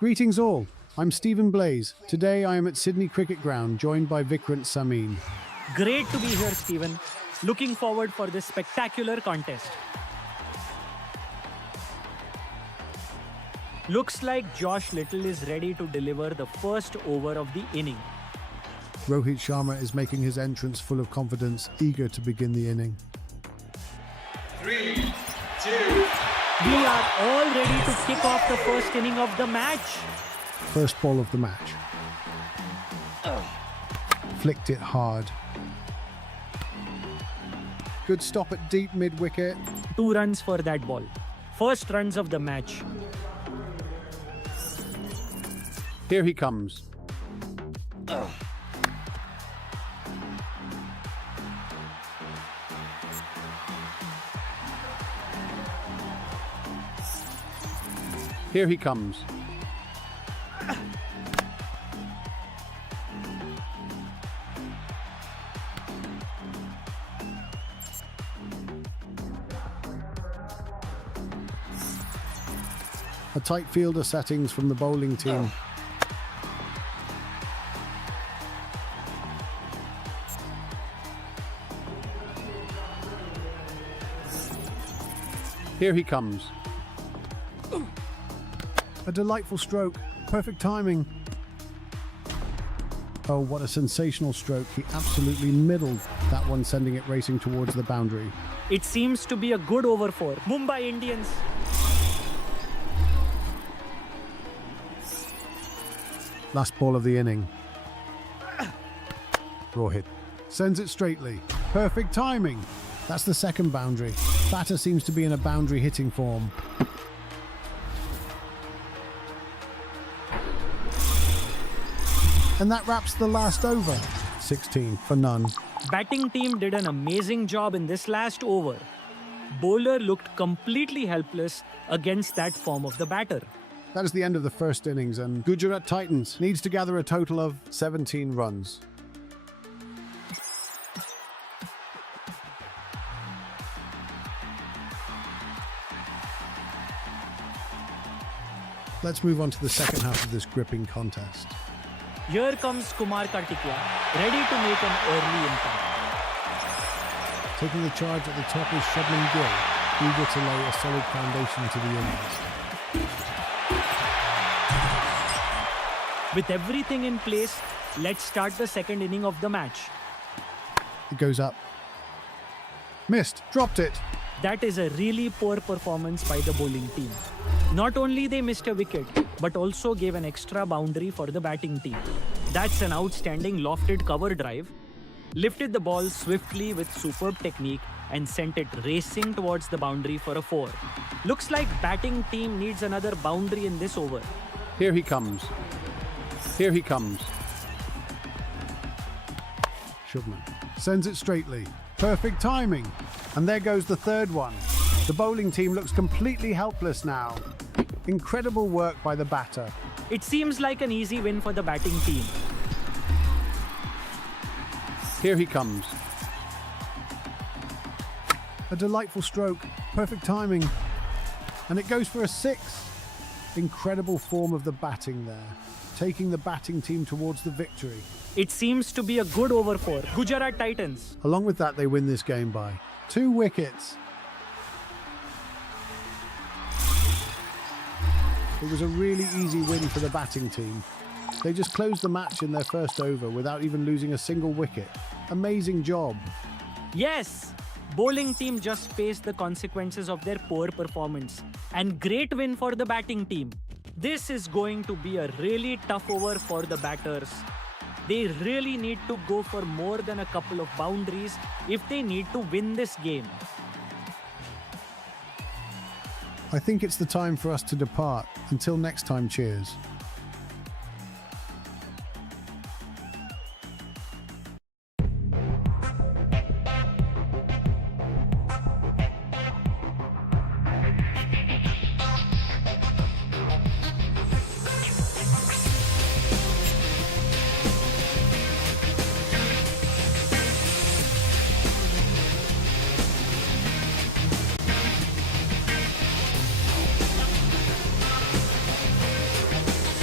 Greetings all, I'm Stephen Blaze. Today I am at Sydney Cricket Ground, joined by Vikrant Samin. Great to be here, Stephen. Looking forward for this spectacular contest. Looks like Josh Little is ready to deliver the first over of the inning. Rohit Sharma is making his entrance full of confidence, eager to begin the inning. 3, 2. We are all ready to kick off the first inning of the match. First ball of the match. Flicked it hard. Good stop at deep mid-wicket. 2 runs for that ball. First runs of the match. Here he comes. Here he comes. A tight fielder settings from the bowling team. Here he comes. A delightful stroke. Perfect timing. Oh, what a sensational stroke. He absolutely middled that one, sending it racing towards the boundary. It seems to be a good over for Mumbai Indians. Last ball of the inning. Rohit sends it straightly. Perfect timing. That's the second boundary. Batter seems to be in a boundary hitting form. And that wraps the last over. 16 for none. Batting team did an amazing job in this last over. Bowler looked completely helpless against that form of the batter. That is the end of the first innings, and Gujarat Titans needs to gather a total of 17 runs. Let's move on to the second half of this gripping contest. Here comes Kumar Kartikeya, ready to make an early impact. Taking the charge at the top is Shubman Gill, eager to lay a solid foundation to the innings. With everything in place, let's start the second inning of the match. It goes up. Missed. Dropped it. That is a really poor performance by the bowling team. Not only they missed a wicket, but also gave an extra boundary for the batting team. That's an outstanding lofted cover drive. Lifted the ball swiftly with superb technique and sent it racing towards the boundary for a 4. Looks like batting team needs another boundary in this over. Here he comes. Here he comes. Shubman sends it straightly. Perfect timing. And there goes the third one. The bowling team looks completely helpless now. Incredible work by the batter. It seems like an easy win for the batting team. Here he comes. A delightful stroke. Perfect timing. And it goes for a 6. Incredible form of the batting there, taking the batting team towards the victory. It seems to be a good over for Gujarat Titans. Along with that, they win this game by 2 wickets. It was a really easy win for the batting team. They just closed the match in their first over without even losing a single wicket. Amazing job. Yes, bowling team just faced the consequences of their poor performance. And great win for the batting team. This is going to be a really tough over for the batters. They really need to go for more than a couple of boundaries if they need to win this game. I think it's the time for us to depart. Until next time, cheers.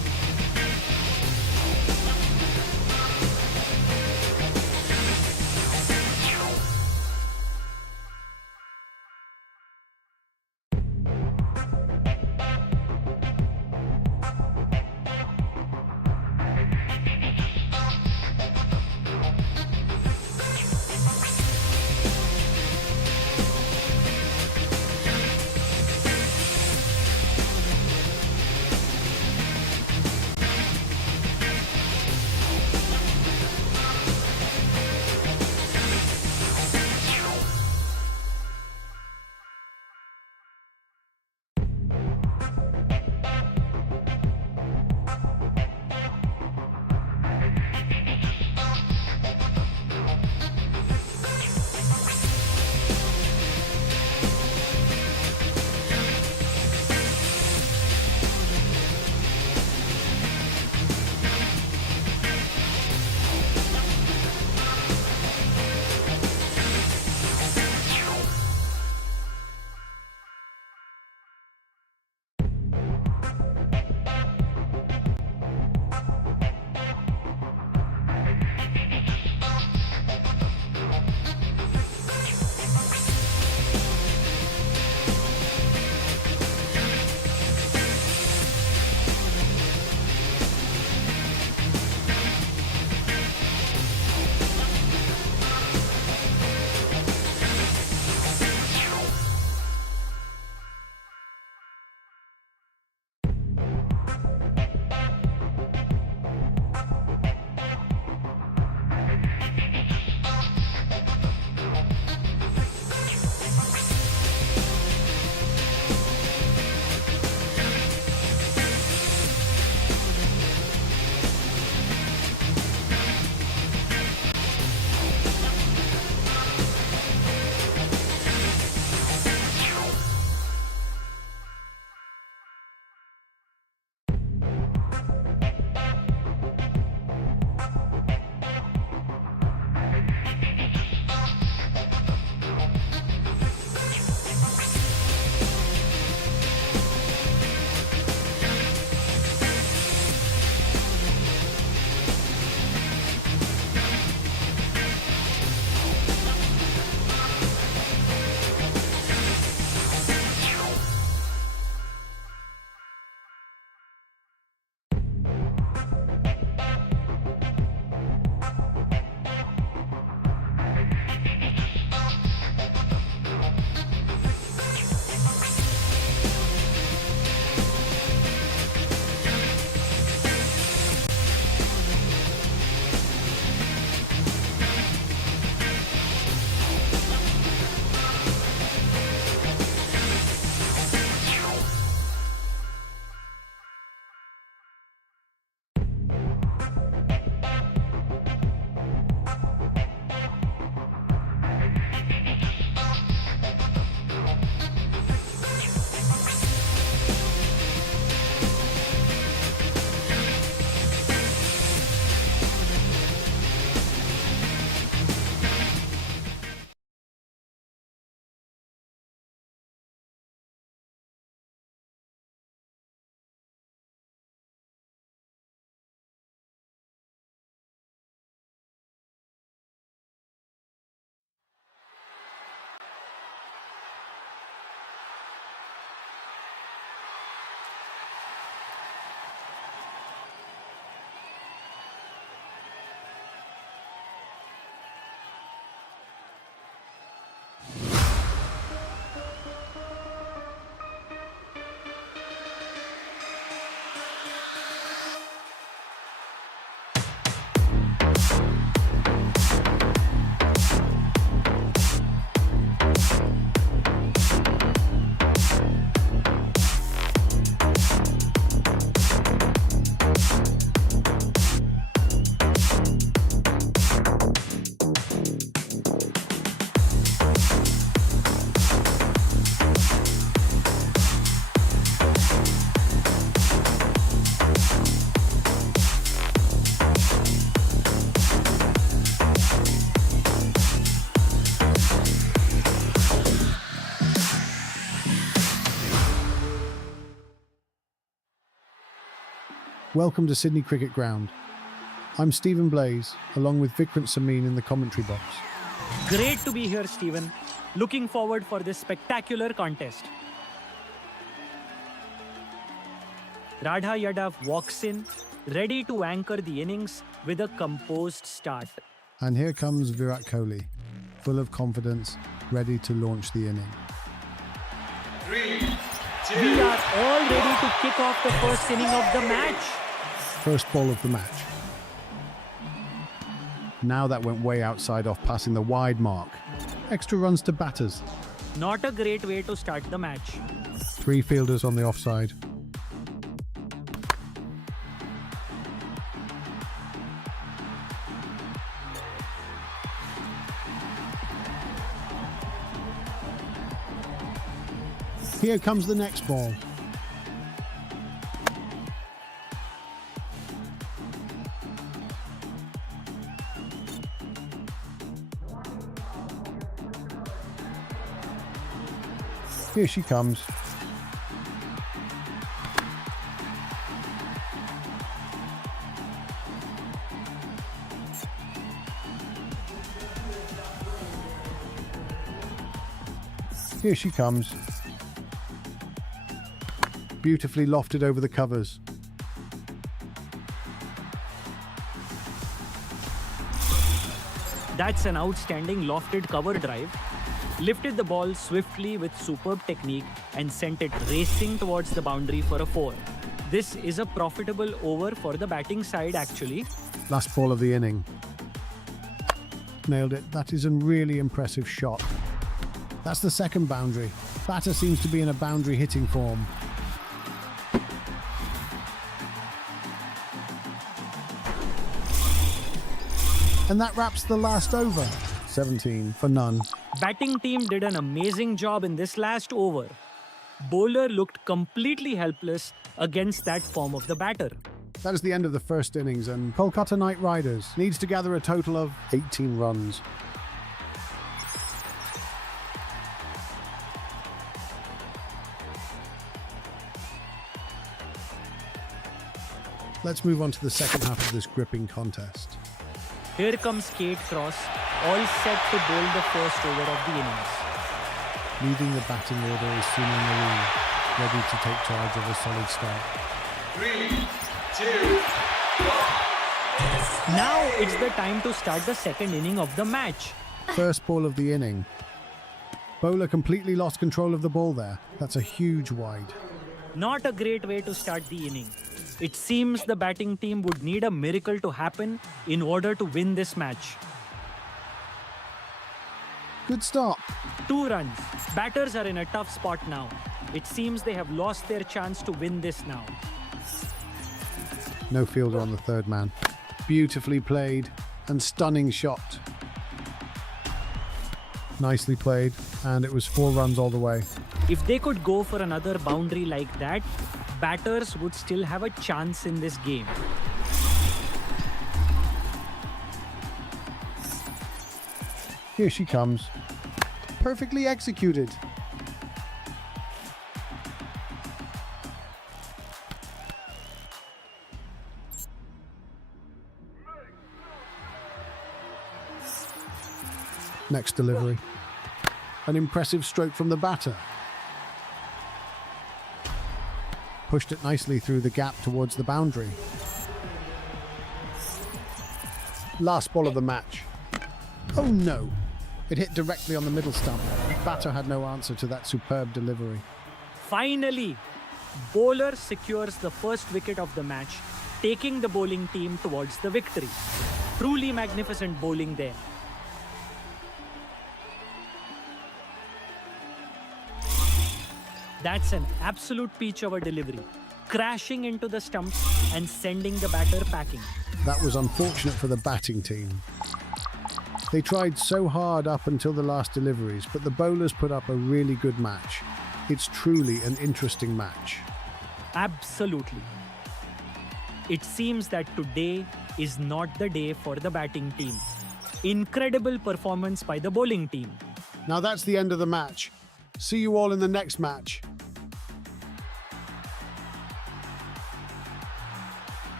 Welcome to Sydney Cricket Ground. I'm Stephen Blaze, along with Vikrant Samin in the commentary box. Great to be here, Stephen. Looking forward for this spectacular contest. Radha Yadav walks in, ready to anchor the innings with a composed start. And here comes Virat Kohli, full of confidence, ready to launch the inning. 3, 2, We are all ready to kick off the first inning of the match. First ball of the match. Now that went way outside off passing the wide mark. Extra runs to batters. Not a great way to start the match. 3 fielders on the offside. Here comes the next ball. Here she comes. Here she comes. Beautifully lofted over the covers. That's an outstanding lofted cover drive. Lifted the ball swiftly with superb technique and sent it racing towards the boundary for a 4. This is a profitable over for the batting side actually. Last ball of the inning. Nailed it. That is a really impressive shot. That's the second boundary. Batter seems to be in a boundary hitting form. And that wraps the last over. 17 for none. Batting team did an amazing job in this last over. Bowler looked completely helpless against that form of the batter. That is the end of the first innings, and Kolkata Knight Riders needs to gather a total of 18 runs. Let's move on to the second half of this gripping contest. Here comes Kate Cross, all set to bowl the first over of the innings. Leading the batting order is Sunil Marine, ready to take charge of a solid start. 3, 2, 1. Now it's the time to start the second inning of the match. First ball of the inning. Bowler completely lost control of the ball there. That's a huge wide. Not a great way to start the inning. It seems the batting team would need a miracle to happen in order to win this match. Good start. 2 runs. Batters are in a tough spot now. It seems they have lost their chance to win this now. No fielder on the third man. Beautifully played and stunning shot. Nicely played, and it was 4 runs all the way. If they could go for another boundary like that, batters would still have a chance in this game. Here she comes. Perfectly executed. Next delivery. An impressive stroke from the batter. Pushed it nicely through the gap towards the boundary. Last ball of the match. Oh no! It hit directly on the middle stump. The batter had no answer to that superb delivery. Finally, bowler secures the first wicket of the match, taking the bowling team towards the victory. Truly magnificent bowling there. That's an absolute peach of a delivery, crashing into the stumps and sending the batter packing. That was unfortunate for the batting team. They tried so hard up until the last deliveries, but the bowlers put up a really good match. It's truly an interesting match. Absolutely. It seems that today is not the day for the batting team. Incredible performance by the bowling team. Now that's the end of the match. See you all in the next match.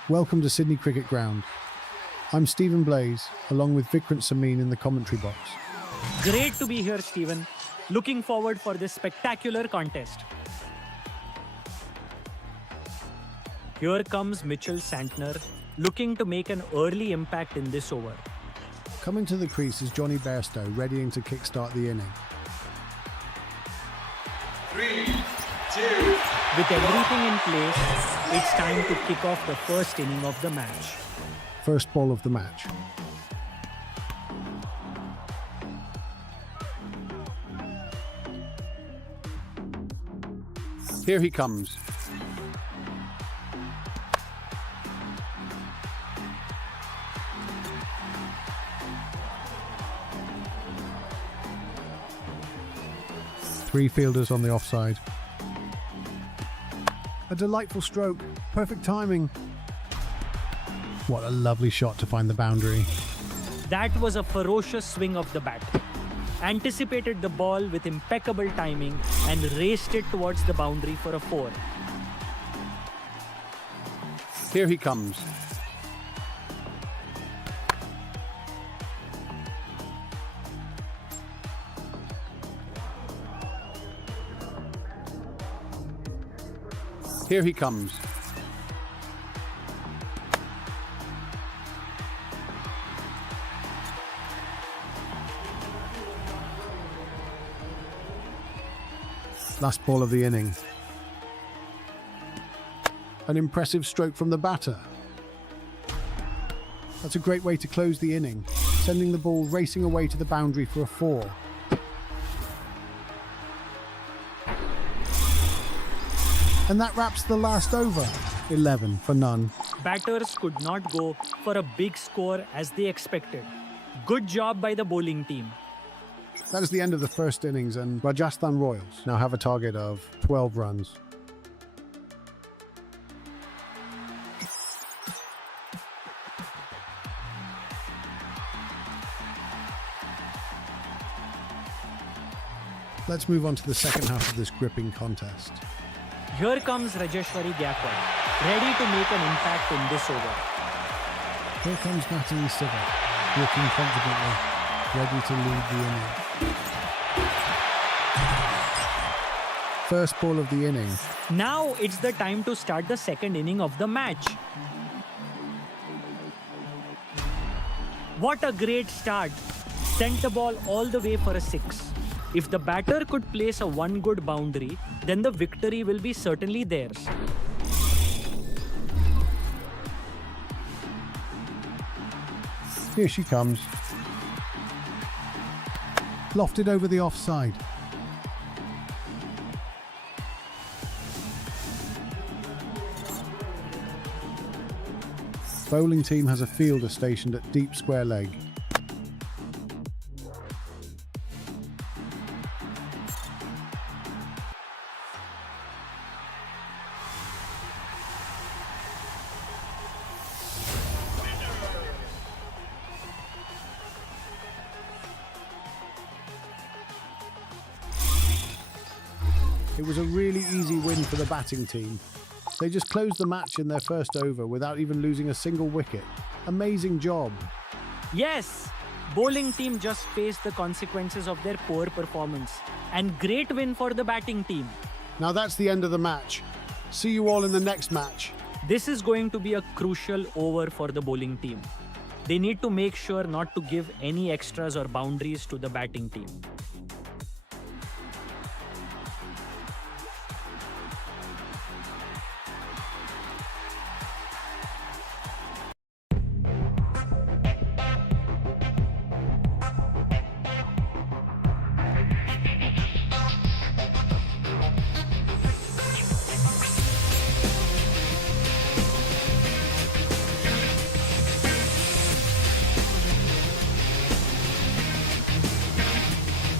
Welcome to Sydney Cricket Ground. I'm Stephen Blaze, along with Vikrant Samin in the commentary box. Great to be here, Stephen. Looking forward for this spectacular contest. Here comes Mitchell Santner, looking to make an early impact in this over. Coming to the crease is Johnny Bairstow, readying to kickstart the inning. 3, 2, With everything in place, it's time to kick off the first inning of the match. First ball of the match. Here he comes. Three fielders on the offside. A delightful stroke. Perfect timing. What a lovely shot to find the boundary. That was a ferocious swing of the bat. Anticipated the ball with impeccable timing and raced it towards the boundary for a 4. Here he comes. Here he comes. Last ball of the inning. An impressive stroke from the batter. That's a great way to close the inning, sending the ball racing away to the boundary for a 4. And that wraps the last over. 11 for none. Batters could not go for a big score as they expected. Good job by the bowling team. That is the end of the first innings, and Rajasthan Royals now have a target of 12 runs. Let's move on to the second half of this gripping contest. Here comes Rajeshwari Gaikwad, ready to make an impact in this over. Here comes Natalie Siver, walking confidently, ready to lead the inning. First ball of the inning. Now it's the time to start the second inning of the match. What a great start. Sent the ball all the way for a 6. If the batter could place a 1 good boundary, then the victory will be certainly theirs. Here she comes. Lofted over the offside. Bowling team has a fielder stationed at deep square leg. It was a really easy win for the batting team. They just closed the match in their first over without even losing a single wicket. Amazing job. Yes, bowling team just faced the consequences of their poor performance. And great win for the batting team. Now that's the end of the match. See you all in the next match. This is going to be a crucial over for the bowling team. They need to make sure not to give any extras or boundaries to the batting team.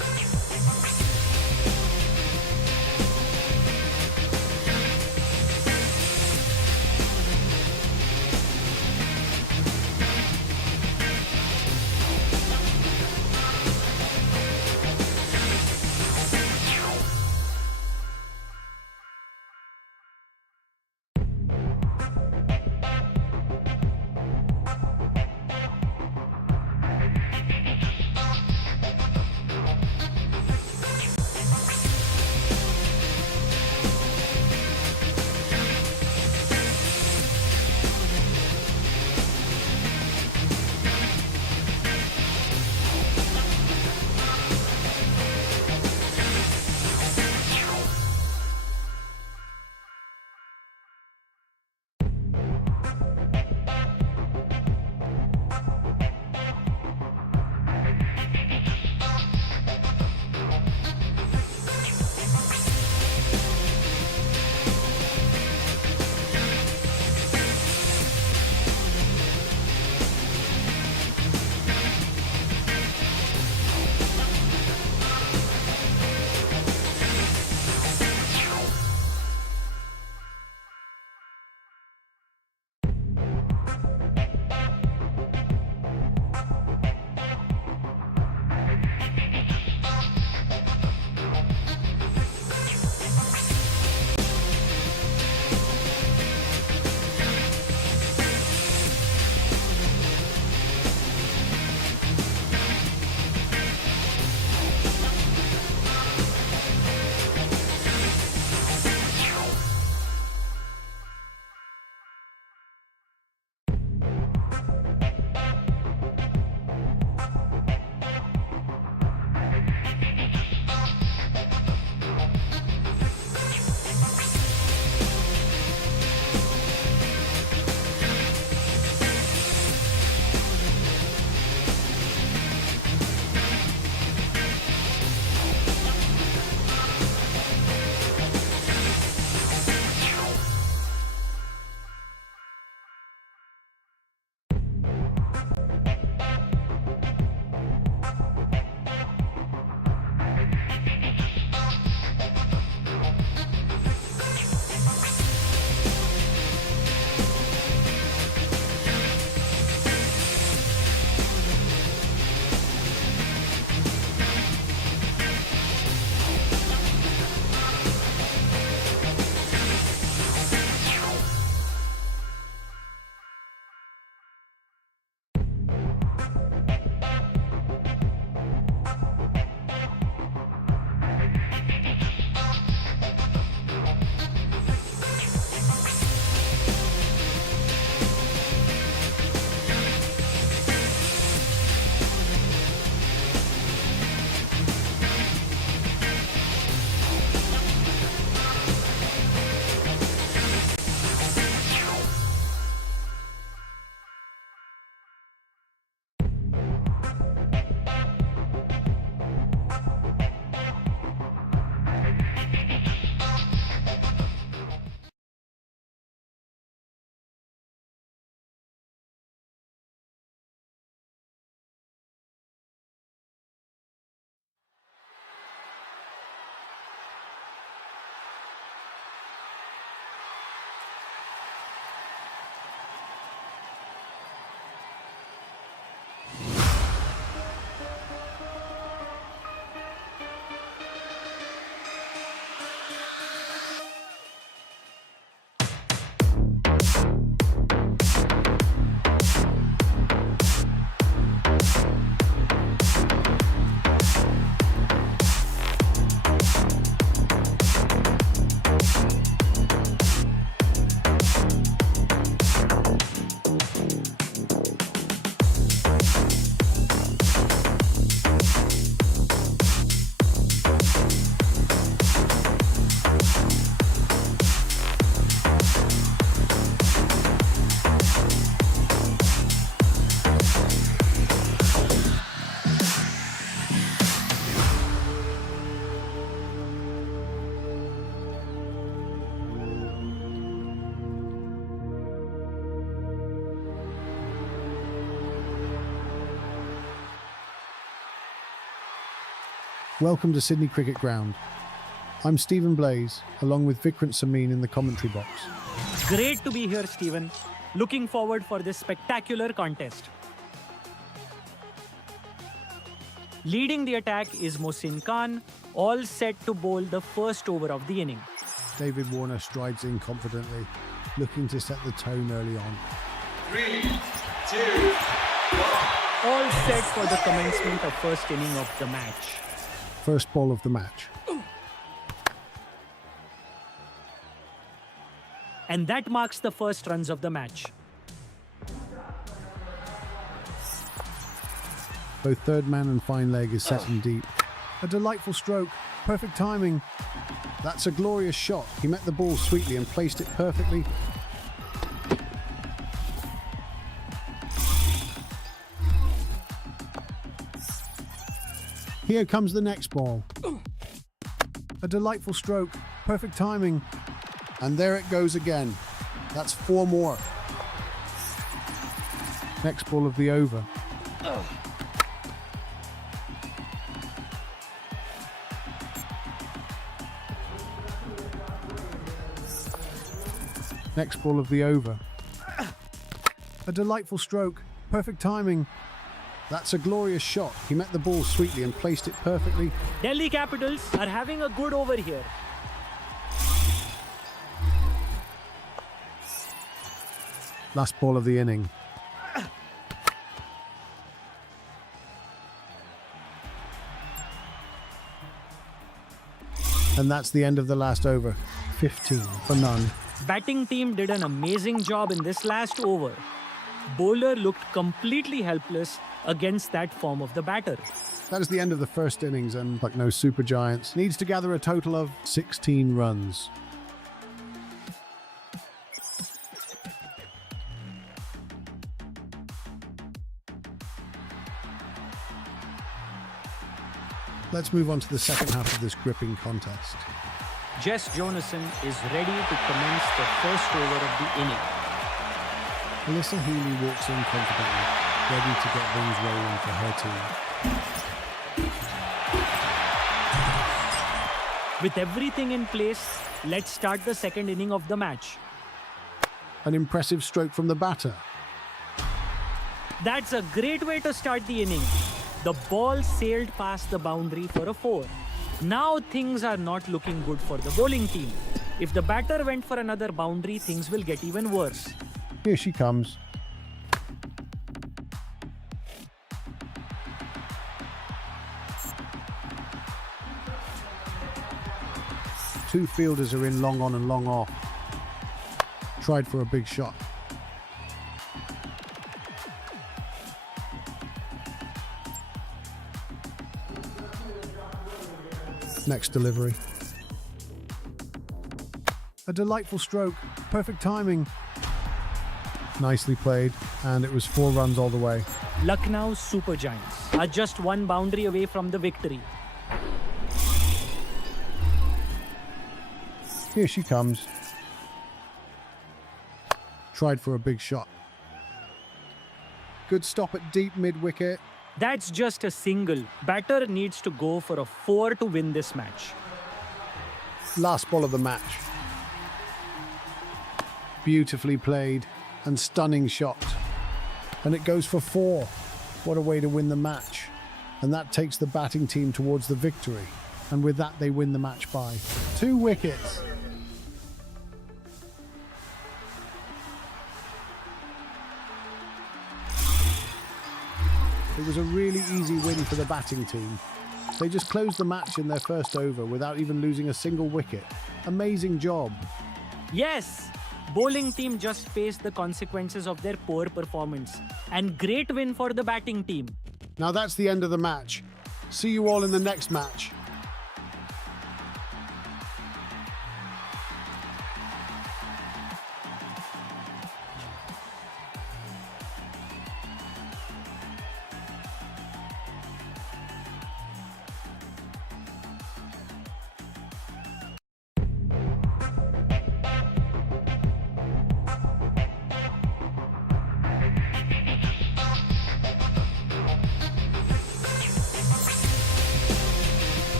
Welcome to Sydney Cricket Ground. I'm Stephen Blaze, along with Vikrant Samin in the commentary box. Great to be here, Stephen. Looking forward for this spectacular contest. Leading the attack is Mohsin Khan, all set to bowl the first over of the inning. David Warner strides in confidently, looking to set the tone early on. 3, 2, All set for the commencement of first inning of the match. First ball of the match. And that marks the first runs of the match. Both third man and fine leg is set in deep. A delightful stroke, perfect timing. That's a glorious shot. He met the ball sweetly and placed it perfectly. Here comes the next ball. A delightful stroke, perfect timing. And there it goes again. That's 4 more. Next ball of the over. Next ball of the over. A delightful stroke, perfect timing. That's a glorious shot. He met the ball sweetly and placed it perfectly. Delhi Capitals are having a good over here. Last ball of the inning. And that's the end of the last over. 15 for none. Batting team did an amazing job in this last over. Bowler looked completely helpless against that form of the batter. That is the end of the first innings, and like no super giants, needs to gather a total of 16 runs. Let's move on to the second half of this gripping contest. Jess Jonasson is ready to commence the first over of the inning. Alyssa Healy walks in confidently, ready to get things rolling for her team. With everything in place, let's start the second inning of the match. An impressive stroke from the batter. That's a great way to start the inning. The ball sailed past the boundary for a 4. Now things are not looking good for the bowling team. If the batter went for another boundary, things will get even worse. Here she comes. Two fielders are in long on and long off. Tried for a big shot. Next delivery. A delightful stroke, perfect timing. Nicely played, and it was 4 runs all the way. Lucknow Super Giants are just 1 boundary away from the victory. Here she comes. Tried for a big shot. Good stop at deep mid-wicket. That's just a single. Batter needs to go for a 4 to win this match. Last ball of the match. Beautifully played and stunning shot. And it goes for 4. What a way to win the match. And that takes the batting team towards the victory. And with that, they win the match by 2 wickets. It was a really easy win for the batting team. They just closed the match in their first over without even losing a single wicket. Amazing job. Yes! Bowling team just faced the consequences of their poor performance. And great win for the batting team. Now that's the end of the match. See you all in the next match.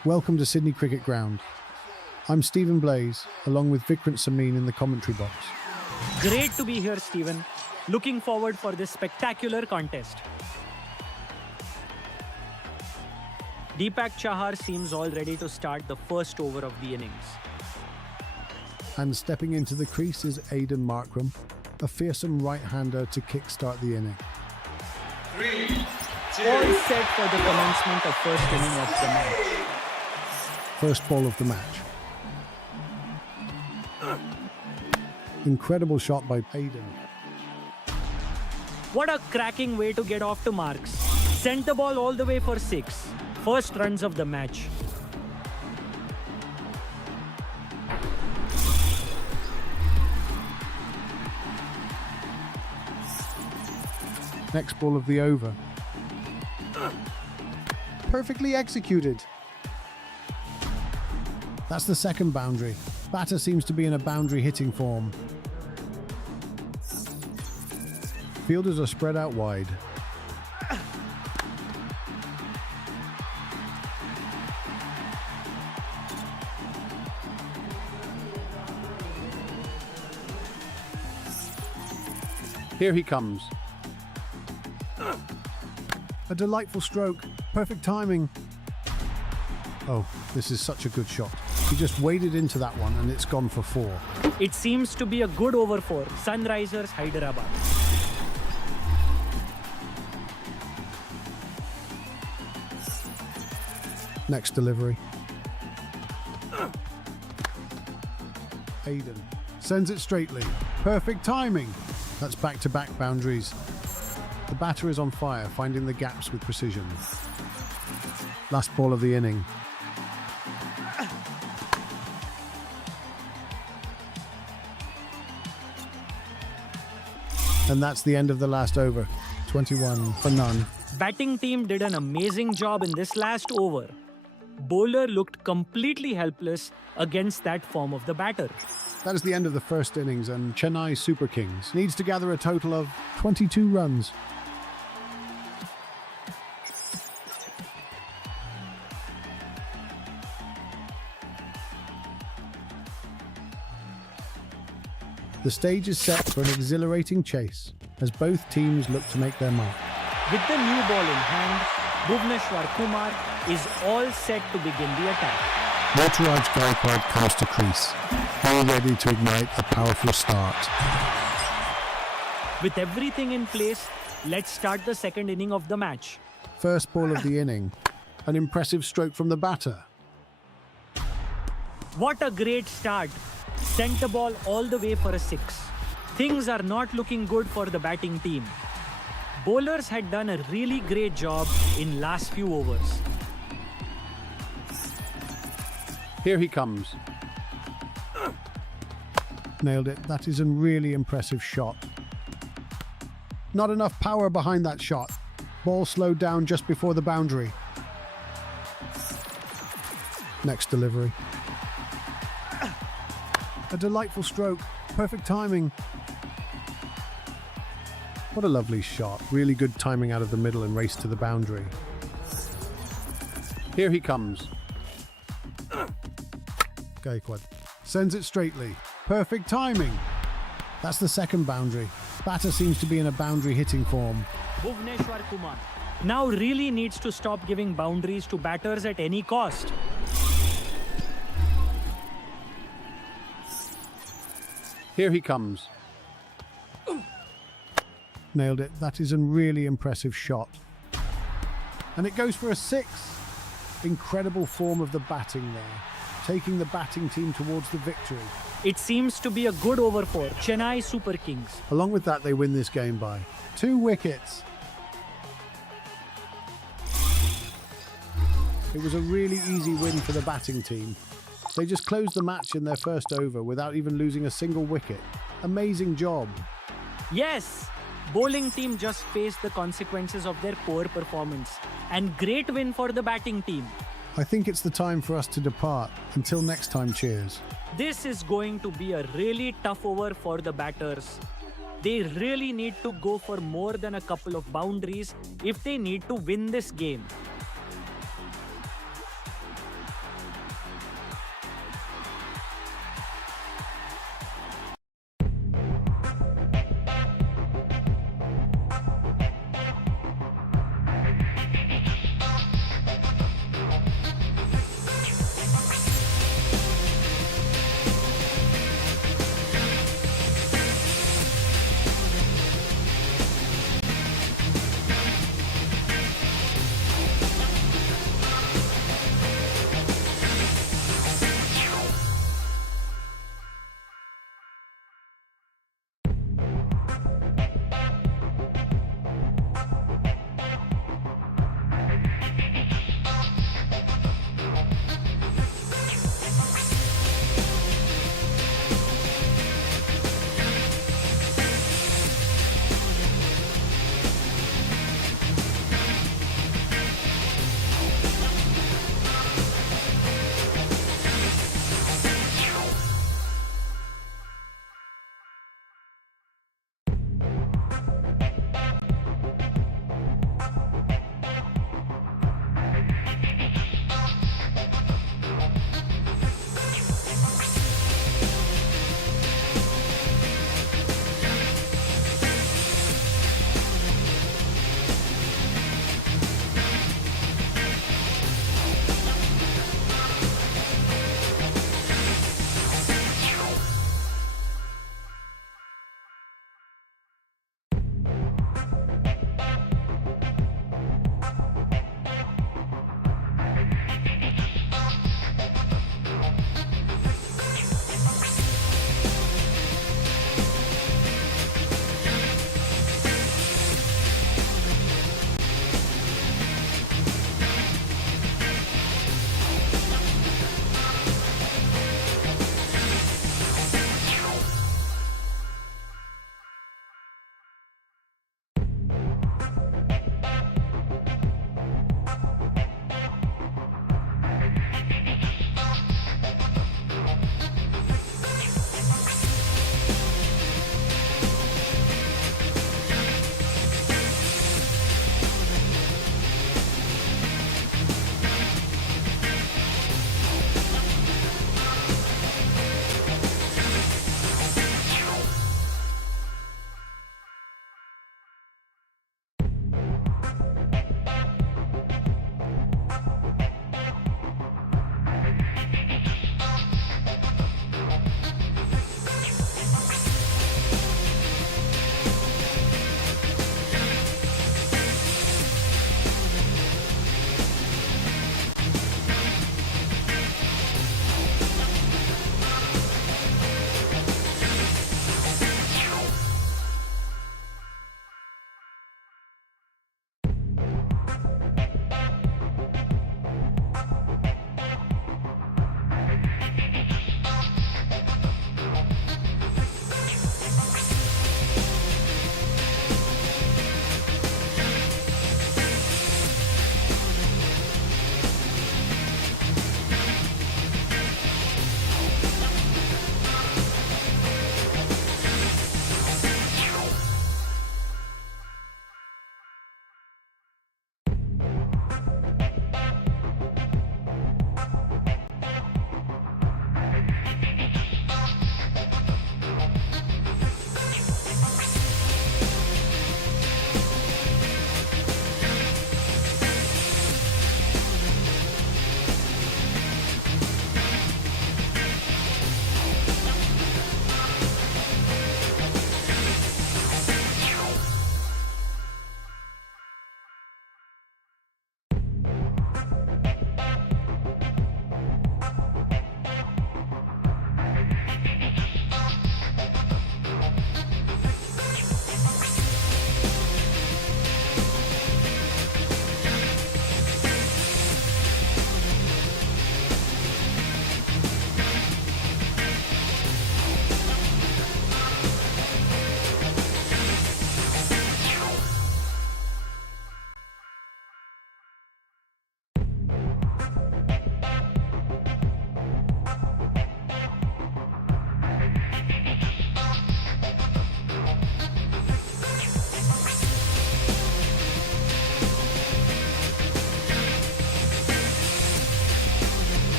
Welcome to Sydney Cricket Ground. I'm Stephen Blaze, along with Vikrant Samin in the commentary box. Great to be here, Stephen. Looking forward for this spectacular contest. Deepak Chahar seems all ready to start the first over of the innings. And stepping into the crease is Aidan Markram, a fearsome right-hander to kickstart the inning. 3, 2, All set for the commencement of first inning of the match. First ball of the match. Incredible shot by Aidan. What a cracking way to get off to marks. Sent the ball all the way for 6. First runs of the match. Next ball of the over. Perfectly executed. That's the second boundary. Batter seems to be in a boundary hitting form. Fielders are spread out wide. Here he comes. A delightful stroke. Perfect timing. Oh, this is such a good shot. He just waded into that one and it's gone for 4. It seems to be a good over for Sunrisers Hyderabad. Next delivery. Aidan sends it straightly. Perfect timing. That's back-to-back boundaries. The batter is on fire, finding the gaps with precision. Last ball of the inning. And that's the end of the last over. 21 for none. Batting team did an amazing job in this last over. Bowler looked completely helpless against that form of the batter. That is the end of the first innings, and Chennai Super Kings needs to gather a total of 22 runs. The stage is set for an exhilarating chase as both teams look to make their mark. With the new ball in hand, Bhuvneshwar Kumar is all set to begin the attack. Ruturaj Gaikwad comes to crease, all ready to ignite a powerful start. With everything in place, let's start the second inning of the match. First ball of the inning, an impressive stroke from the batter. What a great start. Sent the ball all the way for a 6. Things are not looking good for the batting team. Bowlers had done a really great job in last few overs. Here he comes. Nailed it. That is a really impressive shot. Not enough power behind that shot. Ball slowed down just before the boundary. Next delivery. A delightful stroke. Perfect timing. What a lovely shot. Really good timing out of the middle and race to the boundary. Here he comes. Gaikwad sends it straightly. Perfect timing. That's the second boundary. Batter seems to be in a boundary hitting form. Bhuvneshwar Kumar now really needs to stop giving boundaries to batters at any cost. Here he comes. Nailed it. That is a really impressive shot. And it goes for a 6. Incredible form of the batting there, taking the batting team towards the victory. It seems to be a good over for Chennai Super Kings. Along with that, they win this game by 2 wickets. It was a really easy win for the batting team. They just closed the match in their first over without even losing a single wicket. Amazing job. Yes, bowling team just faced the consequences of their poor performance. And great win for the batting team. I think it's the time for us to depart. Until next time, cheers. This is going to be a really tough over for the batters. They really need to go for more than a couple of boundaries if they need to win this game.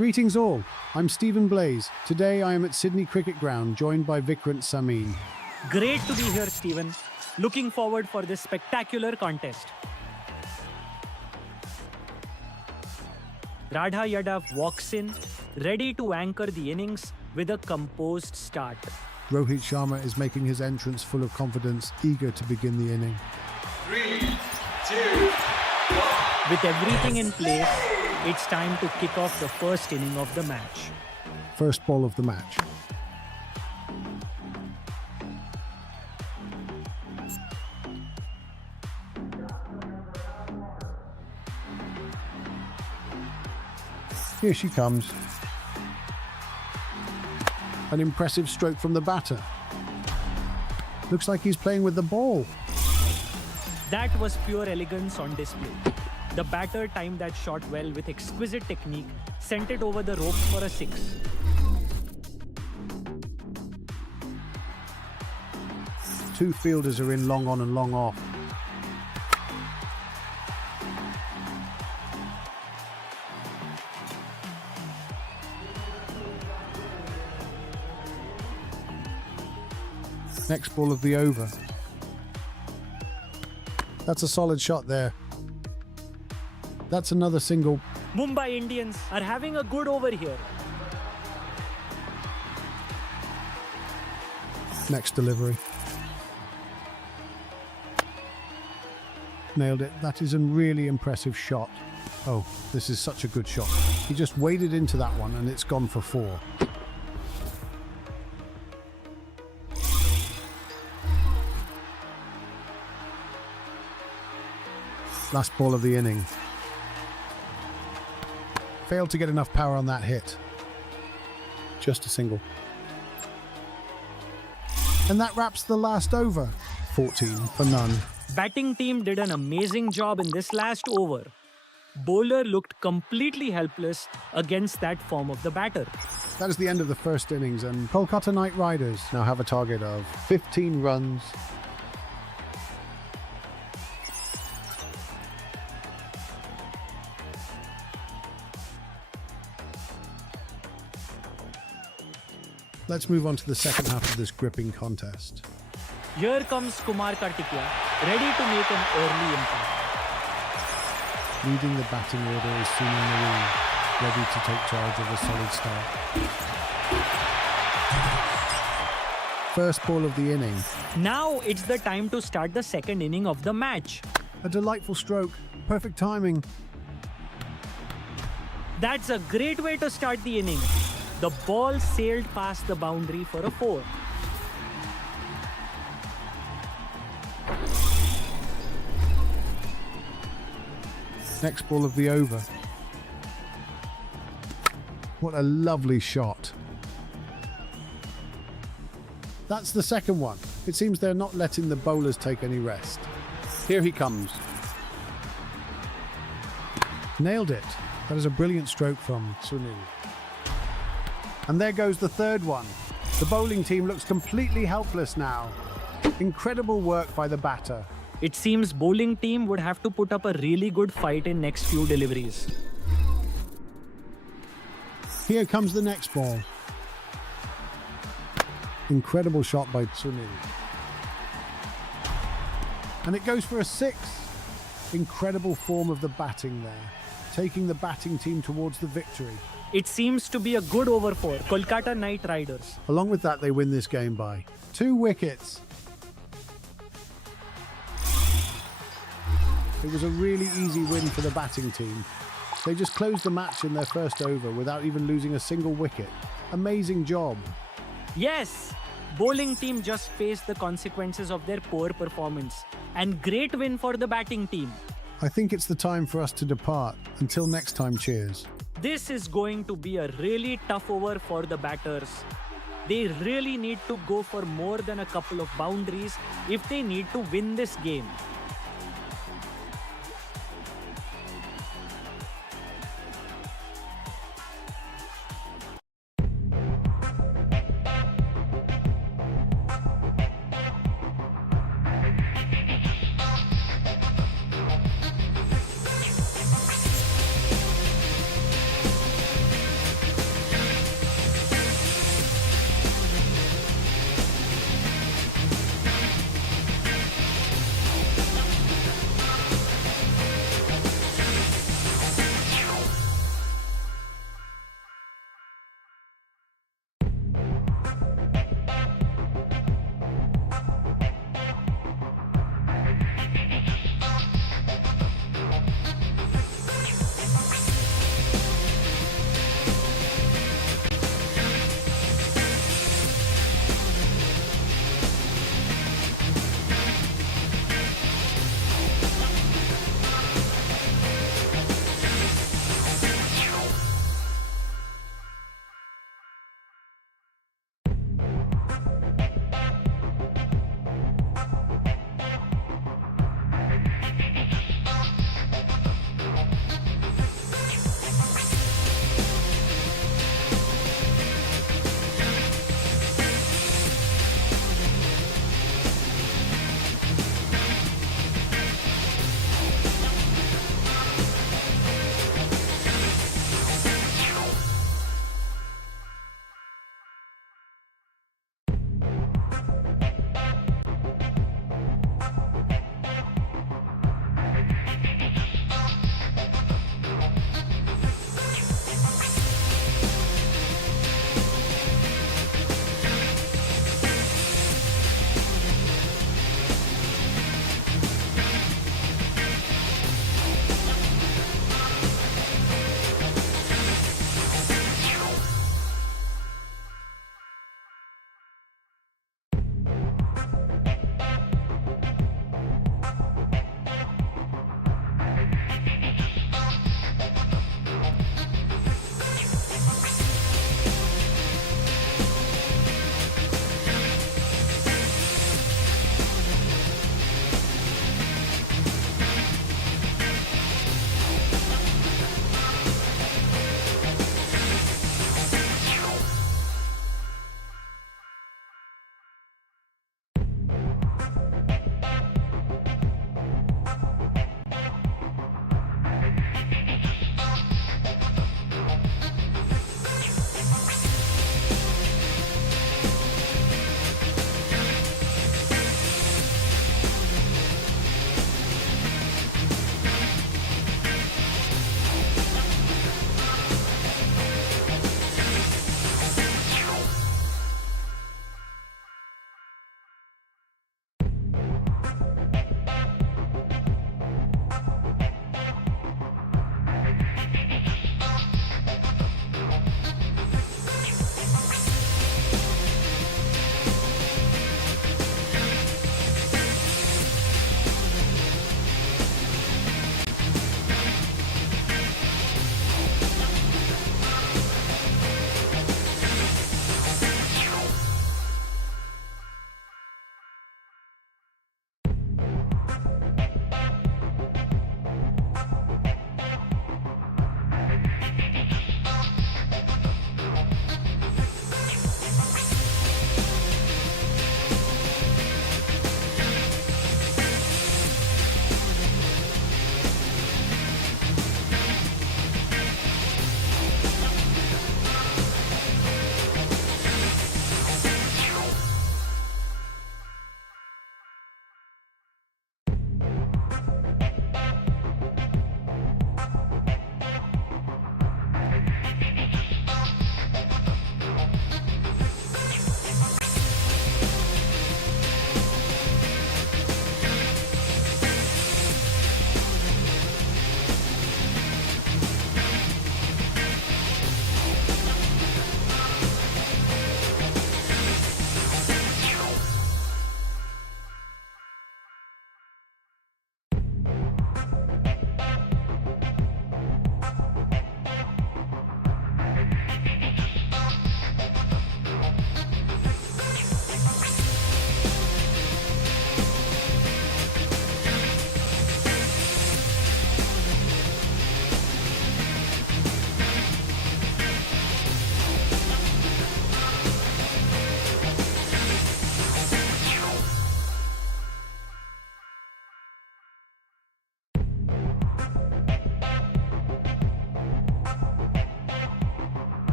Greetings all, I'm Stephen Blaze. Today I am at Sydney Cricket Ground joined by Vikrant Samin. Great to be here, Stephen. Looking forward for this spectacular contest. Radha Yadav walks in, ready to anchor the innings with a composed start. Rohit Sharma is making his entrance full of confidence, eager to begin the inning. 3, 2, 1. With everything in place, it's time to kick off the first inning of the match. First ball of the match. Here she comes. An impressive stroke from the batter. Looks like he's playing with the ball. That was pure elegance on display. The batter timed that shot well with exquisite technique, sent it over the ropes for a 6. Two fielders are in long on and long off. Next ball of the over. That's a solid shot there. That's another single. Mumbai Indians are having a good over here. Next delivery. Nailed it. That is a really impressive shot. Oh, this is such a good shot. He just waded into that one and it's gone for 4. Last ball of the inning. Failed to get enough power on that hit. Just a single. And that wraps the last over. 14 for none. Batting team did an amazing job in this last over. Bowler looked completely helpless against that form of the batter. That is the end of the first innings, and Kolkata Knight Riders now have a target of 15 runs. Let's move on to the second half of this gripping contest. Here comes Kumar Kartikeya, ready to make an early impact. Leading the batting order is Sunil Narine, ready to take charge of a solid start. First ball of the inning. Now it's the time to start the second inning of the match. A delightful stroke. Perfect timing. That's a great way to start the inning. The ball sailed past the boundary for a 4. Next ball of the over. What a lovely shot. That's the second one. It seems they're not letting the bowlers take any rest. Here he comes. Nailed it. That is a brilliant stroke from Sunil. And there goes the third one. The bowling team looks completely helpless now. Incredible work by the batter. It seems bowling team would have to put up a really good fight in next few deliveries. Here comes the next ball. Incredible shot by Sunil. And it goes for a 6. Incredible form of the batting there, taking the batting team towards the victory. It seems to be a good over for Kolkata Knight Riders. Along with that, they win this game by 2 wickets. It was a really easy win for the batting team. They just closed the match in their first over without even losing a single wicket. Amazing job. Yes, bowling team just faced the consequences of their poor performance. And great win for the batting team. I think it's the time for us to depart. Until next time, cheers. This is going to be a really tough over for the batters. They really need to go for more than a couple of boundaries if they need to win this game.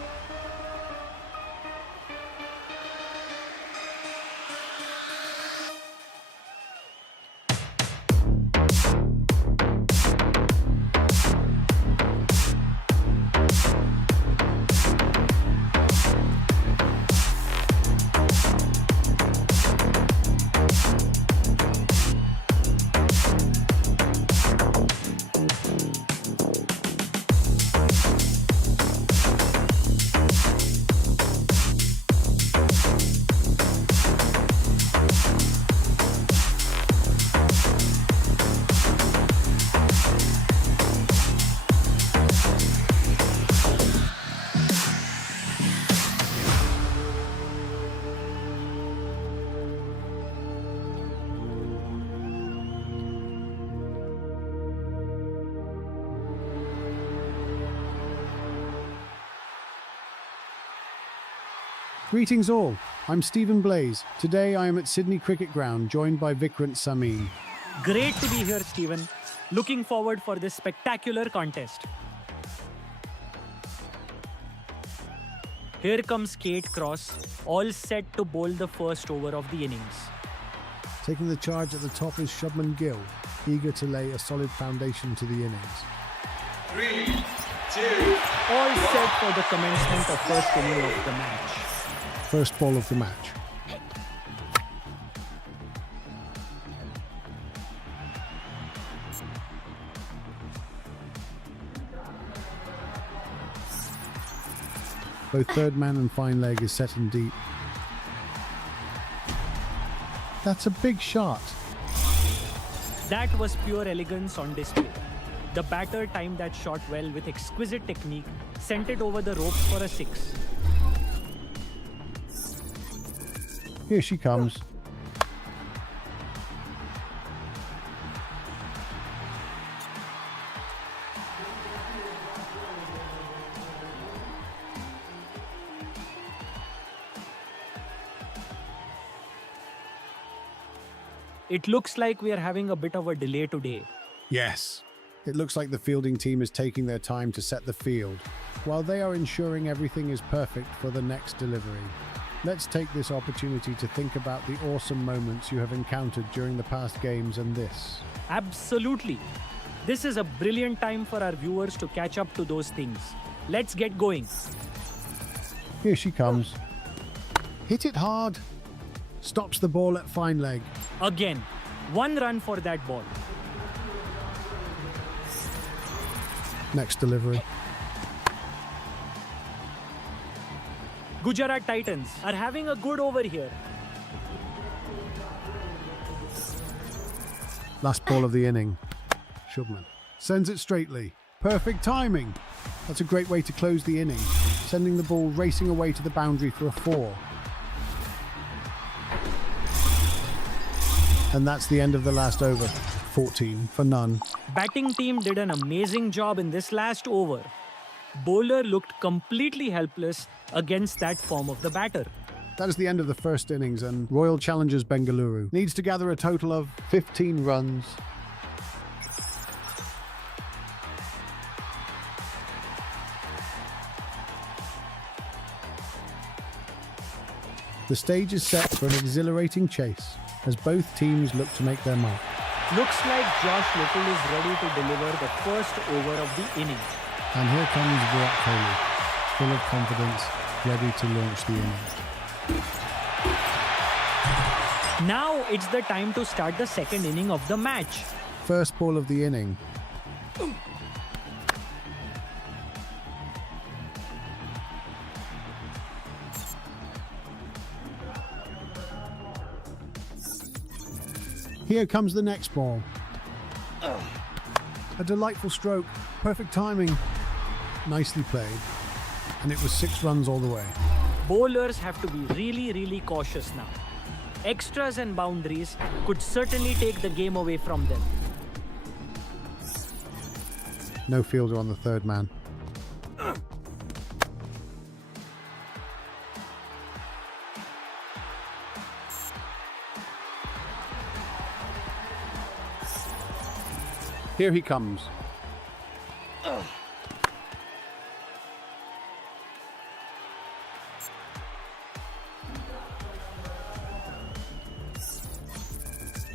Greetings all, I'm Stephen Blaze. Today I am at Sydney Cricket Ground, joined by Vikrant Samin. Great to be here, Stephen. Looking forward for this spectacular contest. Here comes Kate Cross, all set to bowl the first over of the innings. Taking the charge at the top is Shubman Gill, eager to lay a solid foundation to the innings. 3, 2, All set for the commencement of first inning of the match. First ball of the match. Both third man and fine leg is set in deep. That's a big shot. That was pure elegance on display. The batter timed that shot well with exquisite technique, sent it over the ropes for a 6. Here she comes. It looks like we are having a bit of a delay today. Yes. It looks like the fielding team is taking their time to set the field, while they are ensuring everything is perfect for the next delivery. Let's take this opportunity to think about the awesome moments you have encountered during the past games and this. Absolutely. This is a brilliant time for our viewers to catch up to those things. Let's get going. Here she comes. Hit it hard. Stops the ball at fine leg. Again, 1 run for that ball. Next delivery. Gujarat Titans are having a good over here. Last ball of the inning. Shubman sends it straightly. Perfect timing. That's a great way to close the inning, sending the ball racing away to the boundary for a 4. And that's the end of the last over. 14 for none. Batting team did an amazing job in this last over. Bowler looked completely helpless against that form of the batter. That is the end of the first innings, and Royal Challengers Bengaluru needs to gather a total of 15 runs. The stage is set for an exhilarating chase as both teams look to make their mark. Looks like Josh Little is ready to deliver the first over of the inning. And here comes Virat Kohli, full of confidence, ready to launch the innings. Now it's the time to start the second inning of the match. First ball of the inning. Here comes the next ball. A delightful stroke, perfect timing. Nicely played. And it was 6 runs all the way. Bowlers have to be really cautious now. Extras and boundaries could certainly take the game away from them. No fielder on the third man. Here he comes.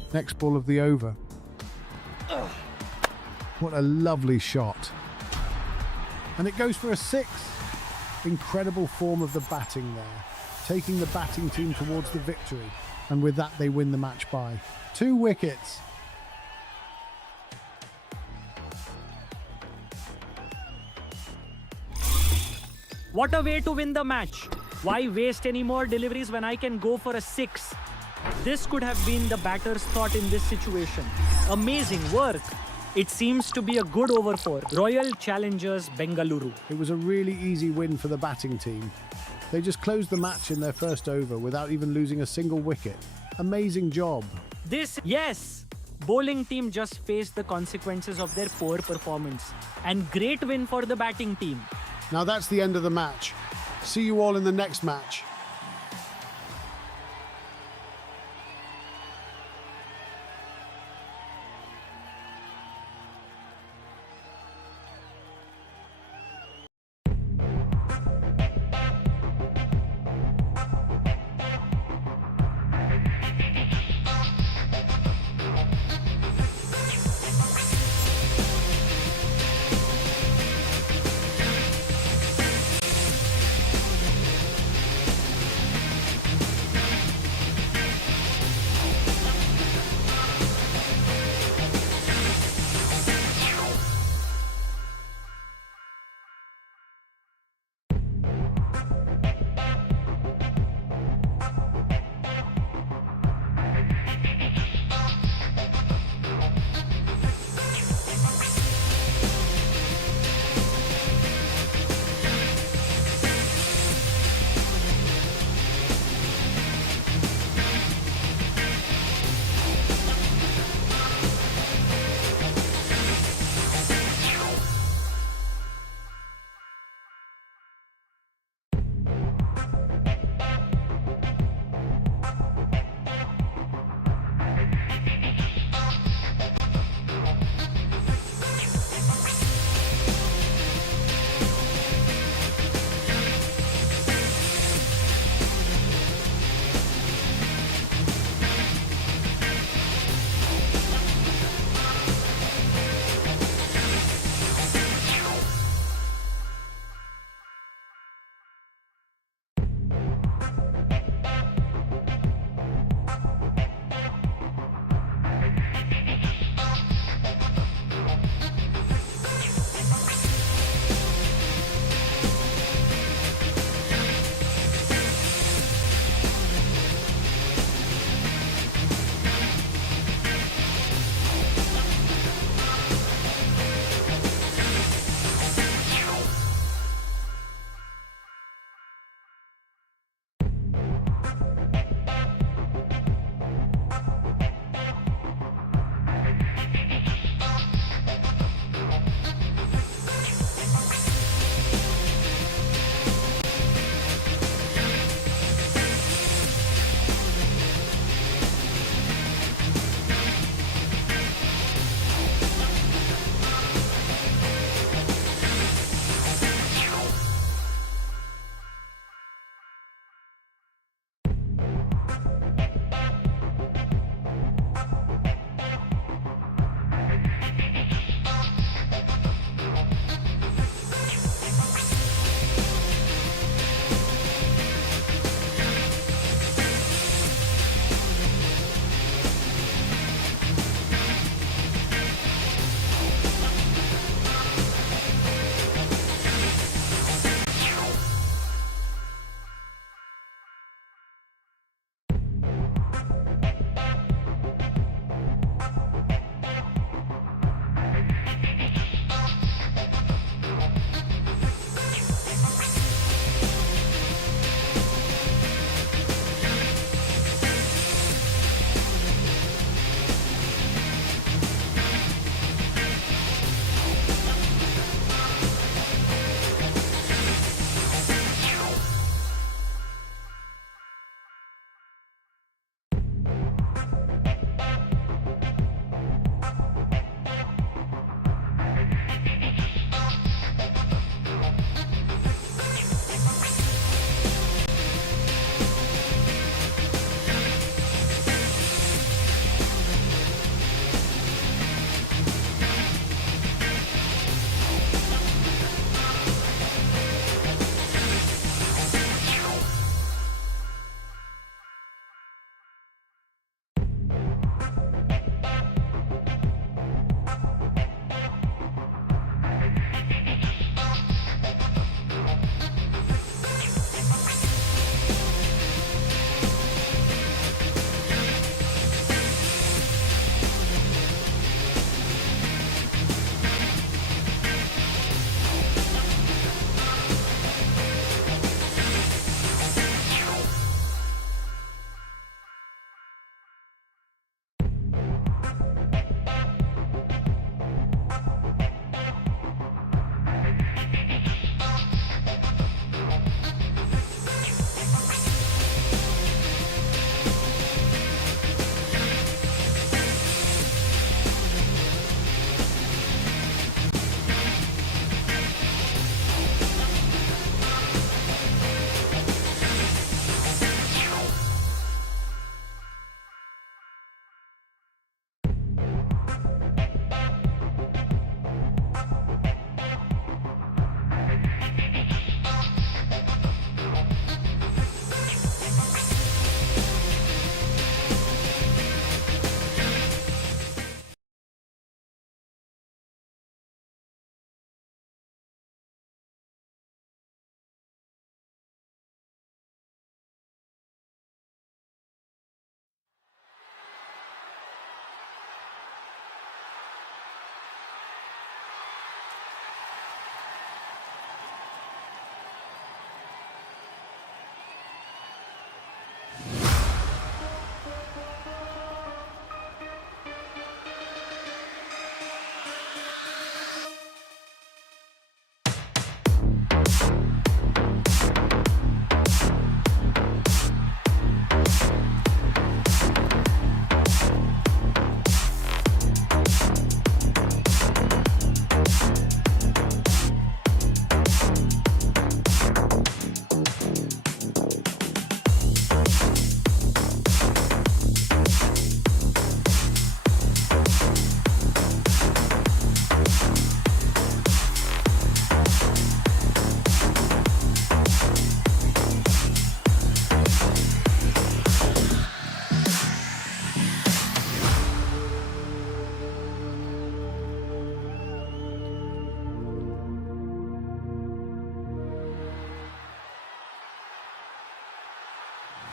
Next ball of the over. What a lovely shot. And it goes for a 6. Incredible form of the batting there, taking the batting team towards the victory. And with that, they win the match by 2 wickets. What a way to win the match. Why waste any more deliveries when I can go for a 6? This could have been the batter's thought in this situation. Amazing work. It seems to be a good over for Royal Challengers Bengaluru. It was a really easy win for the batting team. They just closed the match in their first over without even losing a single wicket. Amazing job. Yes! Bowling team just faced the consequences of their poor performance. And great win for the batting team. Now that's the end of the match. See you all in the next match.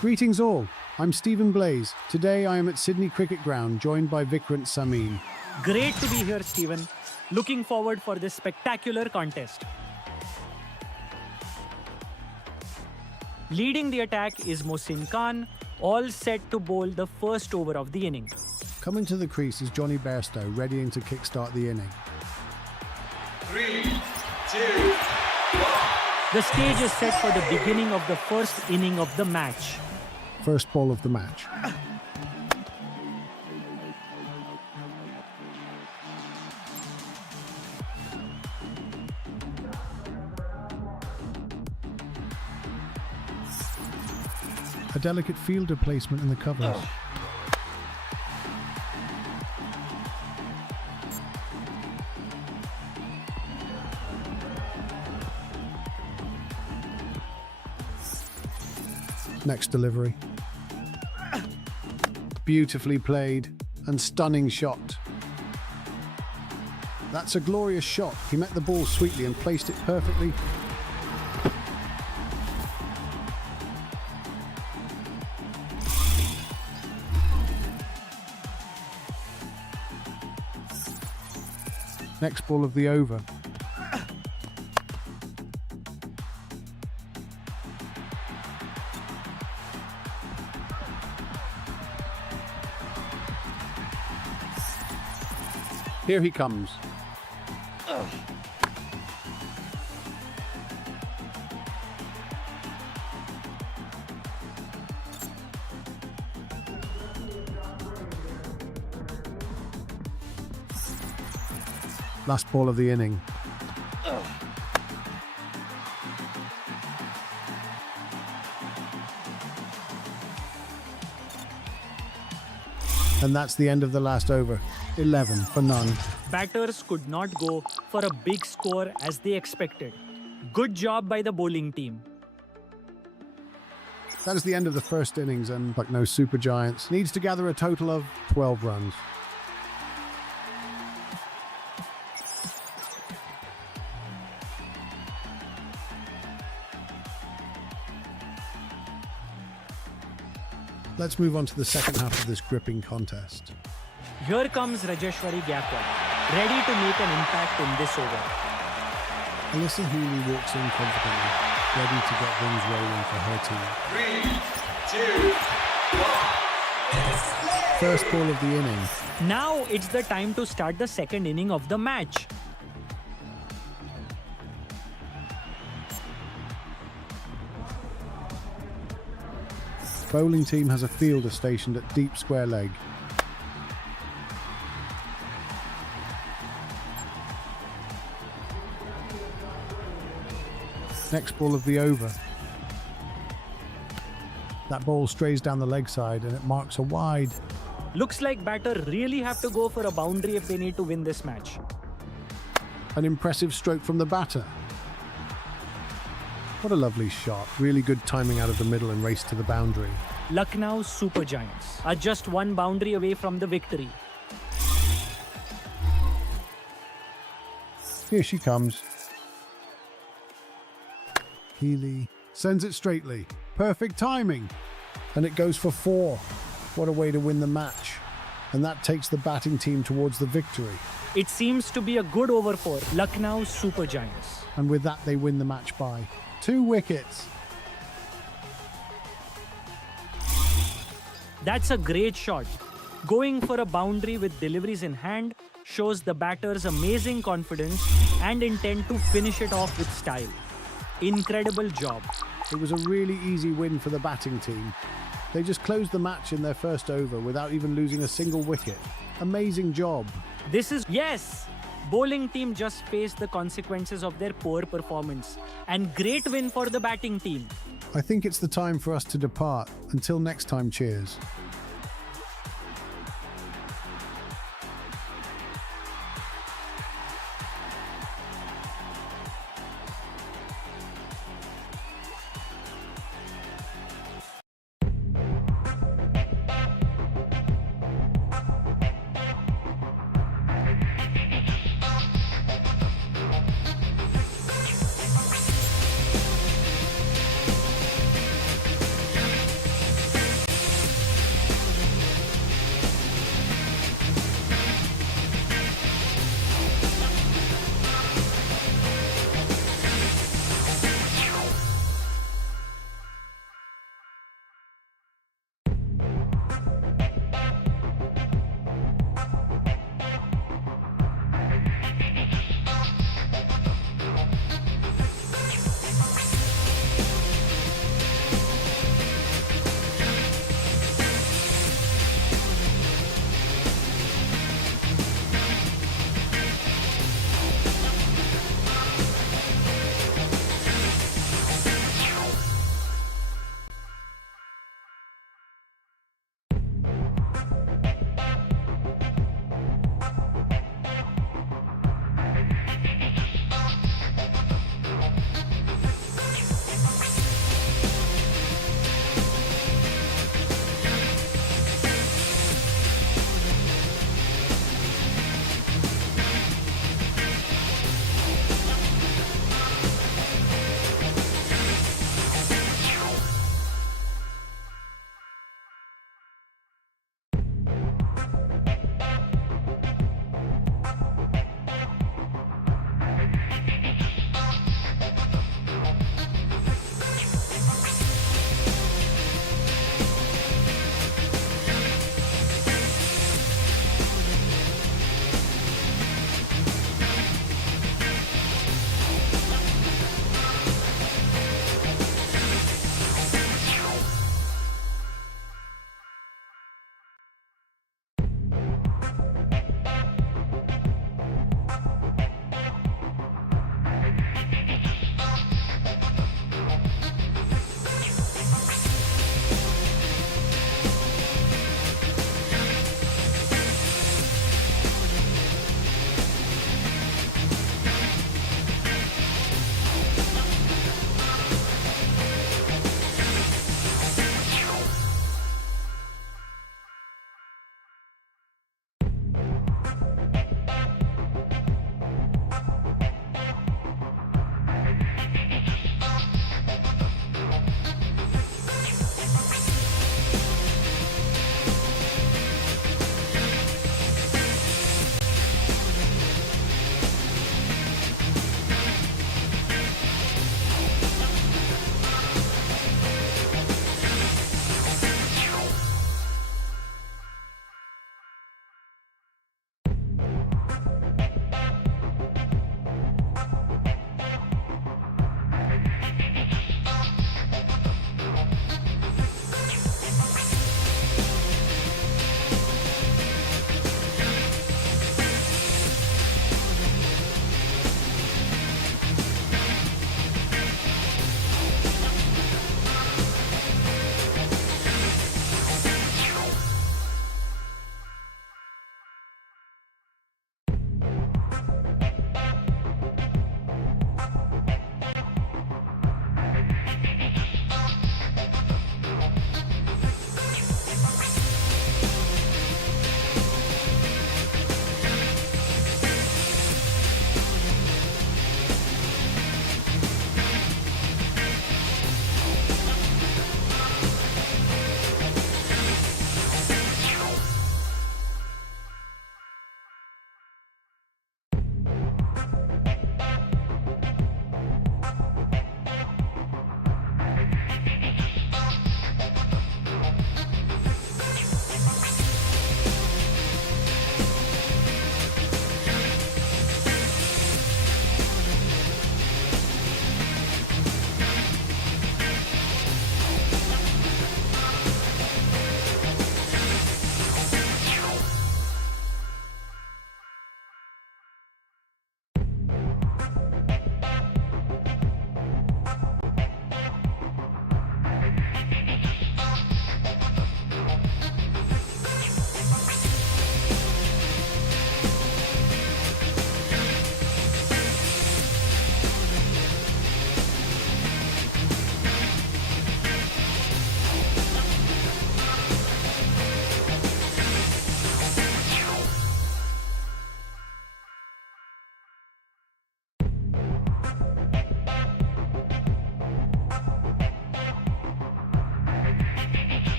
Greetings all, I'm Stephen Blaze. Today I am at Sydney Cricket Ground, joined by Vikrant Samin. Great to be here, Stephen. Looking forward for this spectacular contest. Leading the attack is Mohsin Khan, all set to bowl the first over of the inning. Coming to the crease is Johnny Bairstow, readying to kickstart the inning. 3, 2, 1. The stage is set for the beginning of the first inning of the match. First ball of the match. A delicate fielder placement in the covers. Next delivery. Beautifully played and stunning shot. That's a glorious shot. He met the ball sweetly and placed it perfectly. Next ball of the over. Here he comes. Last ball of the inning. And that's the end of the last over. 11 for none. Batters could not go for a big score as they expected. Good job by the bowling team. That is the end of the first innings, and like no super giants, needs to gather a total of 12 runs. Let's move on to the second half of this gripping contest. Here comes Rajeshwari Gaikwad, ready to make an impact in this over. Alyssa Healy walks in confidently, ready to get things rolling for her team. 3, 2, 1. First ball of the inning. Now it's the time to start the second inning of the match. Bowling team has a fielder stationed at deep square leg. Next ball of the over. That ball strays down the leg side and it marks a wide. Looks like batter really have to go for a boundary if they need to win this match. An impressive stroke from the batter. What a lovely shot. Really good timing out of the middle and race to the boundary. Lucknow Super Giants are just one boundary away from the victory. Here she comes. Healy sends it straightly. Perfect timing. And it goes for 4. What a way to win the match. And that takes the batting team towards the victory. It seems to be a good over for Lucknow Super Giants. And with that, they win the match by 2 wickets. That's a great shot. Going for a boundary with deliveries in hand shows the batter's amazing confidence and intent to finish it off with style. Incredible job. It was a really easy win for the batting team. They just closed the match in their first over without even losing a single wicket. Amazing job. Yes! Bowling team just faced the consequences of their poor performance. And great win for the batting team. I think it's the time for us to depart. Until next time, cheers.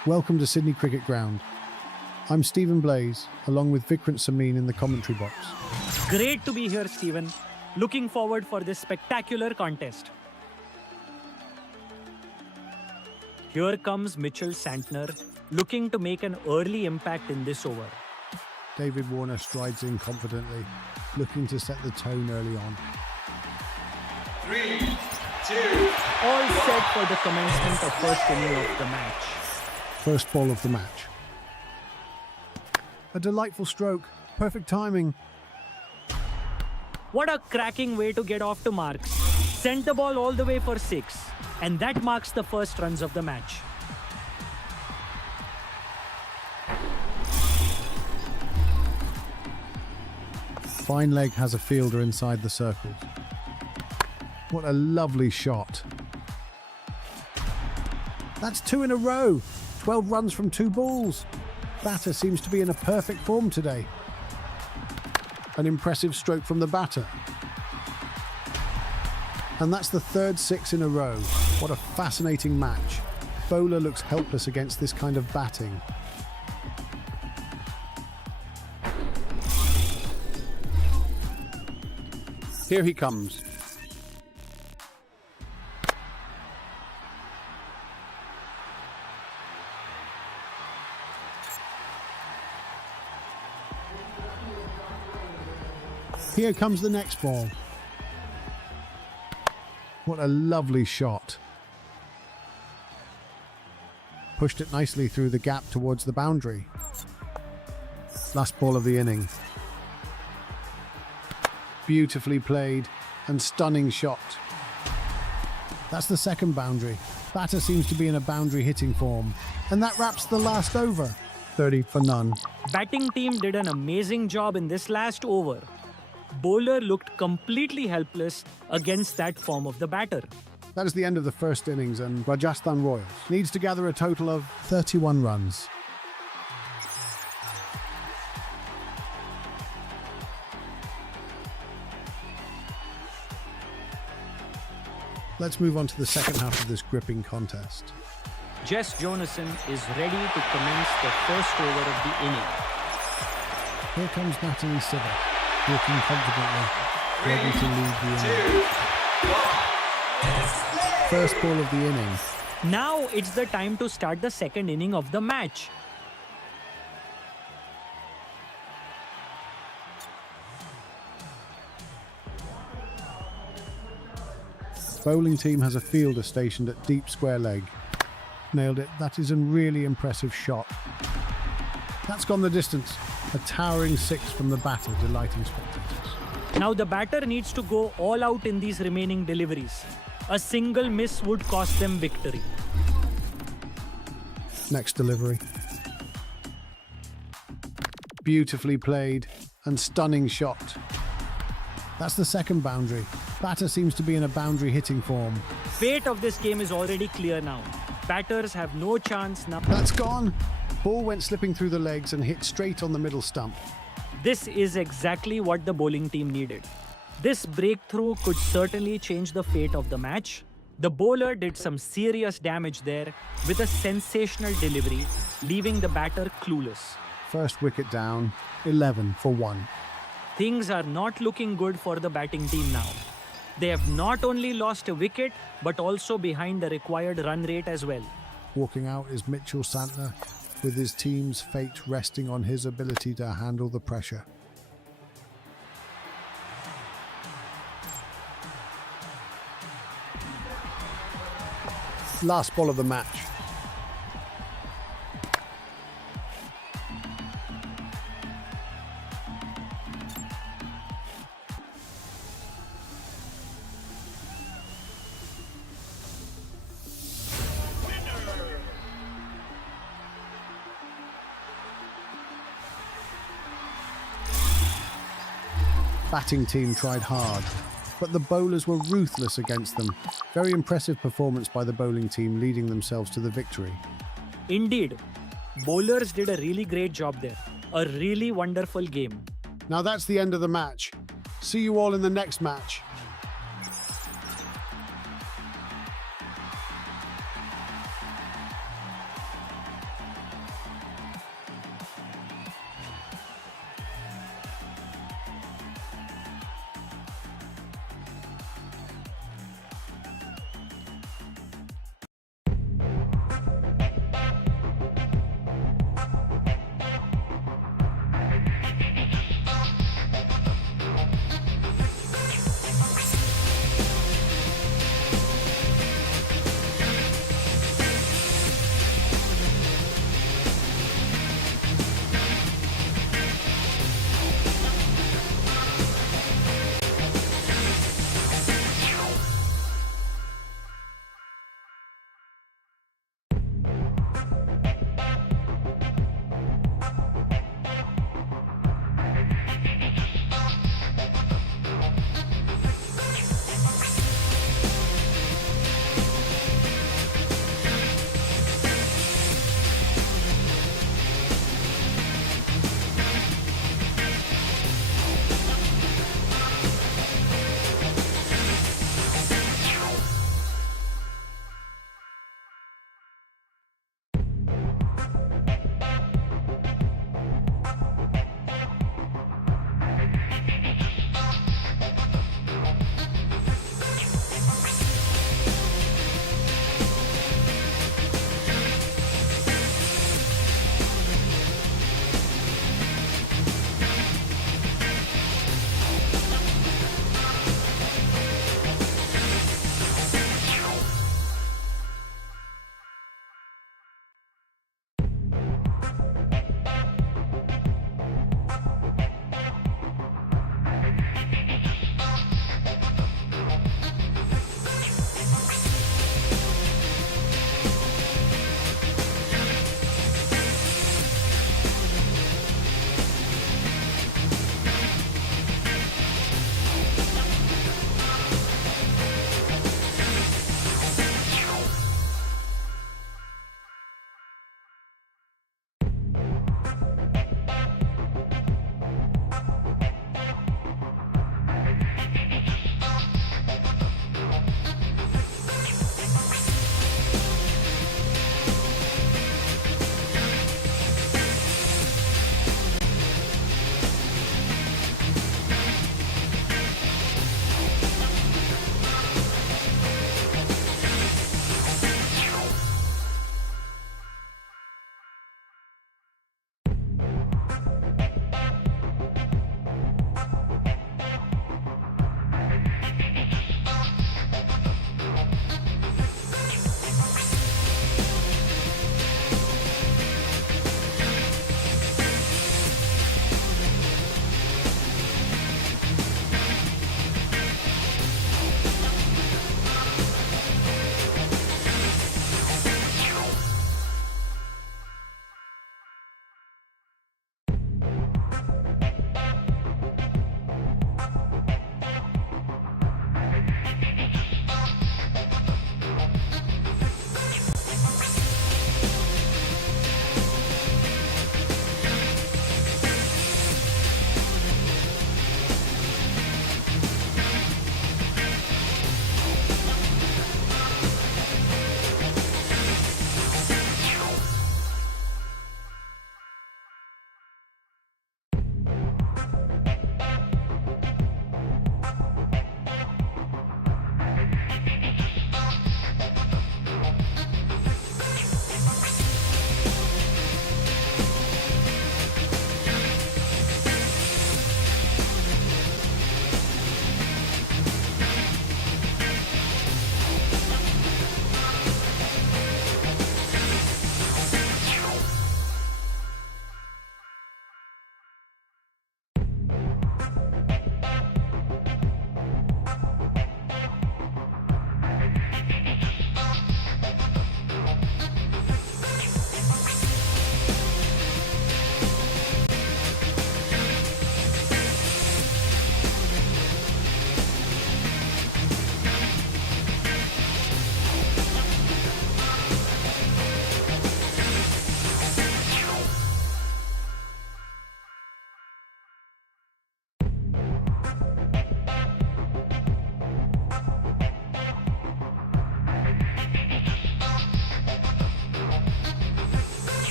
Welcome to Sydney Cricket Ground. I'm Stephen Blaze, along with Vikrant Samin in the commentary box. Great to be here, Stephen. Looking forward for this spectacular contest. Here comes Mitchell Santner, looking to make an early impact in this over. David Warner strides in confidently, looking to set the tone early on. 3, 2, All set for the commencement of first inning of the match. First ball of the match. A delightful stroke, perfect timing. What a cracking way to get off to marks. Sent the ball all the way for 6. And that marks the first runs of the match. Fine leg has a fielder inside the circles. What a lovely shot. That's 2 in a row. 12 runs from 2 balls. Batter seems to be in a perfect form today. An impressive stroke from the batter. And that's the third 6 in a row. What a fascinating match. Bowler looks helpless against this kind of batting. Here he comes. Here comes the next ball. What a lovely shot. Pushed it nicely through the gap towards the boundary. Last ball of the inning. Beautifully played and stunning shot. That's the second boundary. Batter seems to be in a boundary hitting form. And that wraps the last over. 30 for none. Batting team did an amazing job in this last over. Bowler looked completely helpless against that form of the batter. That is the end of the first innings, and Rajasthan Royals needs to gather a total of 31 runs. Let's move on to the second half of this gripping contest. Jess Jonassen is ready to commence the first over of the inning. Here comes Natalie Siver, walking confidently, ready to lead the 2, inning. 1. First ball of the inning. Now it's the time to start the second inning of the match. Bowling team has a fielder stationed at deep square leg. Nailed it. That is a really impressive shot. That's gone the distance. A towering 6 from the batter, delighting spectators. Now the batter needs to go all out in these remaining deliveries. A single miss would cost them victory. Next delivery. Beautifully played and stunning shot. That's the second boundary. Batter seems to be in a boundary hitting form. Fate of this game is already clear now. Batters have no chance now. That's gone. Ball went slipping through the legs and hit straight on the middle stump. This is exactly what the bowling team needed. This breakthrough could certainly change the fate of the match. The bowler did some serious damage there with a sensational delivery, leaving the batter clueless. First wicket down, 11 for 1. Things are not looking good for the batting team now. They have not only lost a wicket, but also behind the required run rate as well. Walking out is Mitchell Santner, with his team's fate resting on his ability to handle the pressure. Last ball of the match. Batting team tried hard, but the bowlers were ruthless against them. Very impressive performance by the bowling team, leading themselves to the victory. Indeed, bowlers did a really great job there. A really wonderful game. Now that's the end of the match. See you all in the next match.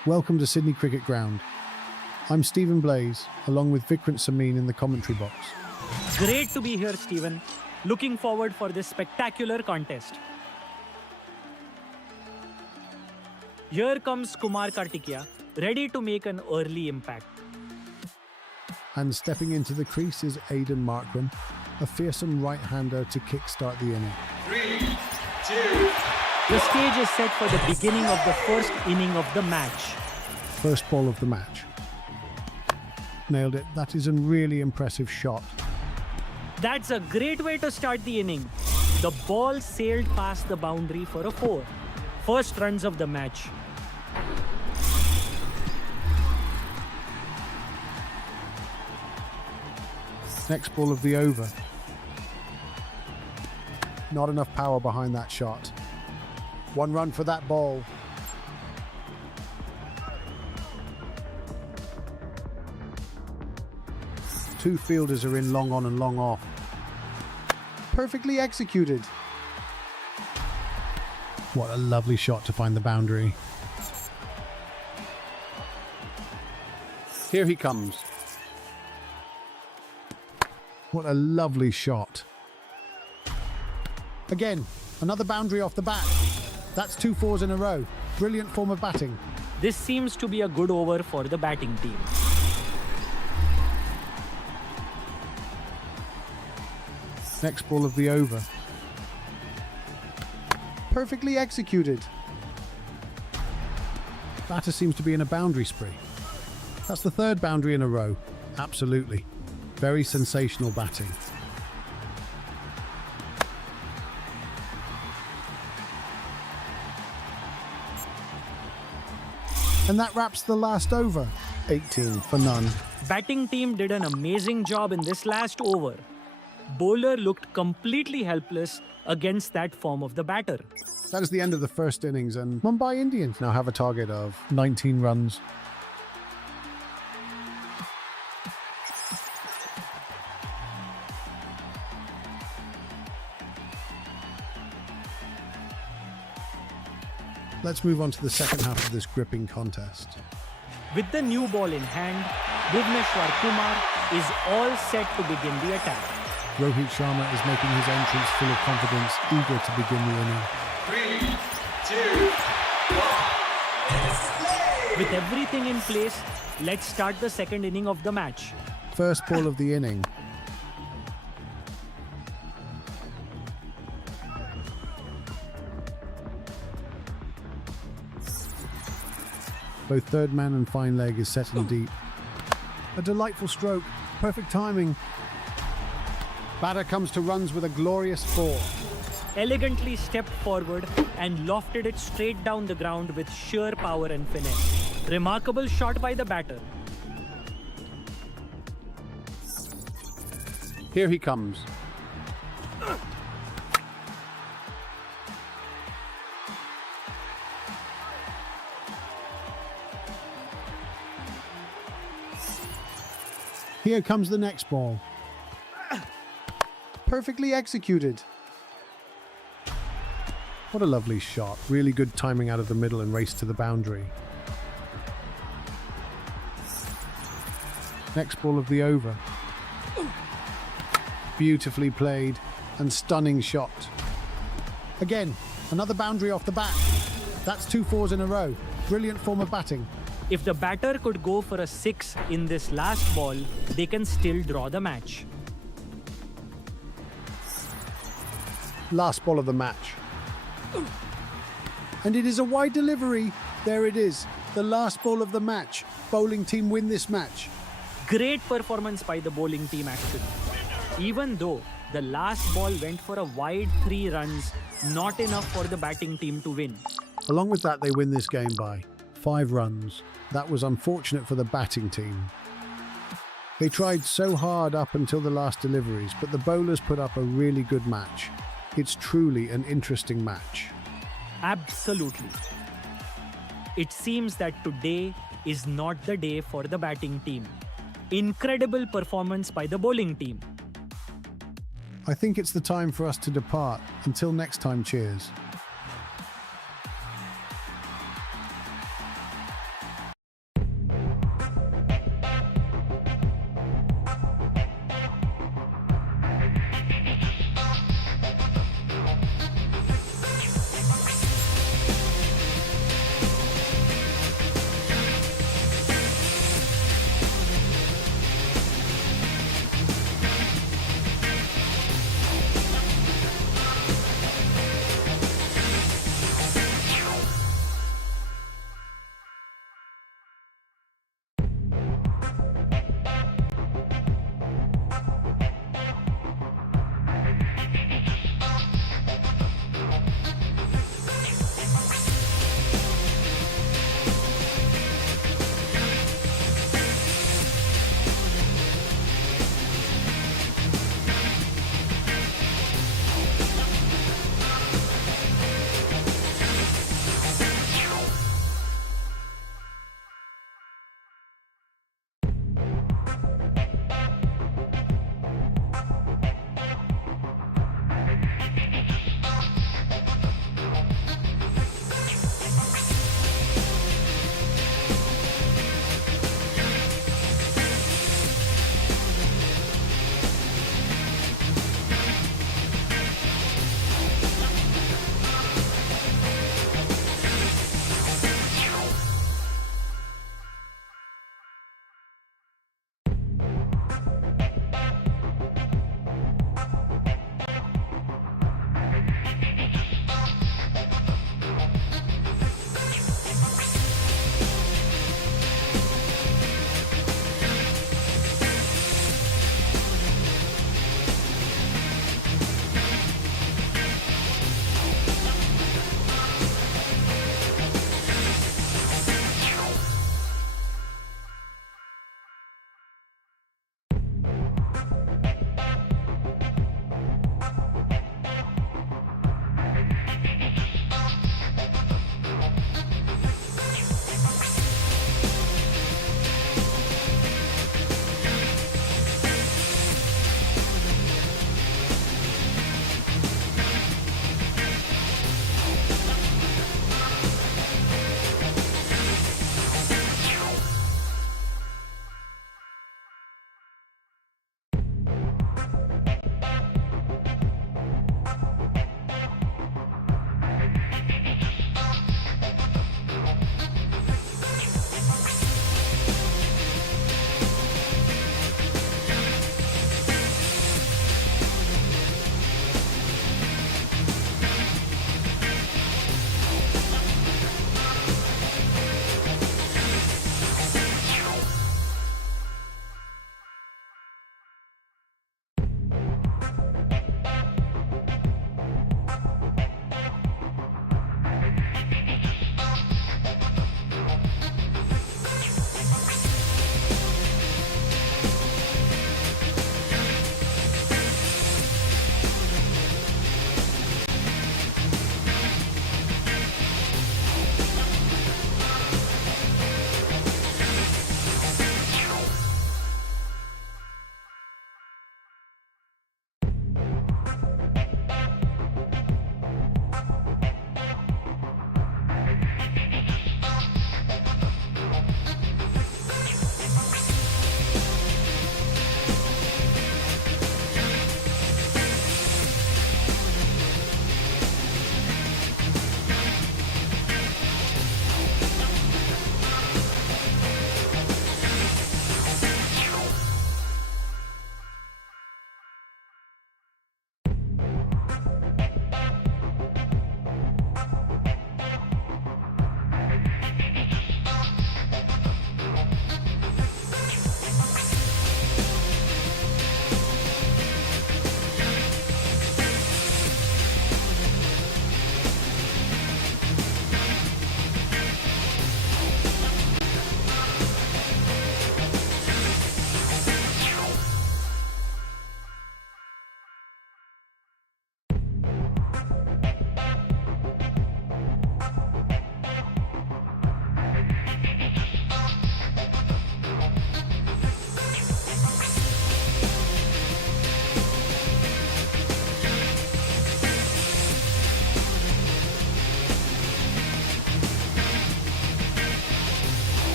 Welcome to Sydney Cricket Ground. I'm Stephen Blaze, along with Vikrant Samin in the commentary box. Great to be here, Stephen. Looking forward for this spectacular contest. Here comes Kumar Kartikeya, ready to make an early impact. And stepping into the crease is Aidan Markram, a fearsome right-hander to kickstart the inning. 3, 2, The stage is set for the beginning of the first inning of the match. First ball of the match. Nailed it. That is a really impressive shot. That's a great way to start the inning. The ball sailed past the boundary for a 4. First runs of the match. Next ball of the over. Not enough power behind that shot. 1 run for that ball. Two fielders are in long on and long off. Perfectly executed. What a lovely shot to find the boundary. Here he comes. What a lovely shot. Again, another boundary off the bat. That's 2 fours in a row. Brilliant form of batting. This seems to be a good over for the batting team. Next ball of the over. Perfectly executed. Batter seems to be in a boundary spree. That's the 3rd boundary in a row. Absolutely. Very sensational batting. And that wraps the last over. 18 for none. Batting team did an amazing job in this last over. Bowler looked completely helpless against that form of the batter. That is the end of the first innings, and Mumbai Indians now have a target of 19 runs. Let's move on to the second half of this gripping contest. With the new ball in hand, Bhuvneshwar Kumar is all set to begin the attack. Rohit Sharma is making his entrance full of confidence, eager to begin the inning. 3, 2, 1. With everything in place, let's start the second inning of the match. First ball of the inning. Both third man and fine leg is set in deep. A delightful stroke. Perfect timing. Batter comes to runs with a glorious 4. Elegantly stepped forward and lofted it straight down the ground with sheer power and finesse. Remarkable shot by the batter. Here he comes. Here comes the next ball. Perfectly executed. What a lovely shot. Really good timing out of the middle and race to the boundary. Next ball of the over. Beautifully played and stunning shot. Again, another boundary off the bat. That's 2 fours in a row. Brilliant form of batting. If the batter could go for a 6 in this last ball, they can still draw the match. Last ball of the match. And it is a wide delivery. There it is. The last ball of the match. Bowling team win this match. Great performance by the bowling team actually. Even though the last ball went for a wide 3 runs, not enough for the batting team to win. Along with that, they win this game by 5 runs. That was unfortunate for the batting team. They tried so hard up until the last deliveries, but the bowlers put up a really good match. It's truly an interesting match. Absolutely. It seems that today is not the day for the batting team. Incredible performance by the bowling team. I think it's the time for us to depart. Until next time, cheers.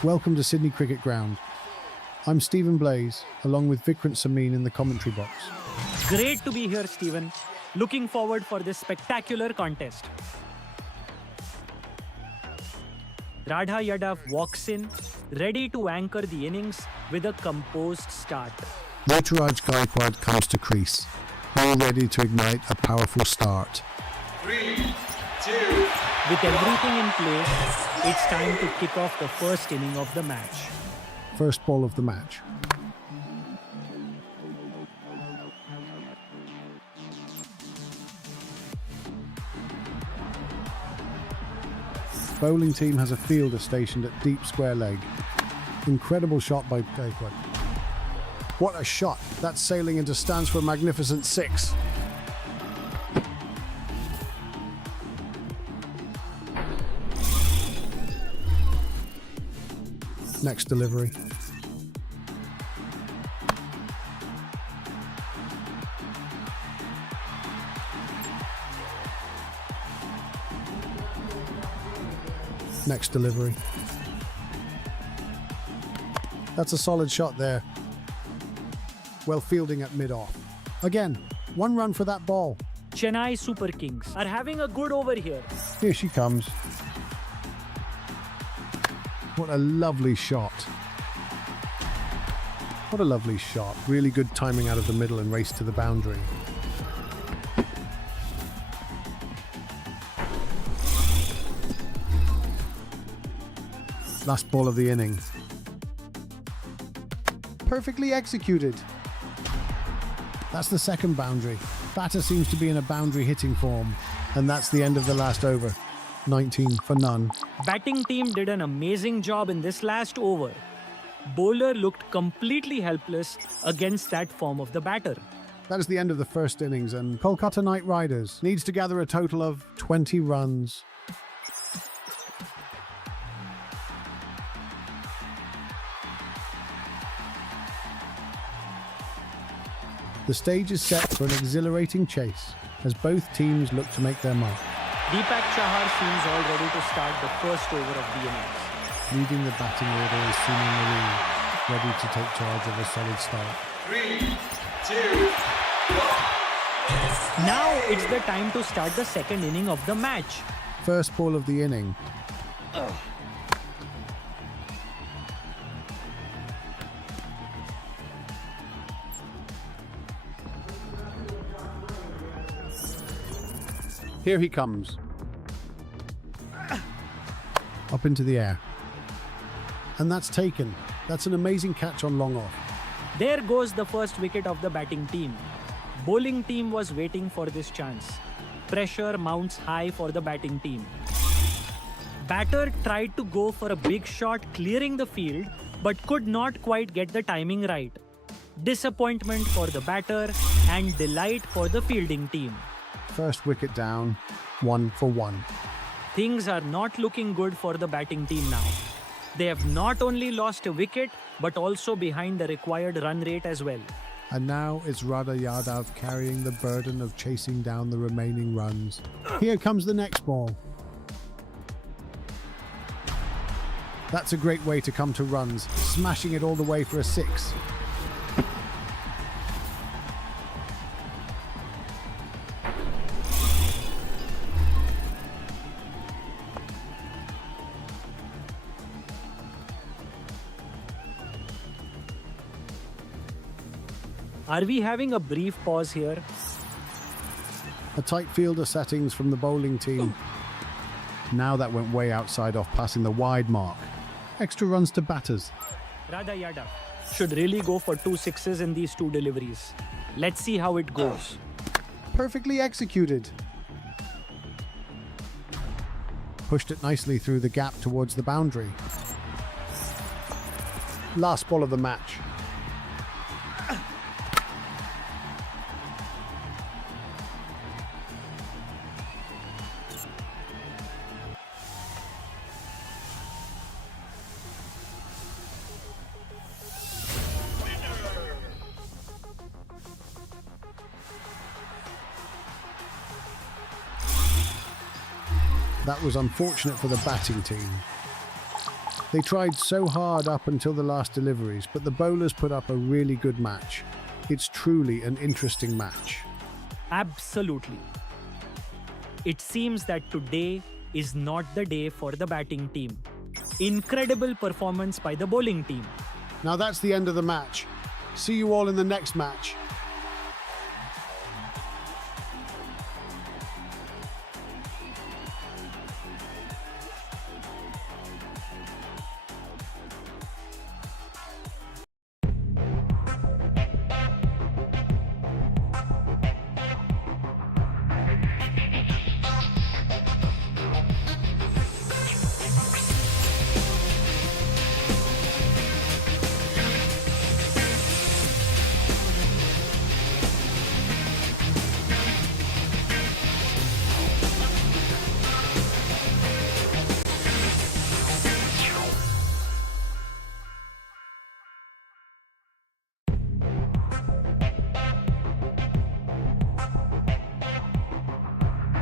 Welcome to Sydney Cricket Ground. I'm Stephen Blaze, along with Vikrant Samin in the commentary box. Great to be here, Stephen. Looking forward for this spectacular contest. Radha Yadav walks in, ready to anchor the innings with a composed start. Ruturaj Gaikwad comes to crease, all ready to ignite a powerful start. 3, 2, With everything in place, it's time to kick off the first inning of the match. First ball of the match. Bowling team has a fielder stationed at deep square leg. Incredible shot by Gaikwad. What a shot! That's sailing into stance for a magnificent 6. Next delivery. Next delivery. That's a solid shot there. Well fielding at mid-off. Again, 1 run for that ball. Chennai Super Kings are having a good over here. Here she comes. What a lovely shot. What a lovely shot. Really good timing out of the middle and race to the boundary. Last ball of the inning. Perfectly executed. That's the second boundary. Batter seems to be in a boundary hitting form. And that's the end of the last over. 19 for none. Batting team did an amazing job in this last over. Bowler looked completely helpless against that form of the batter. That is the end of the first innings, and Kolkata Knight Riders needs to gather a total of 20 runs. The stage is set for an exhilarating chase as both teams look to make their mark. Deepak Chahar seems all ready to start the first over of the innings. Leading the batting order is Sunil Marine, ready to take charge of a solid start. 3, 2, 1. Now it's the time to start the second inning of the match. First ball of the inning. Here he comes. Up into the air. And that's taken. That's an amazing catch on long off. There goes the first wicket of the batting team. Bowling team was waiting for this chance. Pressure mounts high for the batting team. Batter tried to go for a big shot clearing the field but could not quite get the timing right. Disappointment for the batter and delight for the fielding team. First wicket down, 1 for 1. Things are not looking good for the batting team now. They have not only lost a wicket but also behind the required run rate as well. And now it's Radha Yadav carrying the burden of chasing down the remaining runs. Here comes the next ball. That's a great way to come to runs, smashing it all the way for a 6. Are we having a brief pause here? A tight fielder settings from the bowling team. Now that went way outside off passing the wide mark. Extra runs to batters. Radha Yadav should really go for 2 sixes in these 2 deliveries. Let's see how it goes. Perfectly executed. Pushed it nicely through the gap towards the boundary. Last ball of the match. That was unfortunate for the batting team. They tried so hard up until the last deliveries, but the bowlers put up a really good match. It's truly an interesting match. Absolutely. It seems that today is not the day for the batting team. Incredible performance by the bowling team. Now that's the end of the match. See you all in the next match.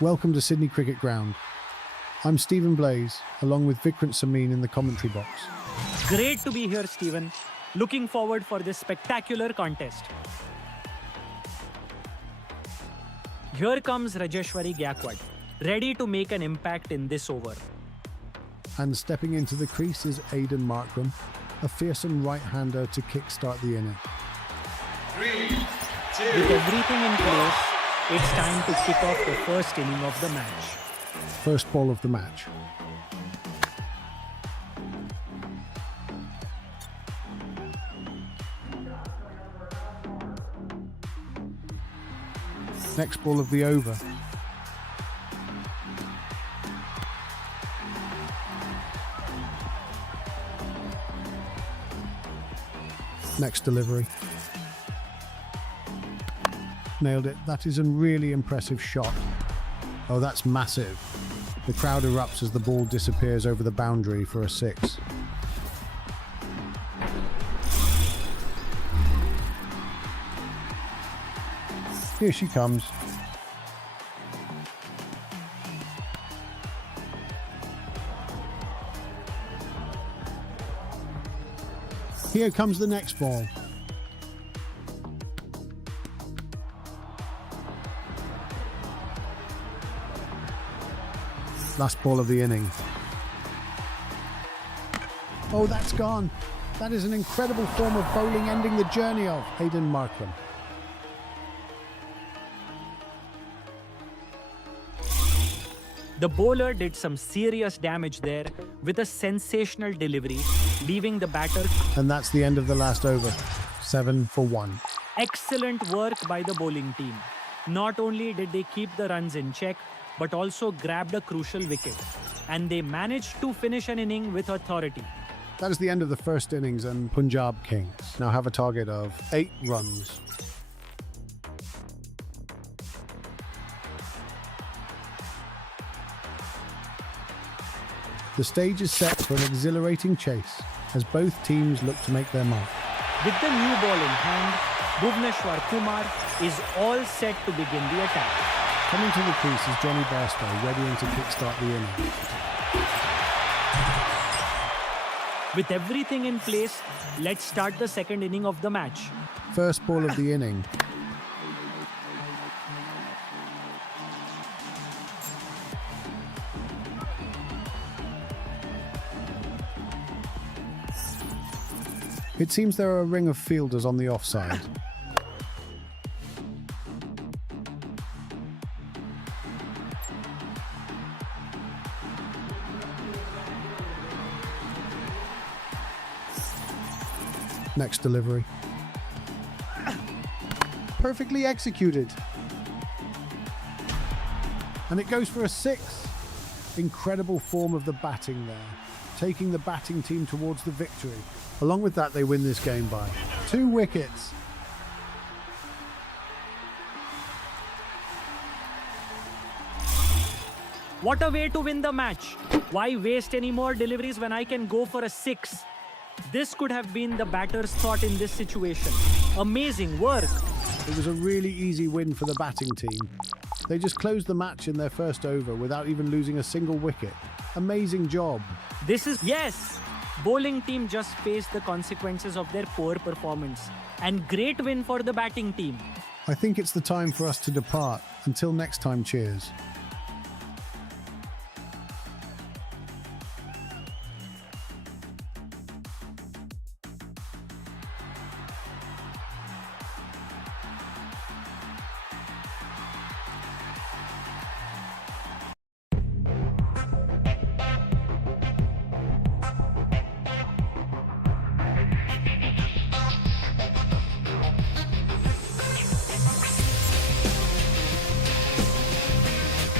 Welcome to Sydney Cricket Ground. I'm Stephen Blaze, along with Vikrant Samin in the commentary box. Great to be here, Stephen. Looking forward for this spectacular contest. Here comes Rajeshwari Gaikwad, ready to make an impact in this over. And stepping into the crease is Aiden Markram, a fearsome right-hander to kickstart the inning. 3, 2, With everything in place, it's time to kick off the first inning of the match. First ball of the match. Next ball of the over. Next delivery. Nailed it. That is a really impressive shot. Oh, that's massive. The crowd erupts as the ball disappears over the boundary for a 6. Here she comes. Here comes the next ball. Last ball of the inning. Oh, that's gone. That is an incredible form of bowling, ending the journey of Aiden Markram. The bowler did some serious damage there with a sensational delivery, leaving the batter. And that's the end of the last over. 7 for 1. Excellent work by the bowling team. Not only did they keep the runs in check, but also grabbed a crucial wicket. And they managed to finish an inning with authority. That is the end of the first innings, and Punjab Kings now have a target of 8 runs. The stage is set for an exhilarating chase as both teams look to make their mark. With the new ball in hand, Bhuvneshwar Kumar is all set to begin the attack. Coming to the crease is Johnny Bairstow, readying to kickstart the inning. With everything in place, let's start the second inning of the match. First ball of the inning. It seems there are a ring of fielders on the offside. Next delivery. Perfectly executed. And it goes for a 6. Incredible form of the batting there, taking the batting team towards the victory. Along with that, they win this game by 2 wickets. What a way to win the match. Why waste any more deliveries when I can go for a 6? This could have been the batter's thought in this situation. Amazing work. It was a really easy win for the batting team. They just closed the match in their first over without even losing a single wicket. Amazing job. Yes! Bowling team just faced the consequences of their poor performance. And great win for the batting team. I think it's the time for us to depart. Until next time, cheers.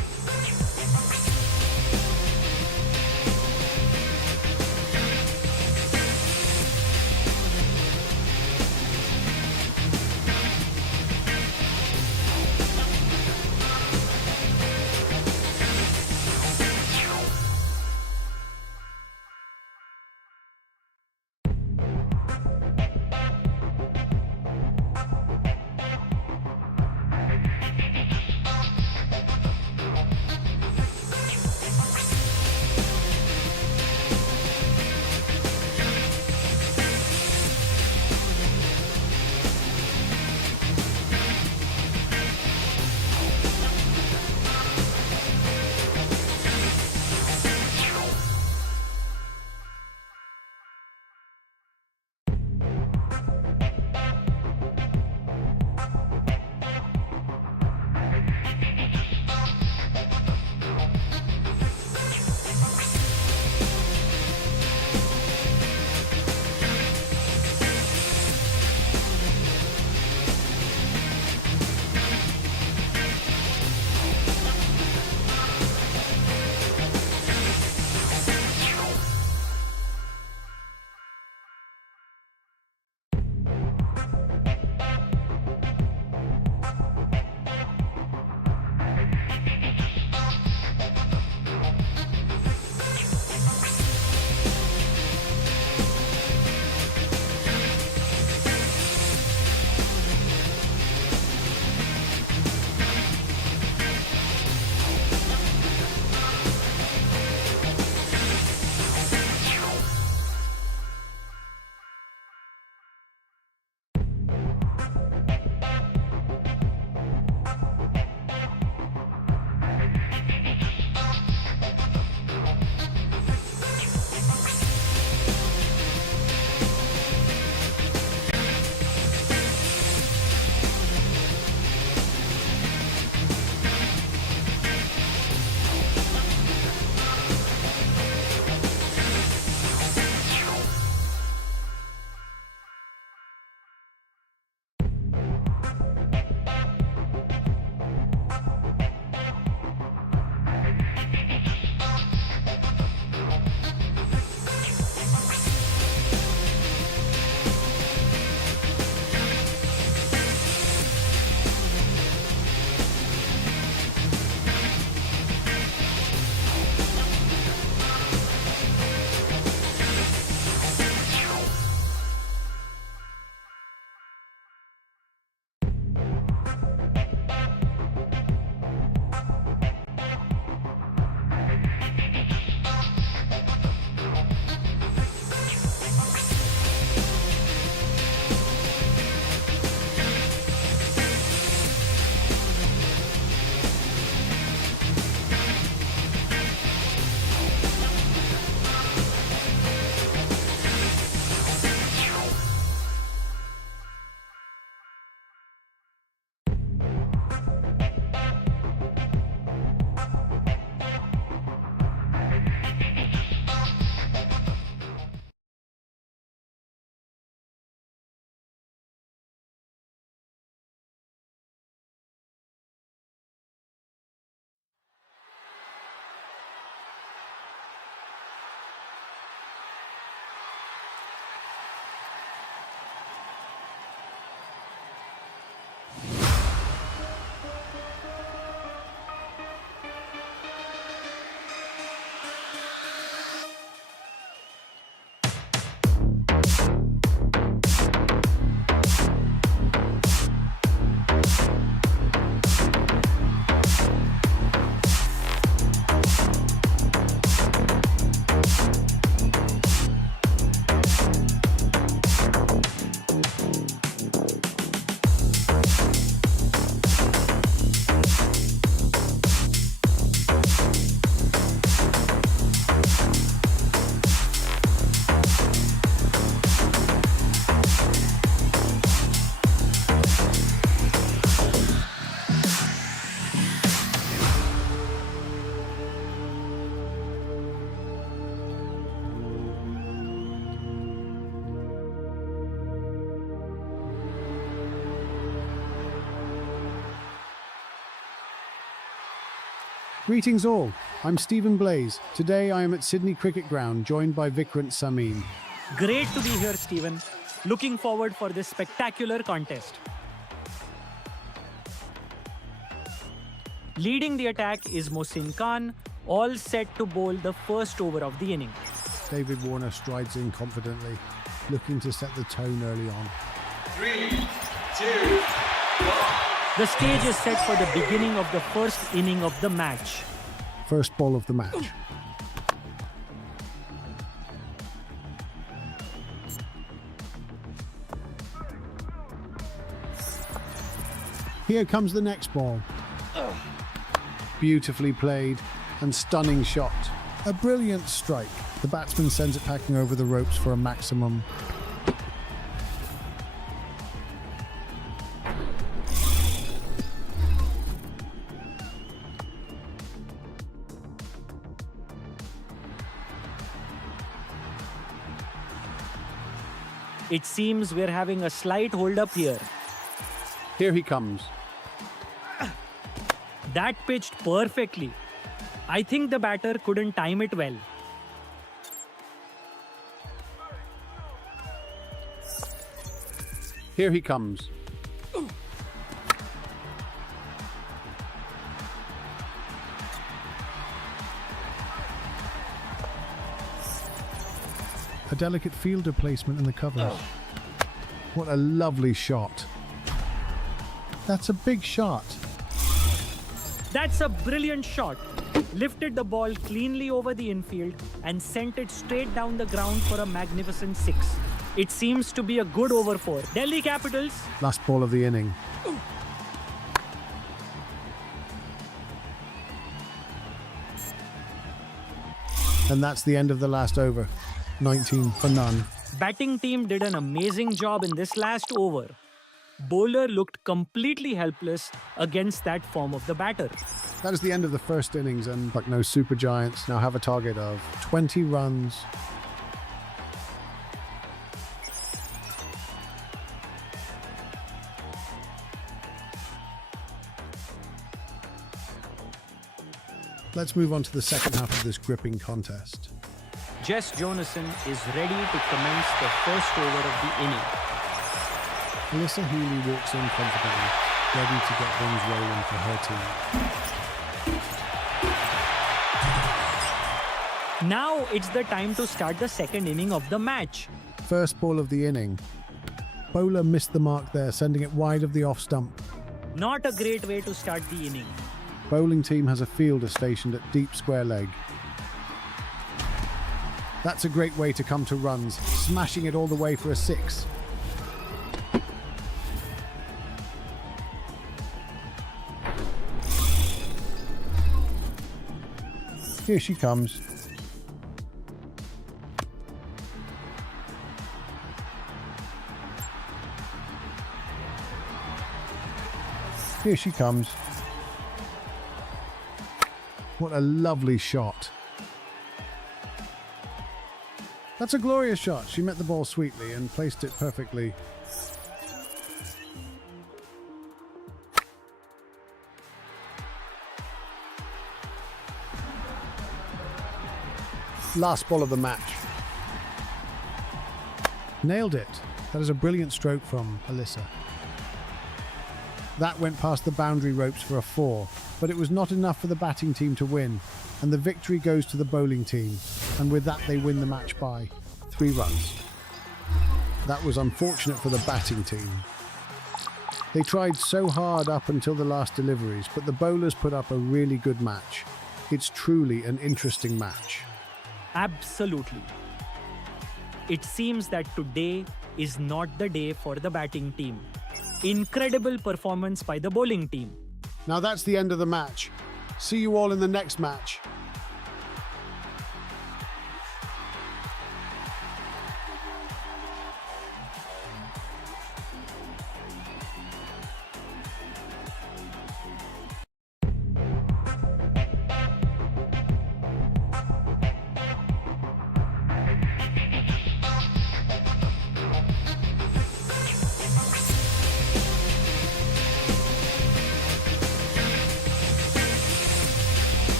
Greetings all, I'm Stephen Blaze. Today I am at Sydney Cricket Ground, joined by Vikrant Samin. Great to be here, Stephen. Looking forward for this spectacular contest. Leading the attack is Mohsin Khan, all set to bowl the first over of the inning. David Warner strides in confidently, looking to set the tone early on. 3, 2, 1. The stage is set for the beginning of the first inning of the match. First ball of the match. Here comes the next ball. Beautifully played and stunning shot. A brilliant strike. The batsman sends it packing over the ropes for a maximum. It seems we're having a slight hold-up here. Here he comes. That pitched perfectly. I think the batter couldn't time it well. Here he comes. A delicate fielder placement in the covers. What a lovely shot. That's a big shot. That's a brilliant shot. Lifted the ball cleanly over the infield and sent it straight down the ground for a magnificent 6. It seems to be a good over for Delhi Capitals. Last ball of the inning. And that's the end of the last over. 19 for none. Batting team did an amazing job in this last over. Bowler looked completely helpless against that form of the batter. That is the end of the first innings, and Lucknow Super Giants now have a target of 20 runs. Let's move on to the second half of this gripping contest. Jess Jonason is ready to commence the first over of the inning. Alyssa Healy walks in confidently, ready to get things rolling for her team. Now it's the time to start the second inning of the match. First ball of the inning. Bowler missed the mark there, sending it wide of the off stump. Not a great way to start the inning. Bowling team has a fielder stationed at deep square leg. That's a great way to come to runs, smashing it all the way for a 6. Here she comes. Here she comes. What a lovely shot. That's a glorious shot. She met the ball sweetly and placed it perfectly. Last ball of the match. Nailed it. That is a brilliant stroke from Alyssa. That went past the boundary ropes for a 4, but it was not enough for the batting team to win, and the victory goes to the bowling team, and with that they win the match by 3 runs. That was unfortunate for the batting team. They tried so hard up until the last deliveries, but the bowlers put up a really good match. It's truly an interesting match. Absolutely. It seems that today is not the day for the batting team. Incredible performance by the bowling team. Now that's the end of the match. See you all in the next match.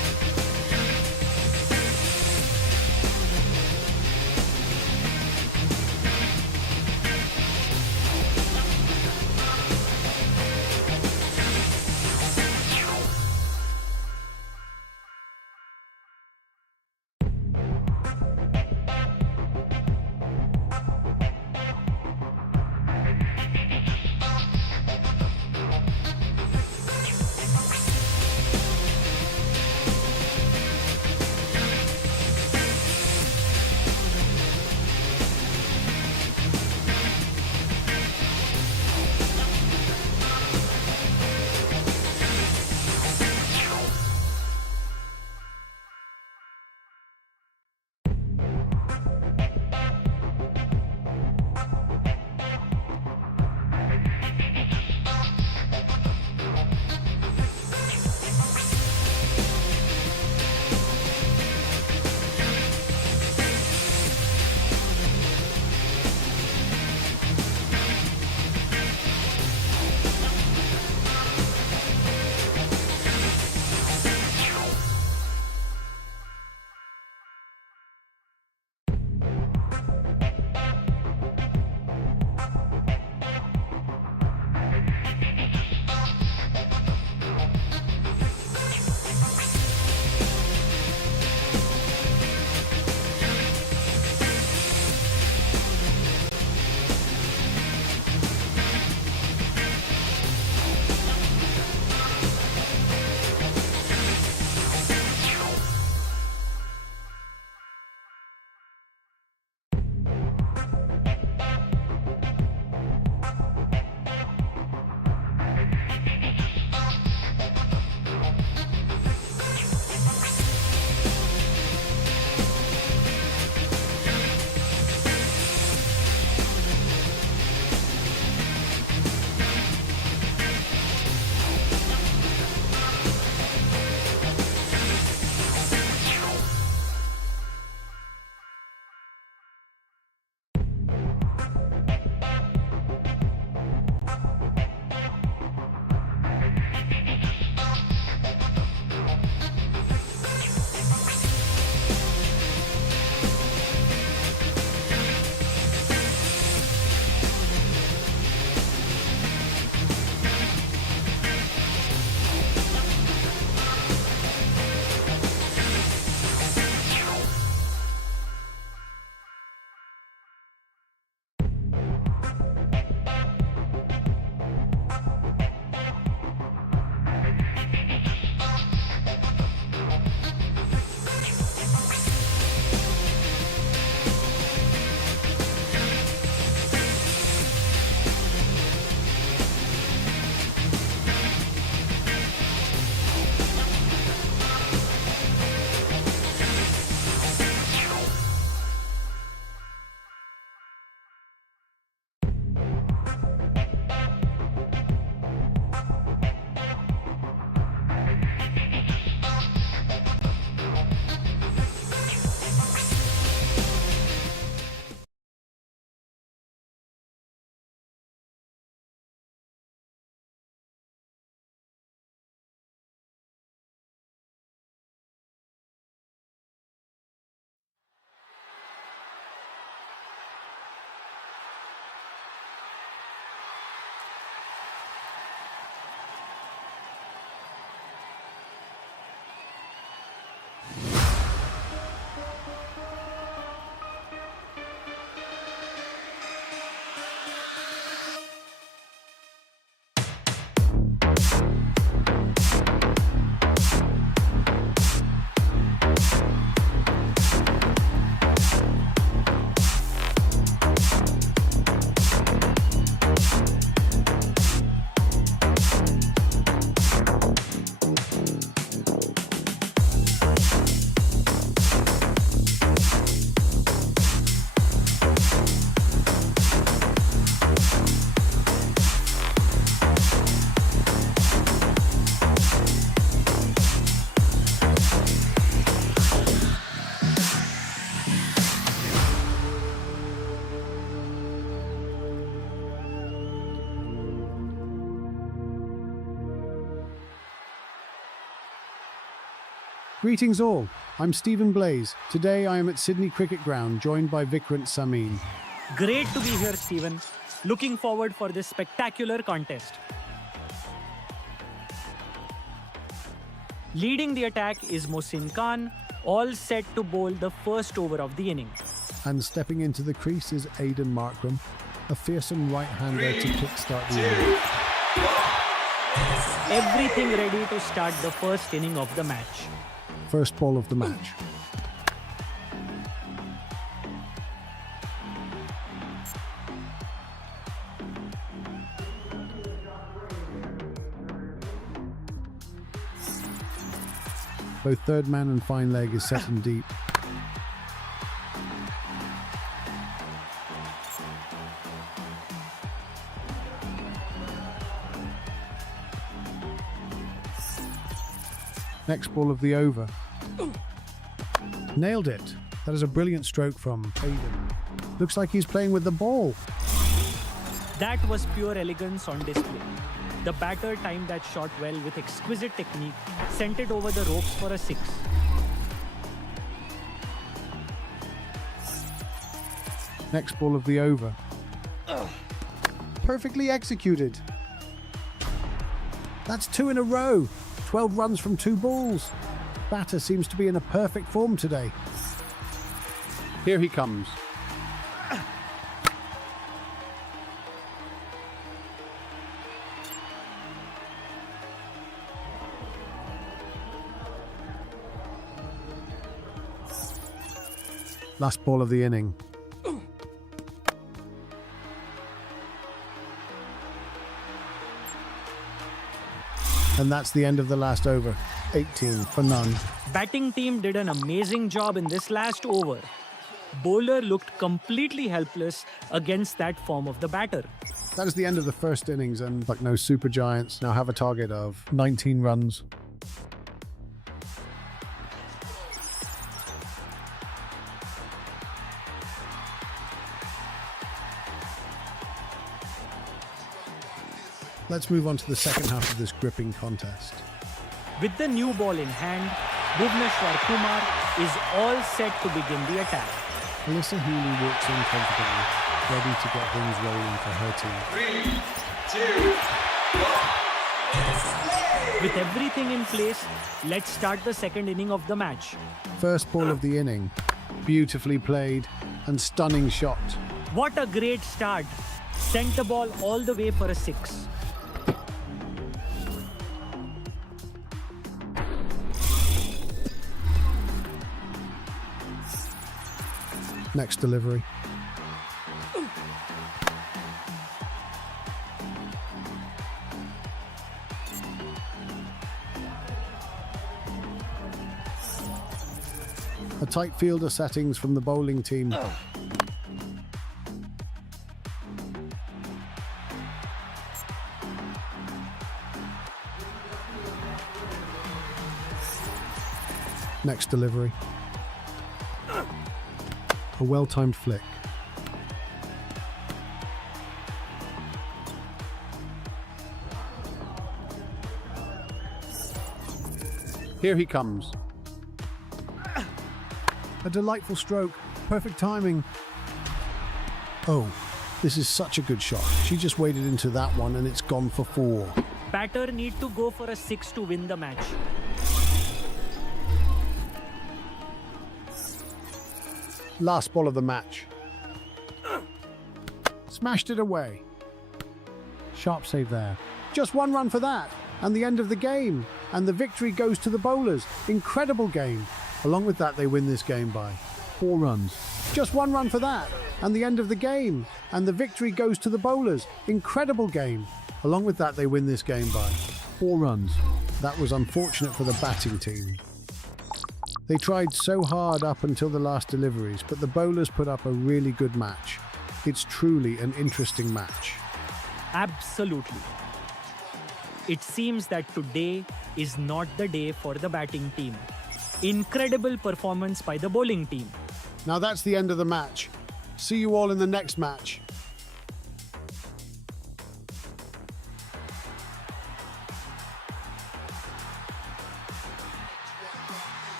Greetings all, I'm Stephen Blaze. Today I am at Sydney Cricket Ground, joined by Vikrant Samin. Great to be here, Stephen. Looking forward for this spectacular contest. Leading the attack is Mohsin Khan, all set to bowl the first over of the inning. And stepping into the crease is Aidan Markram, a fearsome right-hander to kickstart the inning. Everything ready to start the first inning of the match. First ball of the match. Both third man and fine leg is set and deep. Next ball of the over. Nailed it. That is a brilliant stroke from Aidan. Looks like he's playing with the ball. That was pure elegance on display. The batter timed that shot well with exquisite technique, sent it over the ropes for a 6. Next ball of the over. Perfectly executed. That's 2 in a row. 12 runs from 2 balls. Batter seems to be in a perfect form today. Here he comes. Last ball of the inning. And that's the end of the last over. 18 for none. Batting team did an amazing job in this last over. Bowler looked completely helpless against that form of the batter. That is the end of the first innings, and like no super giants now have a target of 19 runs. Let's move on to the second half of this gripping contest. With the new ball in hand, Bhuvneshwar Kumar is all set to begin the attack. Alyssa Healy walks in confidently, ready to get things rolling for her team. 3, 2, 1. With everything in place, let's start the second inning of the match. First ball of the inning. Beautifully played and stunning shot. What a great start. Sent the ball all the way for a 6. Next delivery. A tight field of settings from the bowling team. Next delivery. A well-timed flick. Here he comes. A delightful stroke. Perfect timing. Oh, this is such a good shot. She just waded into that one and it's gone for 4. Batter need to go for a 6 to win the match. Last ball of the match. Smashed it away. Sharp save there. Just 1 run for that. And the end of the game. And the victory goes to the bowlers. Incredible game. Along with that, they win this game by 4 runs. Just 1 run for that. And the end of the game. And the victory goes to the bowlers. Incredible game. Along with that, they win this game by 4 runs. That was unfortunate for the batting team. They tried so hard up until the last deliveries, but the bowlers put up a really good match. It's truly an interesting match. Absolutely. It seems that today is not the day for the batting team. Incredible performance by the bowling team. Now that's the end of the match. See you all in the next match.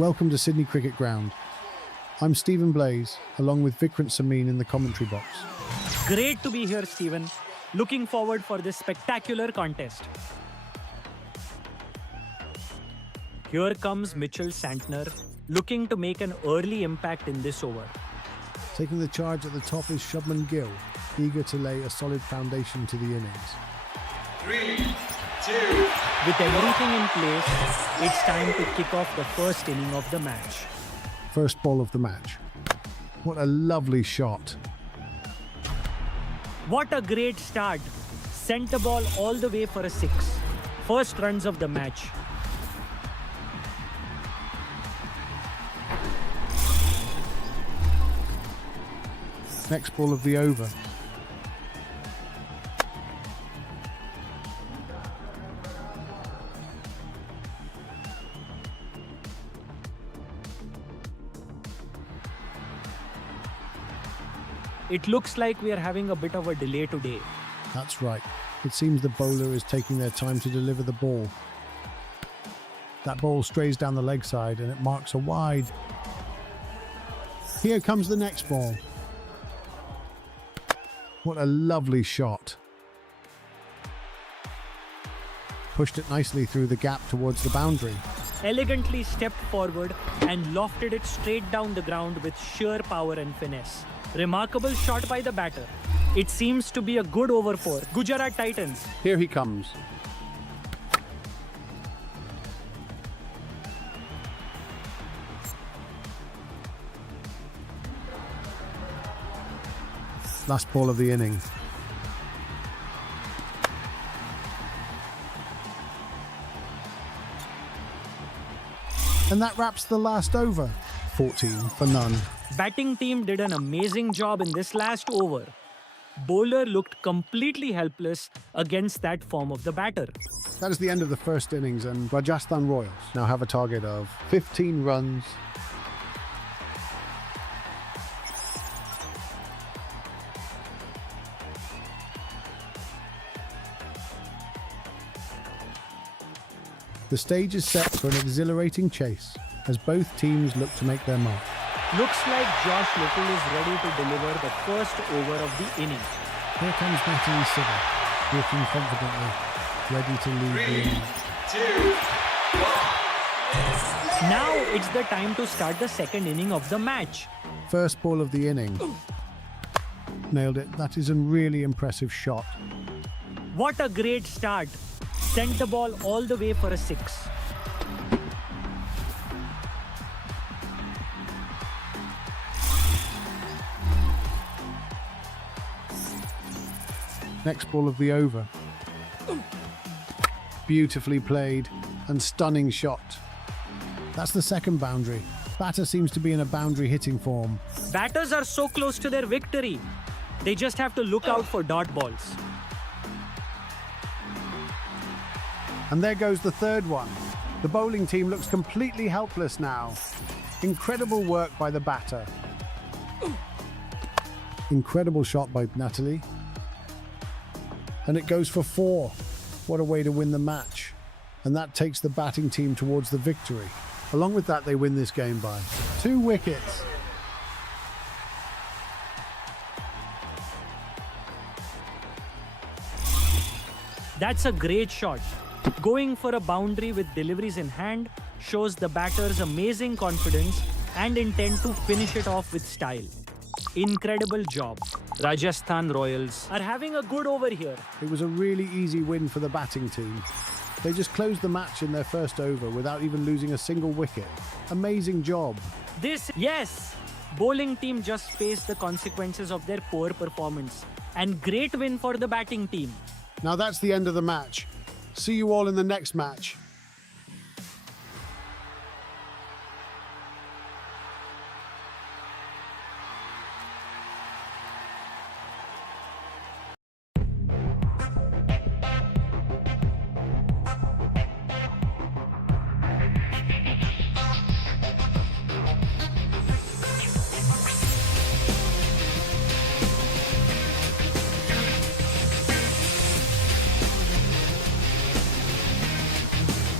Welcome to Sydney Cricket Ground. I'm Stephen Blaze, along with Vikrant Samin in the commentary box. Great to be here, Stephen. Looking forward for this spectacular contest. Here comes Mitchell Santner, looking to make an early impact in this over. Taking the charge at the top is Shubman Gill, eager to lay a solid foundation to the innings. 3, 2, With everything in place, it's time to kick off the first inning of the match. First ball of the match. What a lovely shot. What a great start. Sent the ball all the way for a 6. First runs of the match. Next ball of the over. It looks like we are having a bit of a delay today. That's right. It seems the bowler is taking their time to deliver the ball. That ball strays down the leg side and it marks a wide. Here comes the next ball. What a lovely shot. Pushed it nicely through the gap towards the boundary. Elegantly stepped forward and lofted it straight down the ground with sheer power and finesse. Remarkable shot by the batter. It seems to be a good over for Gujarat Titans. Here he comes. Last ball of the inning. And that wraps the last over. 14 for none. Batting team did an amazing job in this last over. Bowler looked completely helpless against that form of the batter. That is the end of the first innings, and Rajasthan Royals now have a target of 15 runs. The stage is set for an exhilarating chase as both teams look to make their mark. Looks like Josh Little is ready to deliver the first over of the inning. Here comes Natalie Sigger, walking confidently, ready to lead the 3, inning. 2, 1. Now it's the time to start the second inning of the match. First ball of the inning. Nailed it. That is a really impressive shot. What a great start. Sent the ball all the way for a 6. Next ball of the over. Beautifully played and stunning shot. That's the second boundary. Batter seems to be in a boundary hitting form. Batters are so close to their victory. They just have to look out for dot balls. And there goes the third one. The bowling team looks completely helpless now. Incredible work by the batter. Incredible shot by Natalie. And it goes for 4. What a way to win the match. And that takes the batting team towards the victory. Along with that, they win this game by 2 wickets. That's a great shot. Going for a boundary with deliveries in hand shows the batter's amazing confidence and intent to finish it off with style. Incredible job. Rajasthan Royals are having a good over here. It was a really easy win for the batting team. They just closed the match in their first over without even losing a single wicket. Amazing job. Yes! Bowling team just faced the consequences of their poor performance. And great win for the batting team. Now that's the end of the match. See you all in the next match.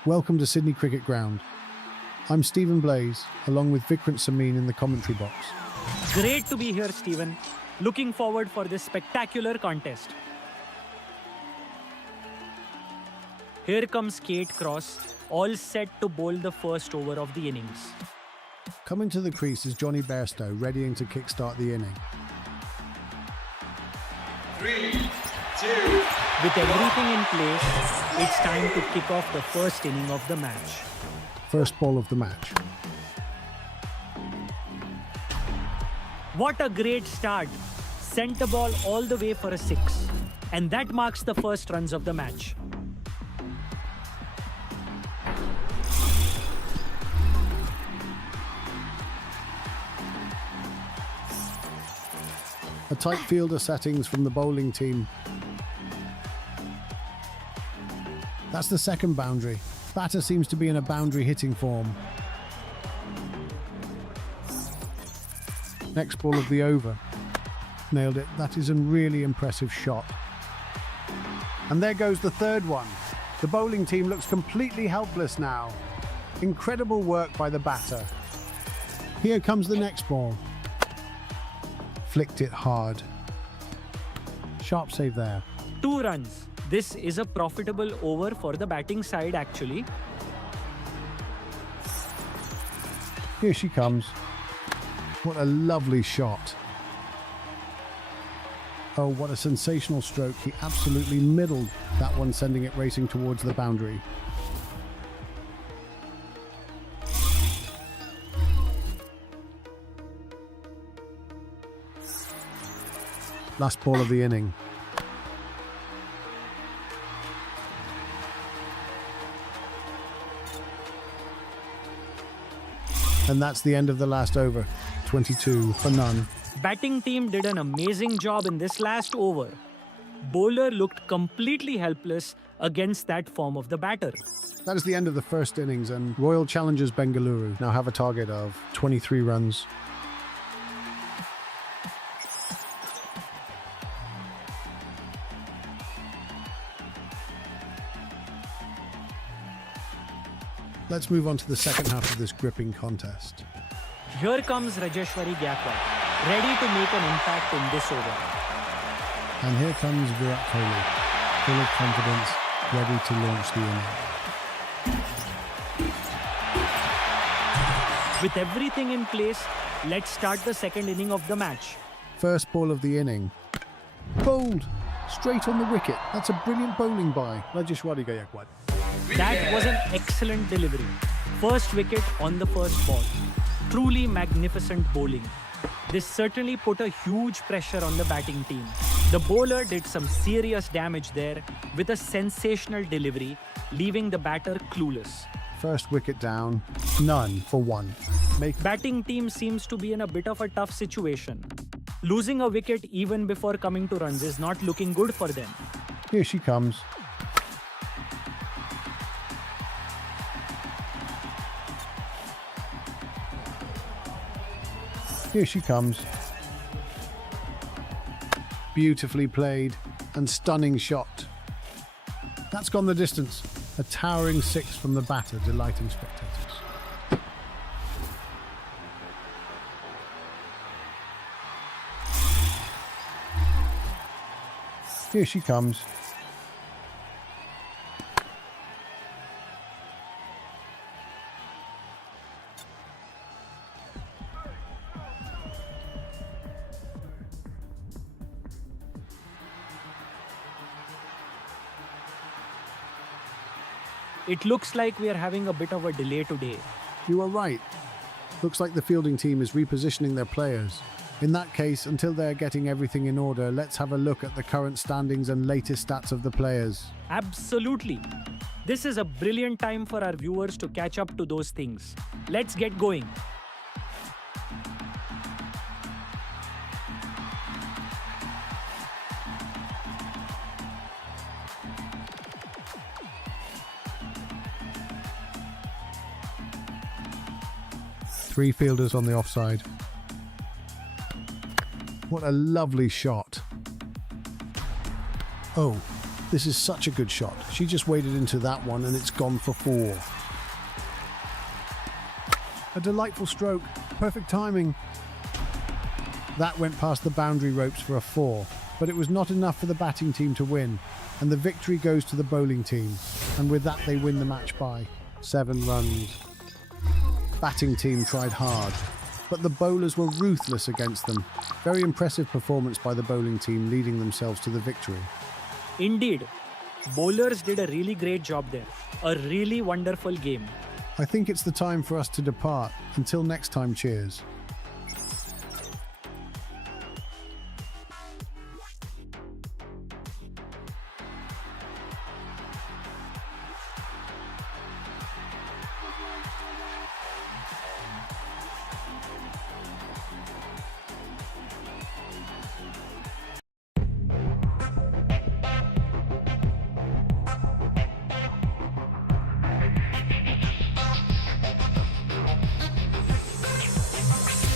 Welcome to Sydney Cricket Ground. I'm Stephen Blaze, along with Vikrant Samin in the commentary box. Great to be here, Stephen. Looking forward for this spectacular contest. Here comes Kate Cross, all set to bowl the first over of the innings. Coming to the crease is Johnny Bairstow, readying to kickstart the inning. 3, 2, With everything in place, it's time to kick off the first inning of the match. First ball of the match. What a great start! Sent the ball all the way for a 6. And that marks the first runs of the match. A tight fielder settings from the bowling team. That's the second boundary. Batter seems to be in a boundary hitting form. Next ball of the over. Nailed it. That is a really impressive shot. And there goes the third one. The bowling team looks completely helpless now. Incredible work by the batter. Here comes the next ball. Flicked it hard. Sharp save there. 2 runs. This is a profitable over for the batting side actually. Here she comes. What a lovely shot. Oh, what a sensational stroke. He absolutely middled that one, sending it racing towards the boundary. Last ball of the inning. And that's the end of the last over. 22 for none. Batting team did an amazing job in this last over. Bowler looked completely helpless against that form of the batter. That is the end of the first innings, and Royal Challengers Bengaluru now have a target of 23 runs. Let's move on to the second half of this gripping contest. Here comes Rajeshwari Gaikwad, ready to make an impact in this over. And here comes Virat Kohli, full of confidence, ready to launch the inning. With everything in place, let's start the second inning of the match. First ball of the inning. Bowled! Straight on the wicket. That's a brilliant bowling by Rajeshwari Gaikwad. That was an excellent delivery. First wicket on the first ball. Truly magnificent bowling. This certainly put a huge pressure on the batting team. The bowler did some serious damage there with a sensational delivery, leaving the batter clueless. First wicket down, none for 1. Batting team seems to be in a bit of a tough situation. Losing a wicket even before coming to runs is not looking good for them. Here she comes. Here she comes. Beautifully played and stunning shot. That's gone the distance. A towering 6 from the batter, delighting spectators. Here she comes. It looks like we are having a bit of a delay today. You are right. Looks like the fielding team is repositioning their players. In that case, until they're getting everything in order, let's have a look at the current standings and latest stats of the players. Absolutely. This is a brilliant time for our viewers to catch up to those things. Let's get going. Three fielders on the offside. What a lovely shot. Oh, This is such a good shot. She just waded into that one and it's gone for 4. A delightful stroke. Perfect timing. That went past the boundary ropes for a 4, but it was not enough for the batting team to win, and the victory goes to the bowling team, and with that they win the match by 7 runs. Batting team tried hard, but the bowlers were ruthless against them. Very impressive performance by the bowling team, leading themselves to the victory. Indeed, bowlers did a really great job there. A really wonderful game. I think it's the time for us to depart. Until next time, cheers.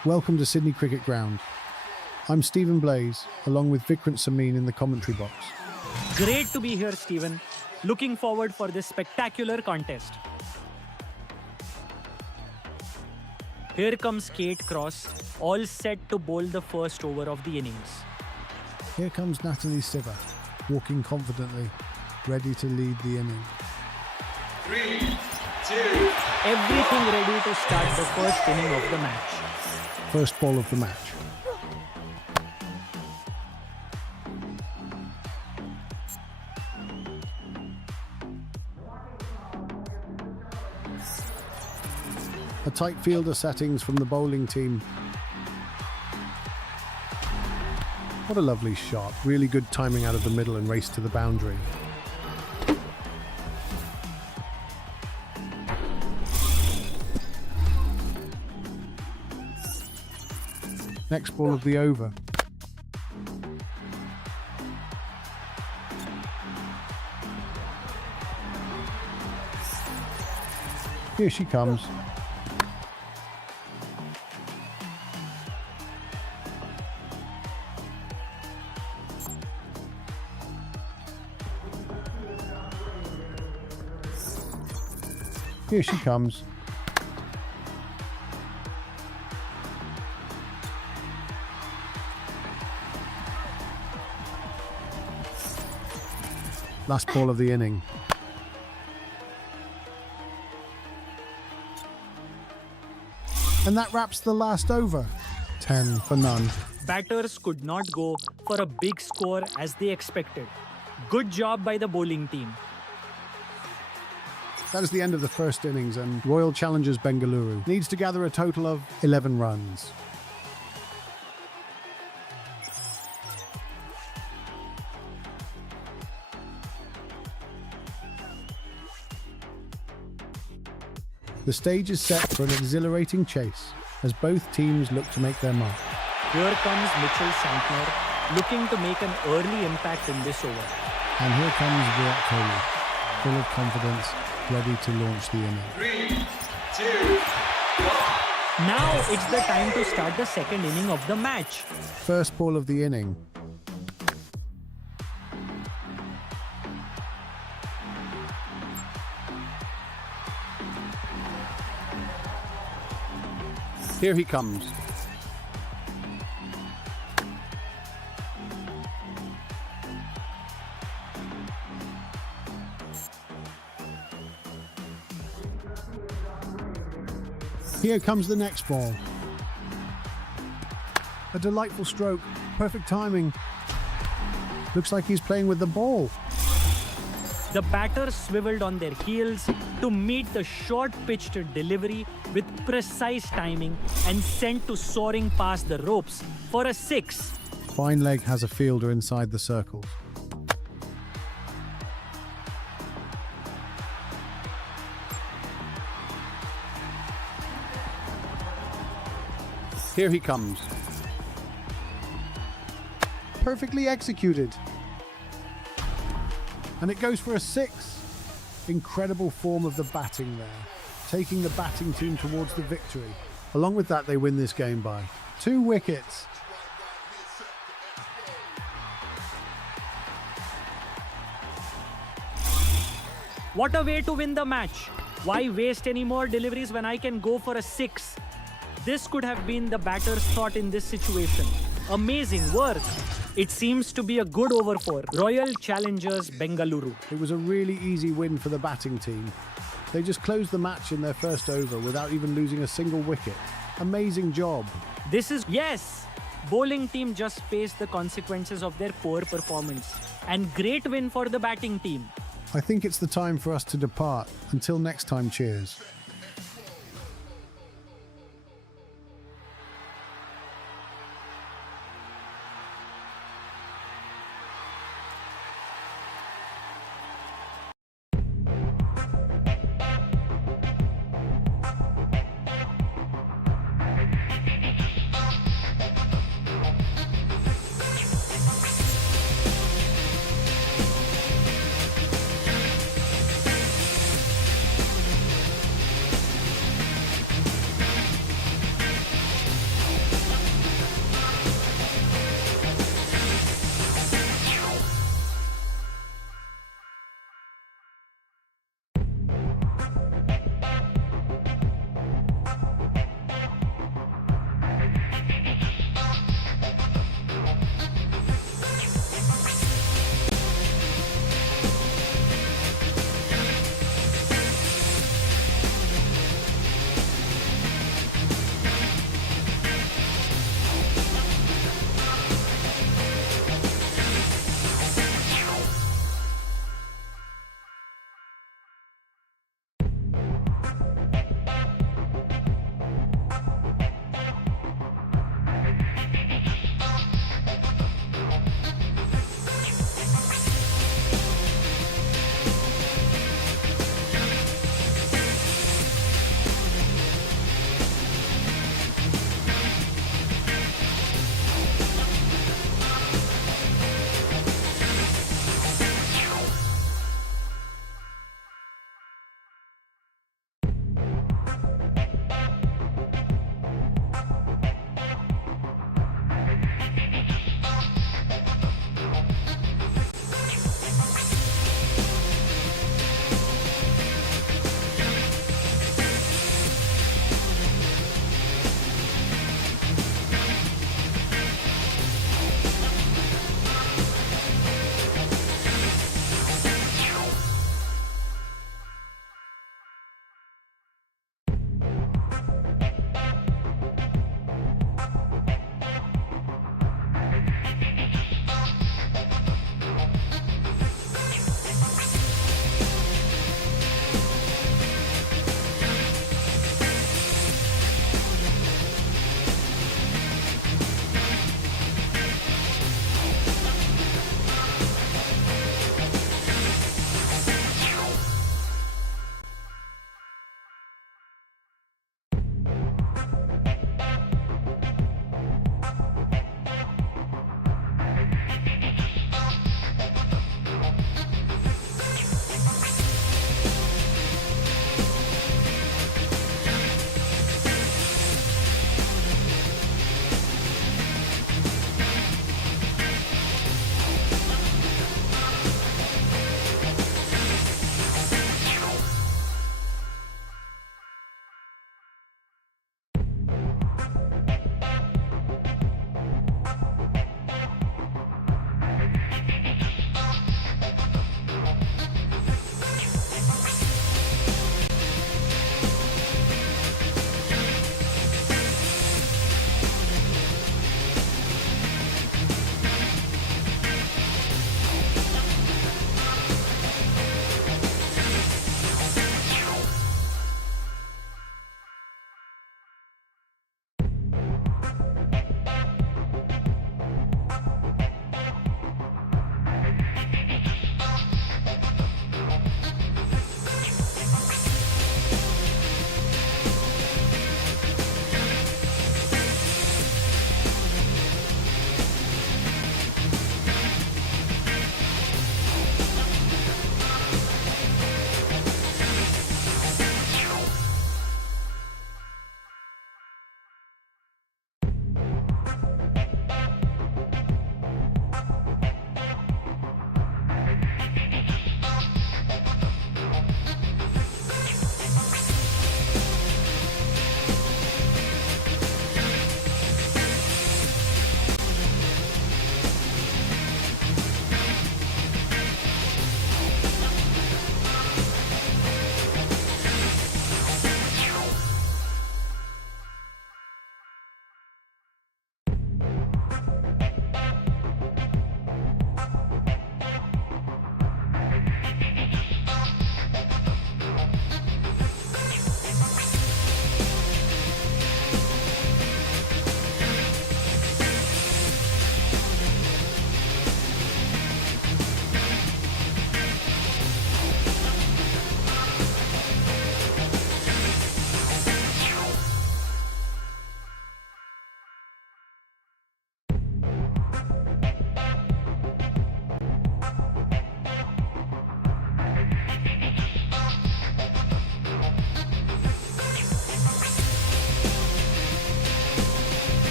Welcome to Sydney Cricket Ground. I'm Stephen Blaze, along with Vikrant Samin in the commentary box. Great to be here, Stephen. Looking forward for this spectacular contest. Here comes Kate Cross, all set to bowl the first over of the innings. Here comes Natalie Stiver, walking confidently, ready to lead the inning. 3, 2, Everything ready to start the first inning of the match. First ball of the match. A tight fielder settings from the bowling team. What a lovely shot. Really good timing out of the middle and race to the boundary. Next ball of the over. Here she comes. Here she comes. Last ball of the inning. And that wraps the last over. 10 for none. Batters could not go for a big score as they expected. Good job by the bowling team. That is the end of the first innings, and Royal Challengers Bengaluru needs to gather a total of 11 runs. The stage is set for an exhilarating chase as both teams look to make their mark. Here comes Mitchell Santner, looking to make an early impact in this over. And here comes Virat Kohli, full of confidence, ready to launch the inning. 3, 2, 1. Now it's the time to start the second inning of the match. First ball of the inning. Here he comes. Here comes the next ball. A delightful stroke, perfect timing. Looks like he's playing with the ball. The batters swiveled on their heels to meet the short-pitched delivery with precise timing and sent to soaring past the ropes for a 6. Fine leg has a fielder inside the circles. Here he comes. Perfectly executed. And it goes for a 6. Incredible form of the batting there, taking the batting team towards the victory. Along with that, they win this game by 2 wickets. What a way to win the match. Why waste any more deliveries when I can go for a 6? This could have been the batter's thought in this situation. Amazing work. It seems to be a good over for Royal Challengers Bengaluru. It was a really easy win for the batting team. They just closed the match in their first over without even losing a single wicket. Amazing job. Yes! Bowling team just faced the consequences of their poor performance. And great win for the batting team. I think it's the time for us to depart. Until next time, cheers.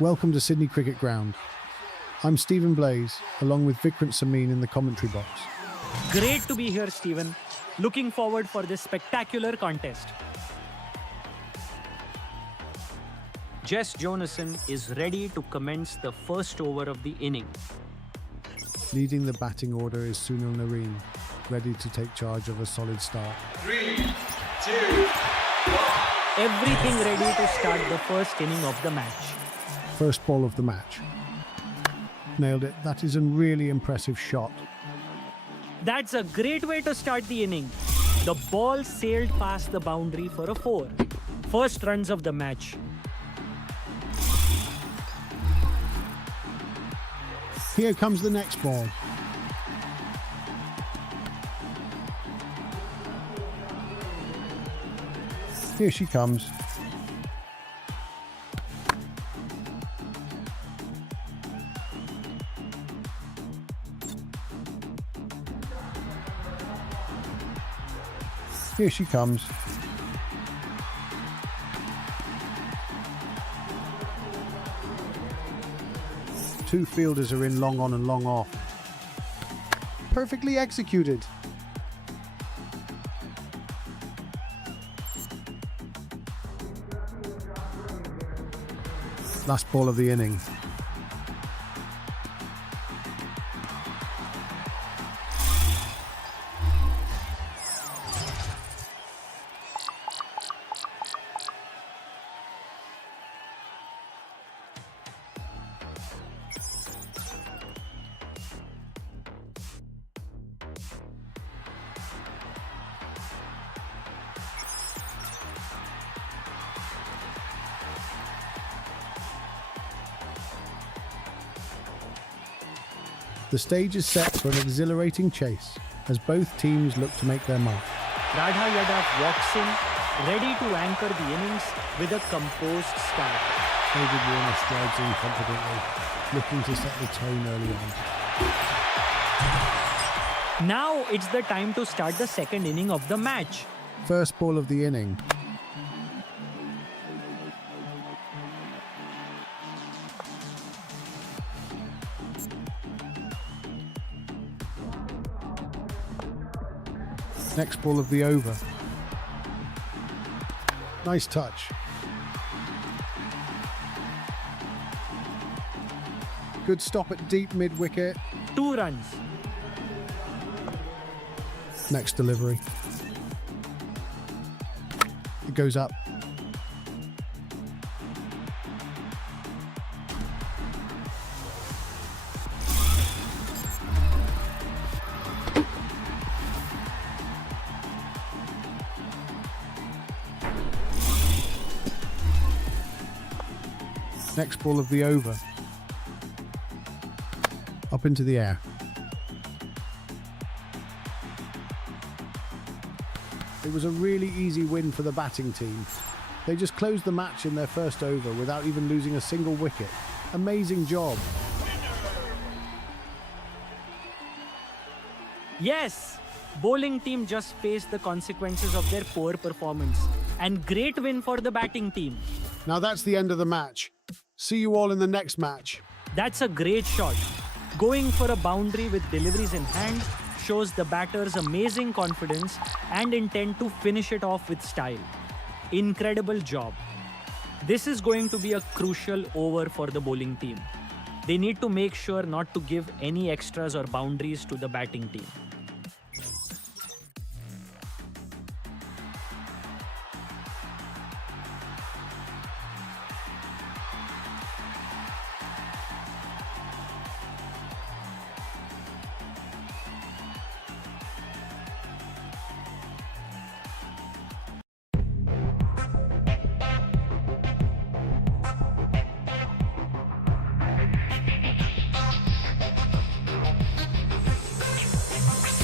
Welcome to Sydney Cricket Ground. I'm Stephen Blaze, along with Vikrant Samin in the commentary box. Great to be here, Stephen. Looking forward for this spectacular contest. Jess Jonassen is ready to commence the first over of the inning. Leading the batting order is Sunil Narine, ready to take charge of a solid start. 3, 2, 1. Everything ready to start the first inning of the match. First ball of the match. Nailed it. That is a really impressive shot. That's a great way to start the inning. The ball sailed past the boundary for a 4. First runs of the match. Here comes the next ball. Here she comes. Here she comes. Two fielders are in long on and long off. Perfectly executed. Last ball of the inning. The stage is set for an exhilarating chase as both teams look to make their mark. Radha Yadav walks in, ready to anchor the innings with a composed start. David Warner strides in confidently, looking to set the tone early on. Now it's the time to start the second inning of the match. First ball of the inning. Next ball of the over. Nice touch. Good stop at deep mid-wicket. 2 runs. Next delivery. It goes up. Next ball of the over. Up into the air. It was a really easy win for the batting team. They just closed the match in their first over without even losing a single wicket. Amazing job. Yes! Bowling team just faced the consequences of their poor performance. And great win for the batting team. Now that's the end of the match. See you all in the next match. That's a great shot. Going for a boundary with deliveries in hand shows the batter's amazing confidence and intent to finish it off with style. Incredible job. This is going to be a crucial over for the bowling team. They need to make sure not to give any extras or boundaries to the batting team.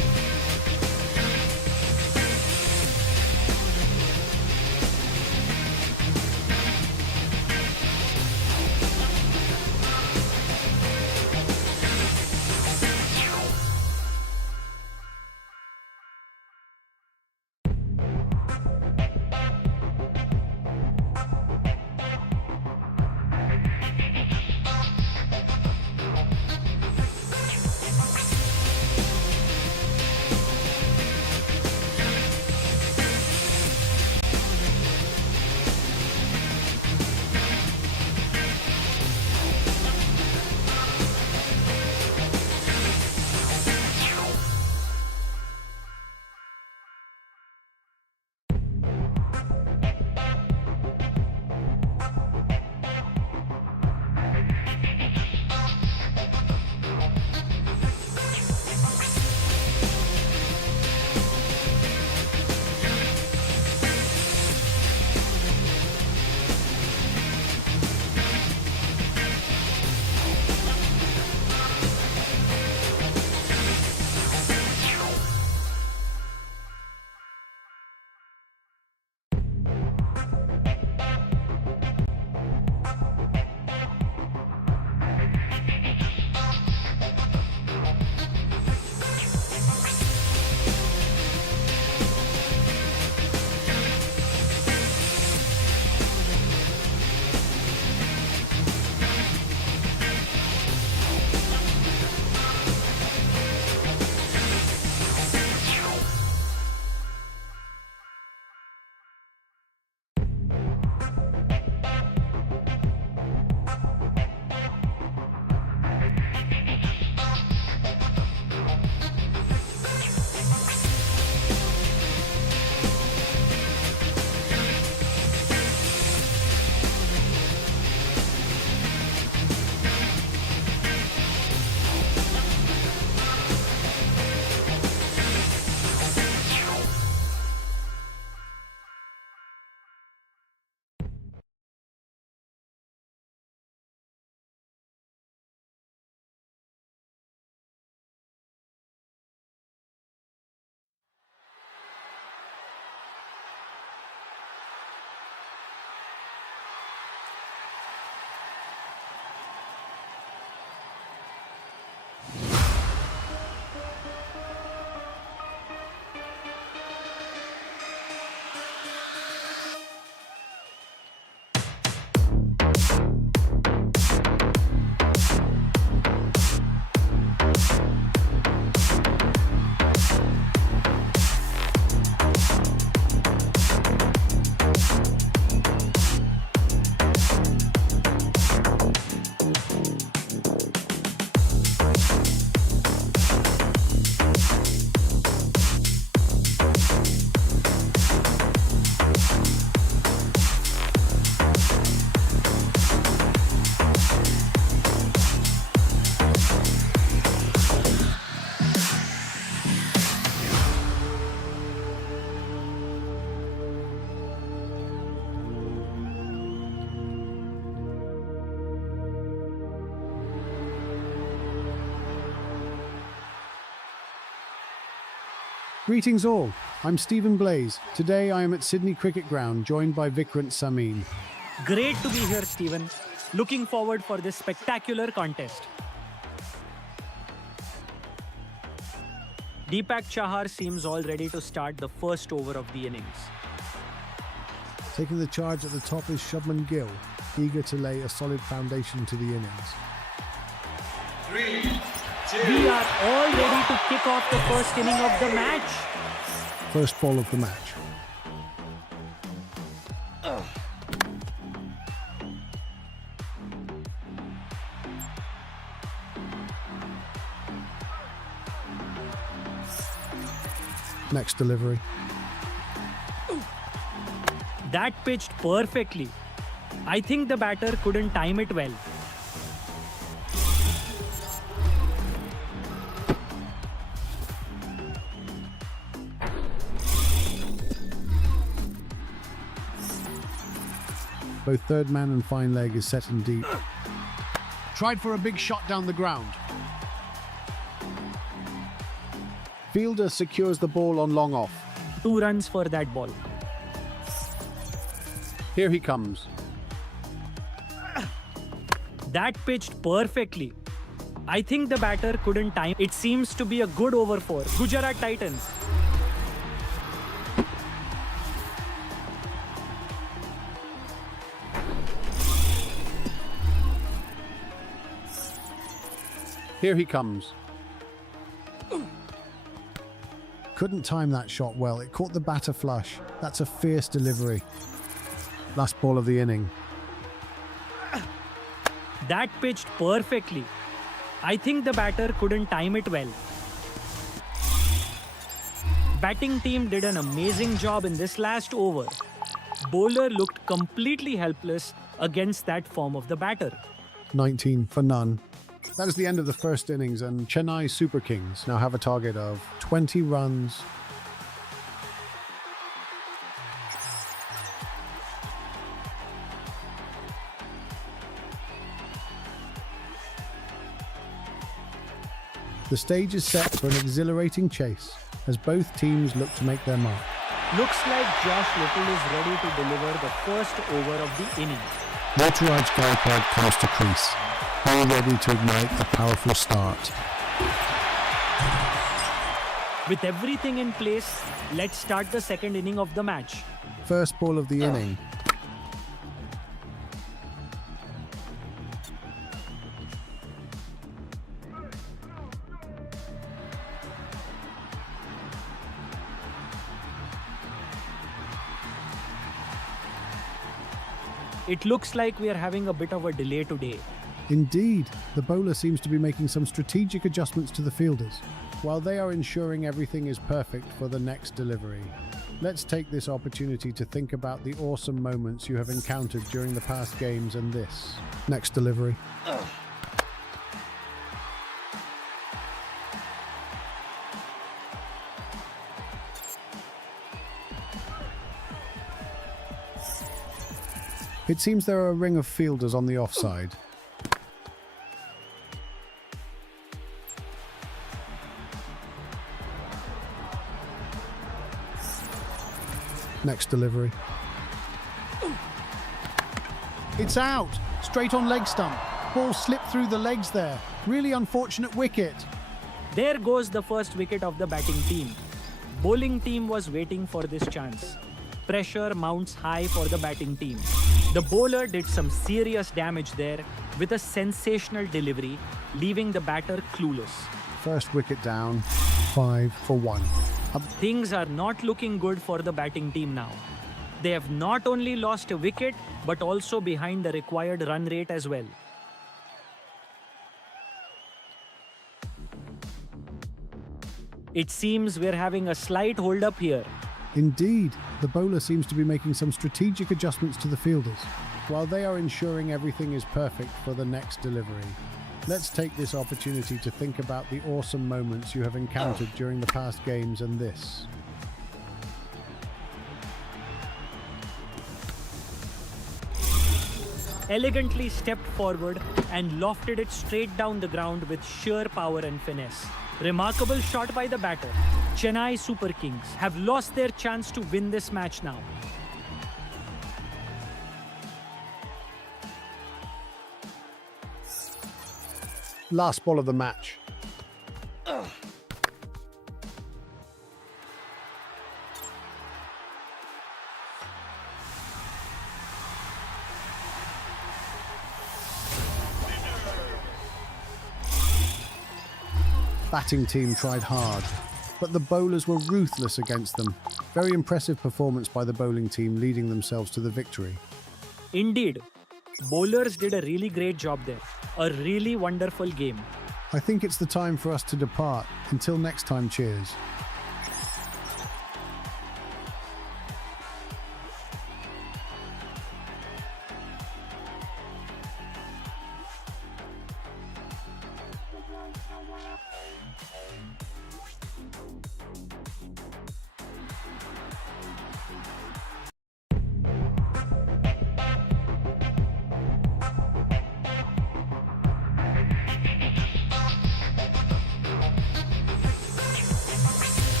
Greetings all, I'm Stephen Blaze. Today I am at Sydney Cricket Ground joined by Vikrant Samin. Great to be here, Stephen. Looking forward for this spectacular contest. Deepak Chahar seems all ready to start the first over of the innings. Taking the charge at the top is Shubman Gill, eager to lay a solid foundation to the innings. 3, 2, We are all ready to kick off the first inning of the match. First ball of the match. Next delivery. That pitched perfectly. I think the batter couldn't time it well. Both third man and fine leg is set and deep. Tried for a big shot down the ground. Fielder secures the ball on long off. 2 runs for that ball. Here he comes. That pitched perfectly. I think the batter couldn't time. It seems to be a good over for Gujarat Titans. Here he comes. Couldn't time that shot well. It caught the batter flush. That's a fierce delivery. Last ball of the inning. That pitched perfectly. I think the batter couldn't time it well. Batting team did an amazing job in this last over. Bowler looked completely helpless against that form of the batter. 19 for none. That is the end of the first innings, and Chennai Super Kings now have a target of 20 runs. The stage is set for an exhilarating chase as both teams look to make their mark. Looks like Josh Little is ready to deliver the first over of the inning. Ruturaj Gaikwad comes to crease, all ready to ignite a powerful start. With everything in place, let's start the second inning of the match. First ball of the inning. It looks like we are having a bit of a delay today. Indeed, the bowler seems to be making some strategic adjustments to the fielders, while they are ensuring everything is perfect for the next delivery. Let's take this opportunity to think about the awesome moments you have encountered during the past games and this. Next delivery. It seems there are a ring of fielders on the offside. Next delivery. It's out! Straight on leg stump. Ball slipped through the legs there. Really unfortunate wicket. There goes the first wicket of the batting team. Bowling team was waiting for this chance. Pressure mounts high for the batting team. The bowler did some serious damage there with a sensational delivery, leaving the batter clueless. First wicket down, 5 for 1. Things are not looking good for the batting team now. They have not only lost a wicket, but also behind the required run rate as well. It seems we're having a slight hold-up here. Indeed, the bowler seems to be making some strategic adjustments to the fielders, while they are ensuring everything is perfect for the next delivery. Let's take this opportunity to think about the awesome moments you have encountered during the past games and this. Elegantly stepped forward and lofted it straight down the ground with sheer power and finesse. Remarkable shot by the batter. Chennai Super Kings have lost their chance to win this match now. Last ball of the match. Batting team tried hard, but the bowlers were ruthless against them. Very impressive performance by the bowling team, leading themselves to the victory. Indeed, bowlers did a really great job there. A really wonderful game. I think it's the time for us to depart. Until next time, cheers.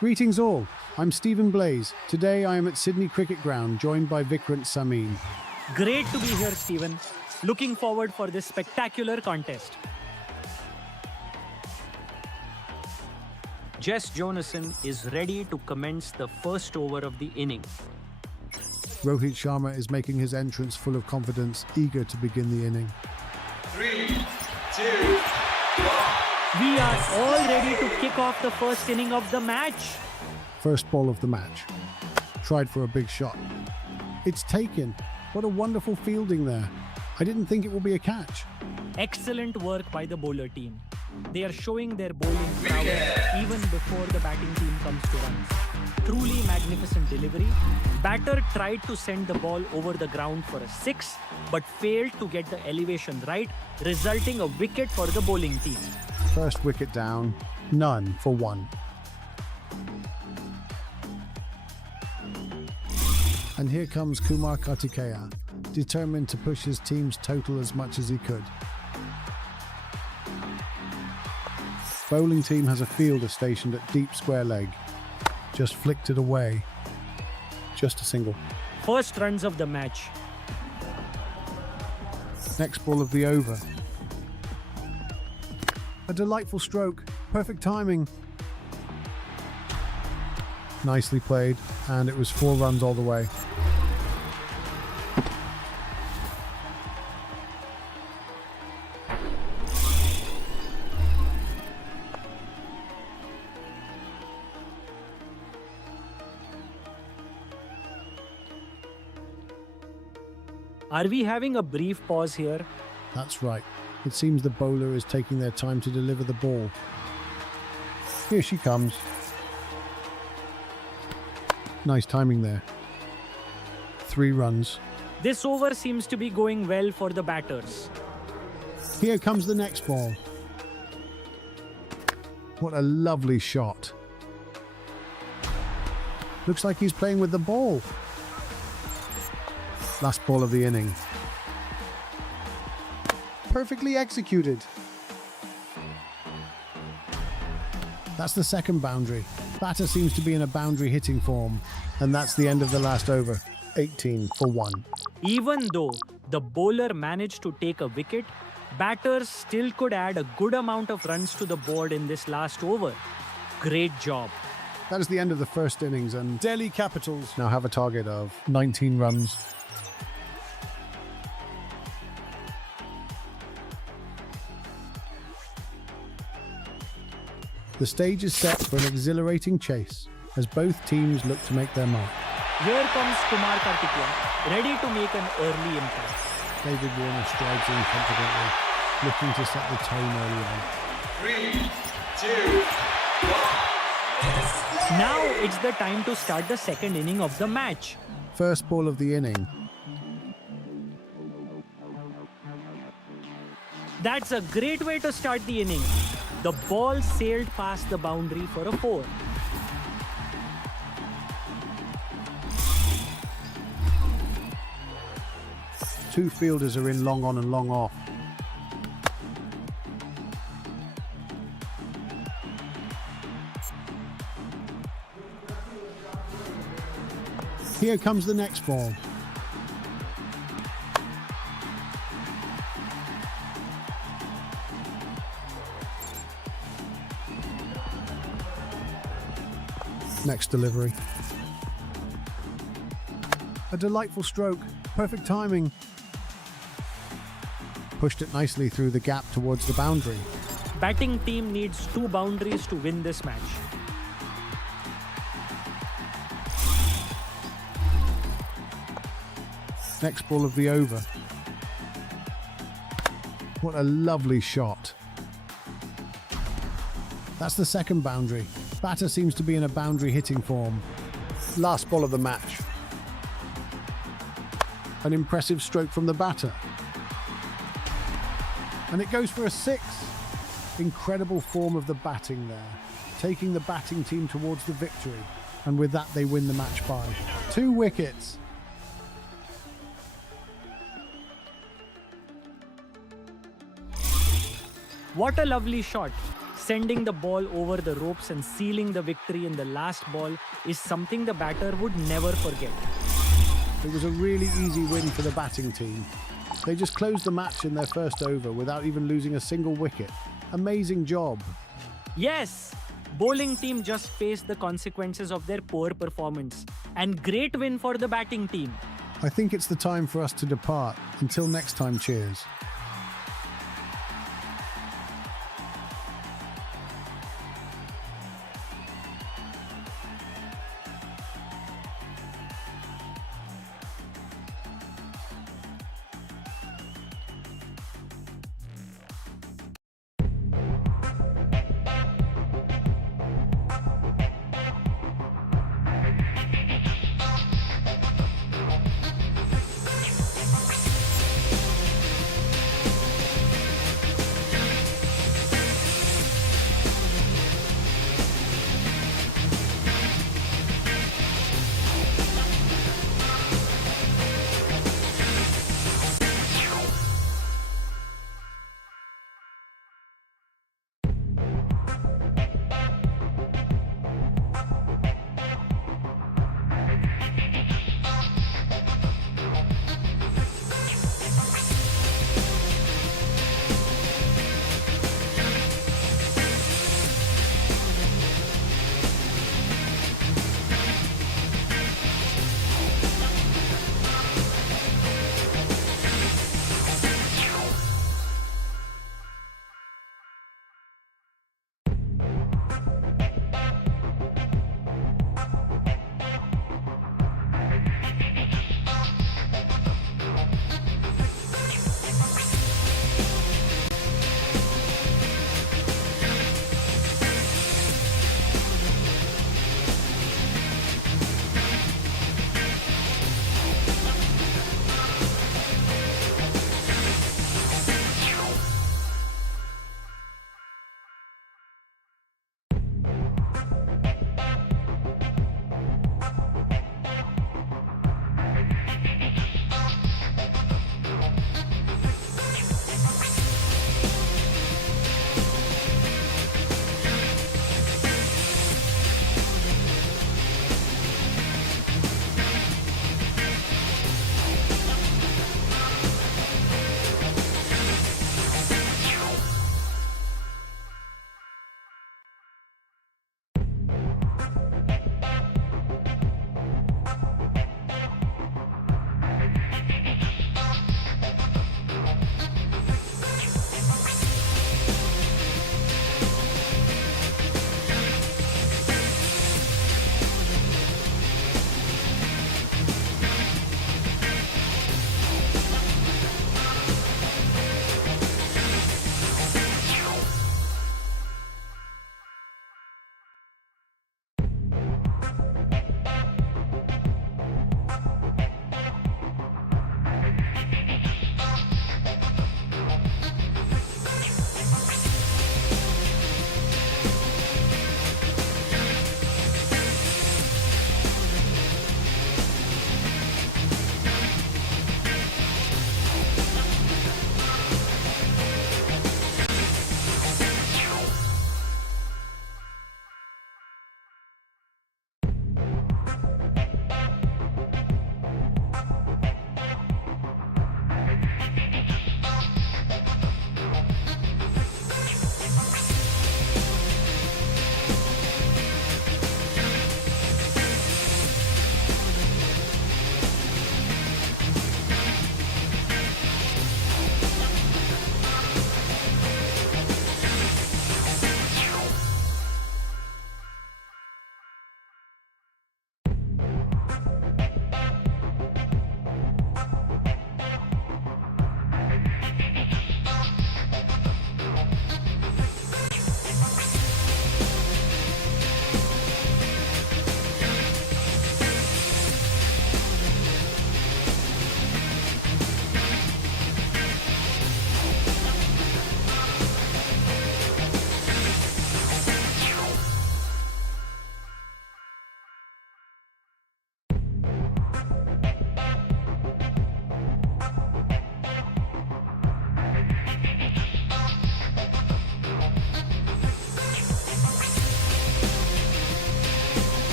Greetings all, I'm Stephen Blaze. Today I am at Sydney Cricket Ground, joined by Vikrant Samin. Great to be here, Stephen. Looking forward for this spectacular contest. Jess Jonason is ready to commence the first over of the inning. Rohit Sharma is making his entrance full of confidence, eager to begin the inning. 3, 2, 1. We are all ready to kick off the first inning of the match. First ball of the match. Tried for a big shot. It's taken. What a wonderful fielding there. I didn't think it would be a catch. Excellent work by the bowler team. They are showing their bowling prowess even before the batting team comes to runs. Truly magnificent delivery. Batter tried to send the ball over the ground for a 6, but failed to get the elevation right, resulting a wicket for the bowling team. First wicket down, none for 1. And here comes Kumar Kartikeya, determined to push his team's total as much as he could. Bowling team has a fielder stationed at deep square leg. Just flicked it away. Just a single. First runs of the match. Next ball of the over. A delightful stroke. Perfect timing. Nicely played, and it was 4 runs all the way. Are we having a brief pause here? That's right. It seems the bowler is taking their time to deliver the ball. Here she comes. Nice timing there. 3 runs. This over seems to be going well for the batters. Here comes the next ball. What a lovely shot. Looks like he's playing with the ball. Last ball of the inning. Perfectly executed. That's the second boundary. Batter seems to be in a boundary hitting form. And that's the end of the last over. 18 for 1. Even though the bowler managed to take a wicket, batters still could add a good amount of runs to the board in this last over. Great job. That is the end of the first innings, and Delhi Capitals now have a target of 19 runs. The stage is set for an exhilarating chase as both teams look to make their mark. Here comes Kumar Kartikeya, ready to make an early impact. David Warner strides in confidently, looking to set the tone early on. 3, 2, 1. Now it's the time to start the second inning of the match. First ball of the inning. That's a great way to start the inning. The ball sailed past the boundary for a 4. Two fielders are in long on and long off. Here comes the next ball. Next delivery. A delightful stroke. Perfect timing. Pushed it nicely through the gap towards the boundary. Batting team needs 2 boundaries to win this match. Next ball of the over. What a lovely shot. That's the second boundary. Batter seems to be in a boundary hitting form. Last ball of the match. An impressive stroke from the batter. And it goes for a 6. Incredible form of the batting there, taking the batting team towards the victory. And with that, they win the match by 2 wickets. What a lovely shot. Sending the ball over the ropes and sealing the victory in the last ball is something the batter would never forget. It was a really easy win for the batting team. They just closed the match in their first over without even losing a single wicket. Amazing job. Yes, bowling team just faced the consequences of their poor performance. And great win for the batting team. I think it's the time for us to depart. Until next time, cheers.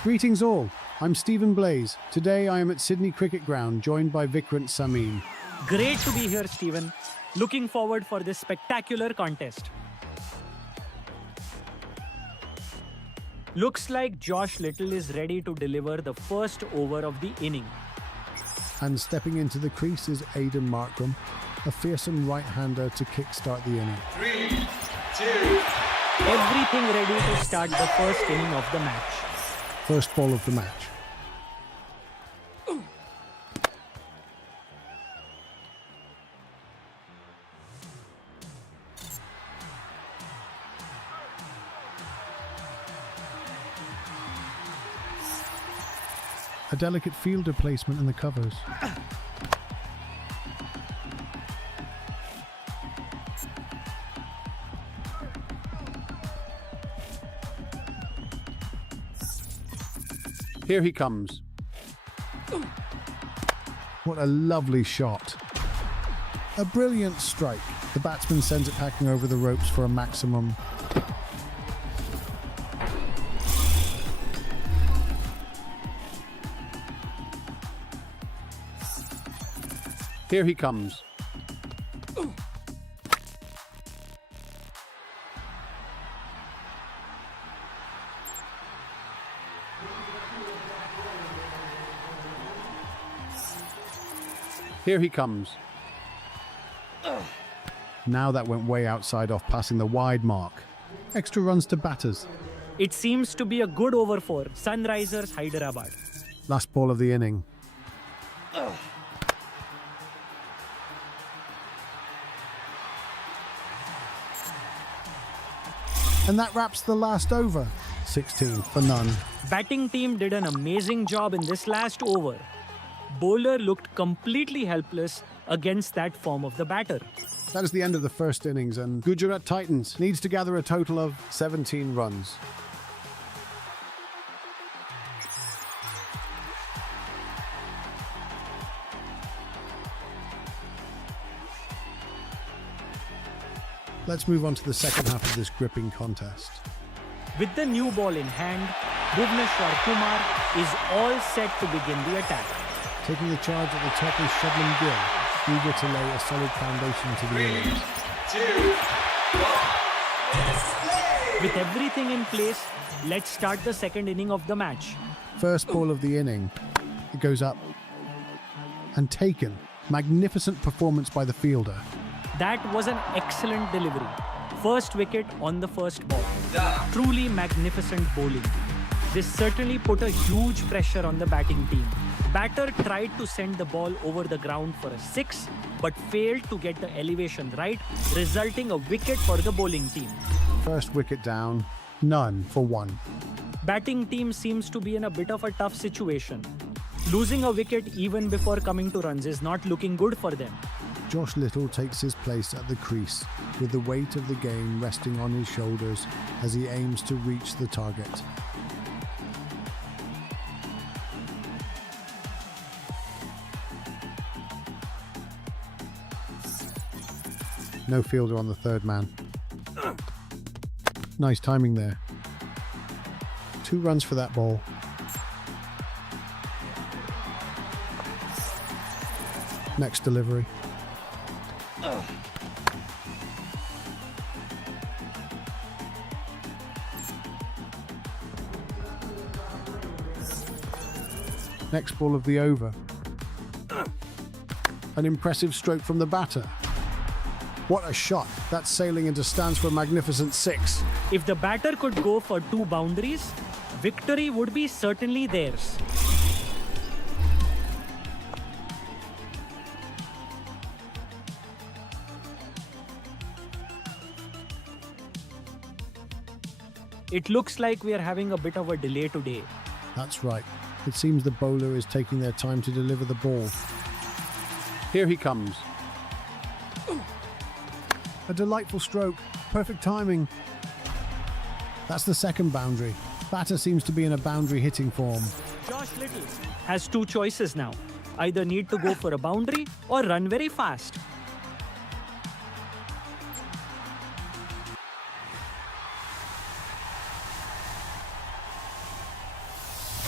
Greetings all, I'm Stephen Blaze. Today I am at Sydney Cricket Ground, joined by Vikrant Samin. Great to be here, Stephen. Looking forward for this spectacular contest. Looks like Josh Little is ready to deliver the first over of the inning. And stepping into the crease is Aidan Markram, a fearsome right-hander to kickstart the inning. 3, 2, Everything ready to start the first inning of the match. First ball of the match. A delicate fielder placement in the covers. Here he comes. What a lovely shot. A brilliant strike. The batsman sends it packing over the ropes for a maximum. Here he comes. Here he comes. Now that went way outside off passing the wide mark. Extra runs to batters. It seems to be a good over for Sunrisers Hyderabad. Last ball of the inning. And that wraps the last over. 16 for none. Batting team did an amazing job in this last over. Bowler looked completely helpless against that form of the batter. That is the end of the first innings, and Gujarat Titans needs to gather a total of 17 runs. Let's move on to the second half of this gripping contest. With the new ball in hand, Bhuvneshwar Kumar is all set to begin the attack. Taking the charge at the top is Shubman Gill, eager to lay a solid foundation to the 3, innings. 2, 1. With everything in place, let's start the second inning of the match. First ball of the inning. It goes up. And taken. Magnificent performance by the fielder. That was an excellent delivery. First wicket on the first ball. Truly magnificent bowling. This certainly put a huge pressure on the batting team. Batter tried to send the ball over the ground for a 6, but failed to get the elevation right, resulting a wicket for the bowling team. First wicket down. None for 1. Batting team seems to be in a bit of a tough situation. Losing a wicket even before coming to runs is not looking good for them. Josh Little takes his place at the crease, with the weight of the game resting on his shoulders as he aims to reach the target. No fielder on the third man. Nice timing there. 2 runs for that ball. Next delivery. Next ball of the over. An impressive stroke from the batter. What a shot. That's sailing into stands for a magnificent 6. If the batter could go for 2 boundaries, victory would be certainly theirs. It looks like we are having a bit of a delay today. That's right. It seems the bowler is taking their time to deliver the ball. Here he comes. A delightful stroke. Perfect timing. That's the second boundary. Batter seems to be in a boundary hitting form. Josh Little has 2 choices now. Either need to go for a boundary or run very fast.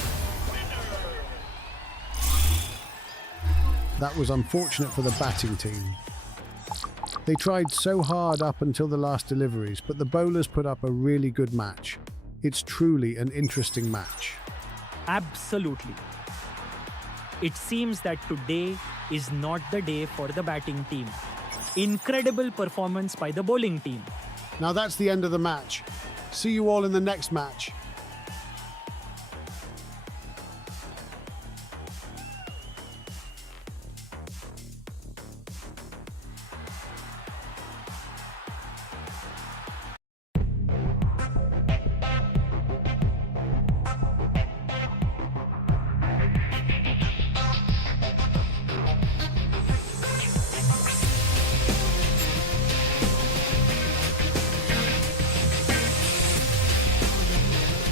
That was unfortunate for the batting team. They tried so hard up until the last deliveries, but the bowlers put up a really good match. It's truly an interesting match. Absolutely. It seems that today is not the day for the batting team. Incredible performance by the bowling team. Now that's the end of the match. See you all in the next match.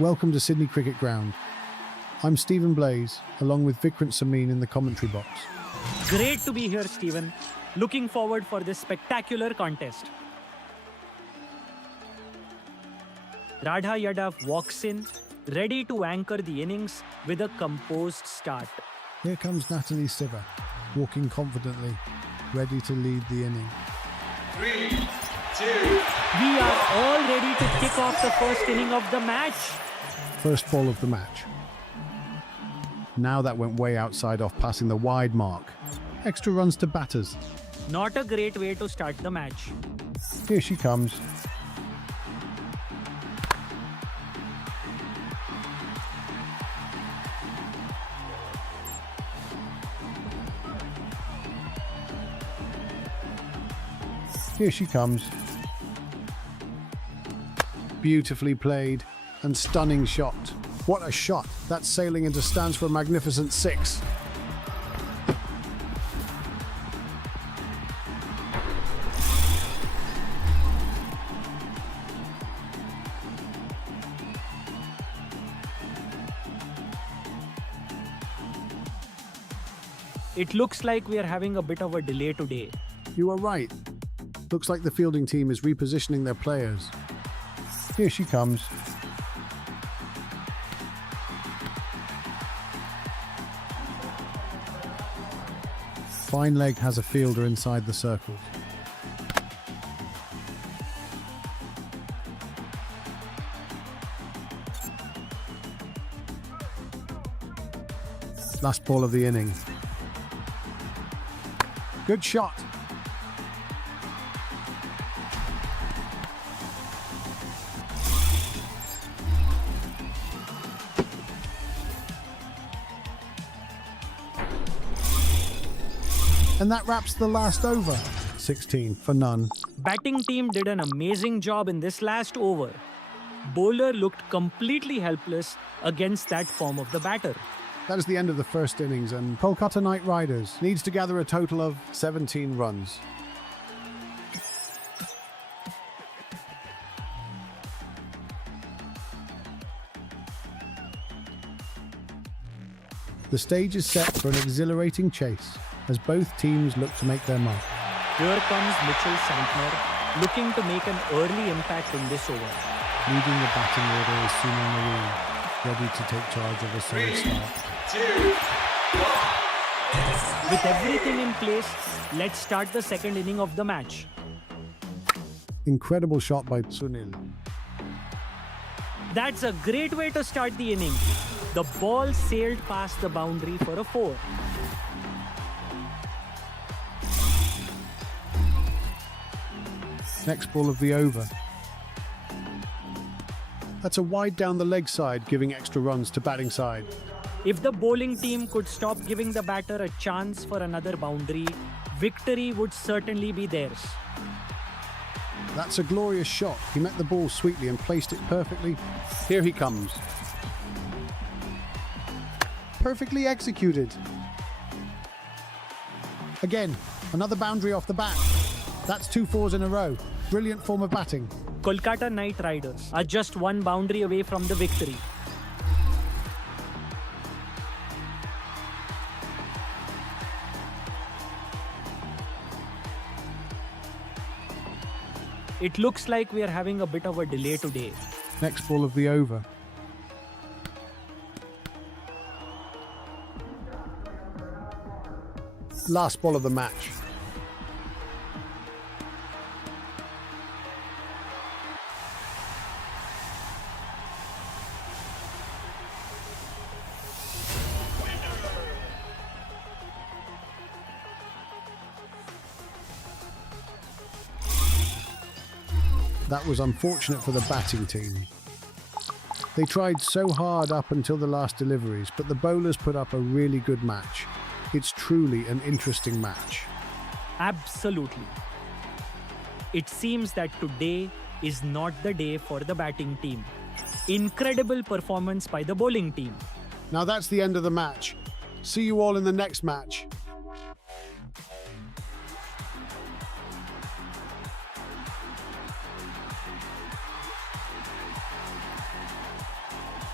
Welcome to Sydney Cricket Ground. I'm Stephen Blaze, along with Vikrant Samin in the commentary box. Great to be here, Stephen. Looking forward for this spectacular contest. Radha Yadav walks in, ready to anchor the innings with a composed start. Here comes Natalie Siva, walking confidently, ready to lead the inning. 3, 2, We are all ready to kick off the first inning of the match. First ball of the match. Now that went way outside off passing the wide mark. Extra runs to batters. Not a great way to start the match. Here she comes. Here she comes. Beautifully played and stunning shot. What a shot. That's sailing into stands for a magnificent 6. It looks like we are having a bit of a delay today. You are right. Looks like the fielding team is repositioning their players. Here she comes. Fine leg has a fielder inside the circle. Last ball of the inning. Good shot. And that wraps the last over. 16 for none. Batting team did an amazing job in this last over. Bowler looked completely helpless against that form of the batter. That is the end of the first innings, and Kolkata Knight Riders needs to gather a total of 17 runs. The stage is set for an exhilarating chase as both teams look to make their mark. Here comes Mitchell Santner, looking to make an early impact in this over. Leading the batting order is Sunil Marine, ready to take charge of a solid 3, start. 2, 1. With everything in place, let's start the second inning of the match. Incredible shot by Sunil. That's a great way to start the inning. The ball sailed past the boundary for a 4. Next ball of the over. That's a wide down the leg side, giving extra runs to batting side. If the bowling team could stop giving the batter a chance for another boundary, victory would certainly be theirs. That's a glorious shot. He met the ball sweetly and placed it perfectly. Here he comes. Perfectly executed. Again, another boundary off the bat. That's 2 4s in a row. Brilliant form of batting. Kolkata Knight Riders are just one boundary away from the victory. It looks like we are having a bit of a delay today. Next ball of the over. Last ball of the match. That was unfortunate for the batting team. They tried so hard up until the last deliveries, but the bowlers put up a really good match. It's truly an interesting match. Absolutely. It seems that today is not the day for the batting team. Incredible performance by the bowling team. Now that's the end of the match. See you all in the next match.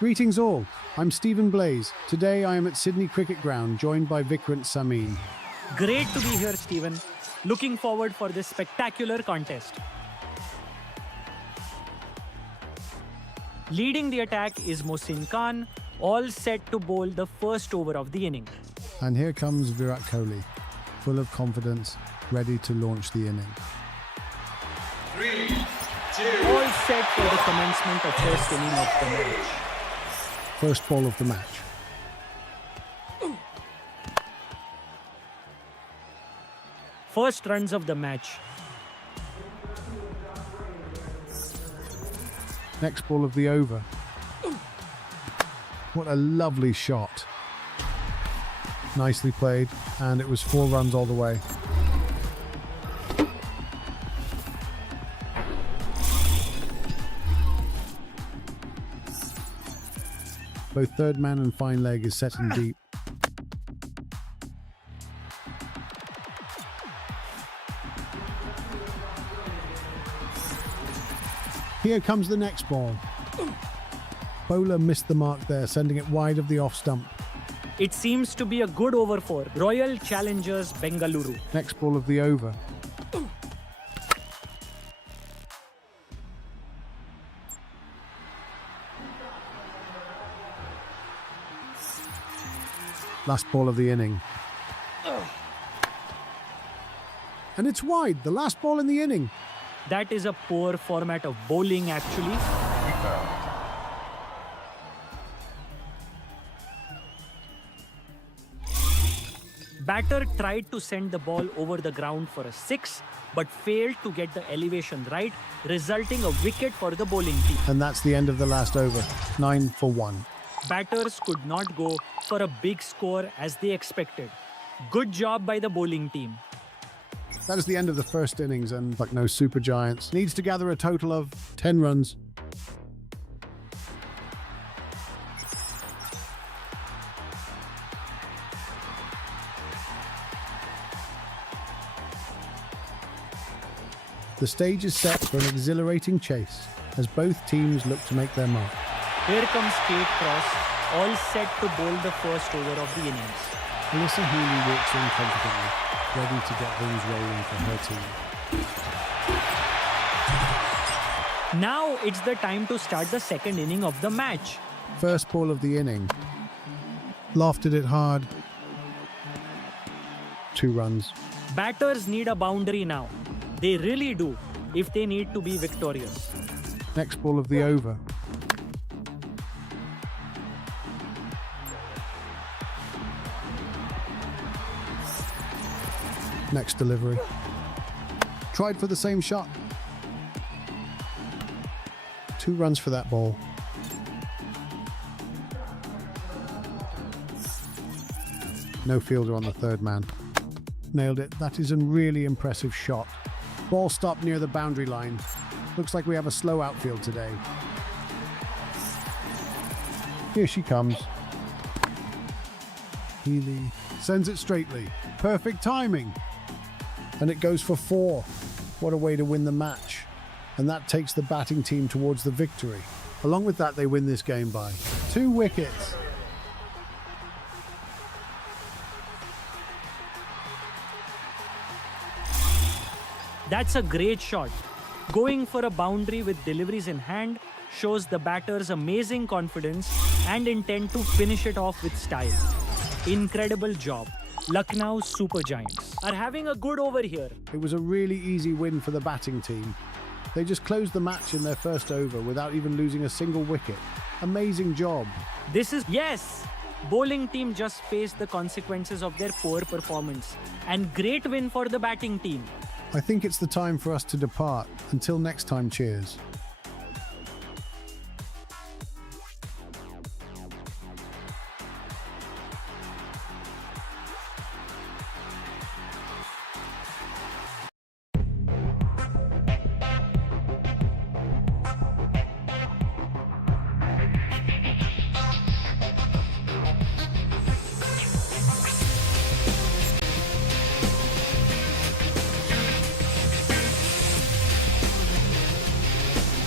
Greetings all, I'm Stephen Blaze. Today I am at Sydney Cricket Ground, joined by Vikrant Samin. Great to be here, Stephen. Looking forward for this spectacular contest. Leading the attack is Mohsin Khan, all set to bowl the first over of the inning. And here comes Virat Kohli, full of confidence, ready to launch the inning. 3, 2, All set for the commencement of first inning of the match. First ball of the match. First runs of the match. Next ball of the over. What a lovely shot. Nicely played, and it was 4 runs all the way. Both third man and fine leg is set in deep. Here comes the next ball. Bowler missed the mark there, sending it wide of the off stump. It seems to be a good over for Royal Challengers Bengaluru. Next ball of the over. Last ball of the inning. And it's wide, the last ball in the inning. That is a poor format of bowling actually. Batter tried to send the ball over the ground for a 6 but failed to get the elevation right, resulting a wicket for the bowling team. And that's the end of the last over. 9 for 1. Batters could not go for a big score as they expected. Good job by the bowling team. That is the end of the first innings, and like no super giants, needs to gather a total of 10 runs. The stage is set for an exhilarating chase as both teams look to make their mark. Here comes Kate Cross, all set to bowl the first over of the innings. Alyssa Healy walks in confidently, ready to get things rolling for her team. Now it's the time to start the second inning of the match. First ball of the inning. Lofted it hard. 2 runs. Batters need a boundary now. They really do, if they need to be victorious. Next ball of the over. Next delivery. Tried for the same shot. 2 runs for that ball. No fielder on the third man. Nailed it. That is a really impressive shot. Ball stopped near the boundary line. Looks like we have a slow outfield today. Here she comes. Healy sends it straightly. Perfect timing. And it goes for 4. What a way to win the match. And that takes the batting team towards the victory. Along with that, they win this game by 2 wickets. That's a great shot. Going for a boundary with deliveries in hand shows the batter's amazing confidence and intent to finish it off with style. Incredible job. Lucknow Super Giants are having a good over here. It was a really easy win for the batting team. They just closed the match in their first over without even losing a single wicket. Amazing job. Yes! Bowling team just faced the consequences of their poor performance. And great win for the batting team. I think it's the time for us to depart. Until next time, cheers.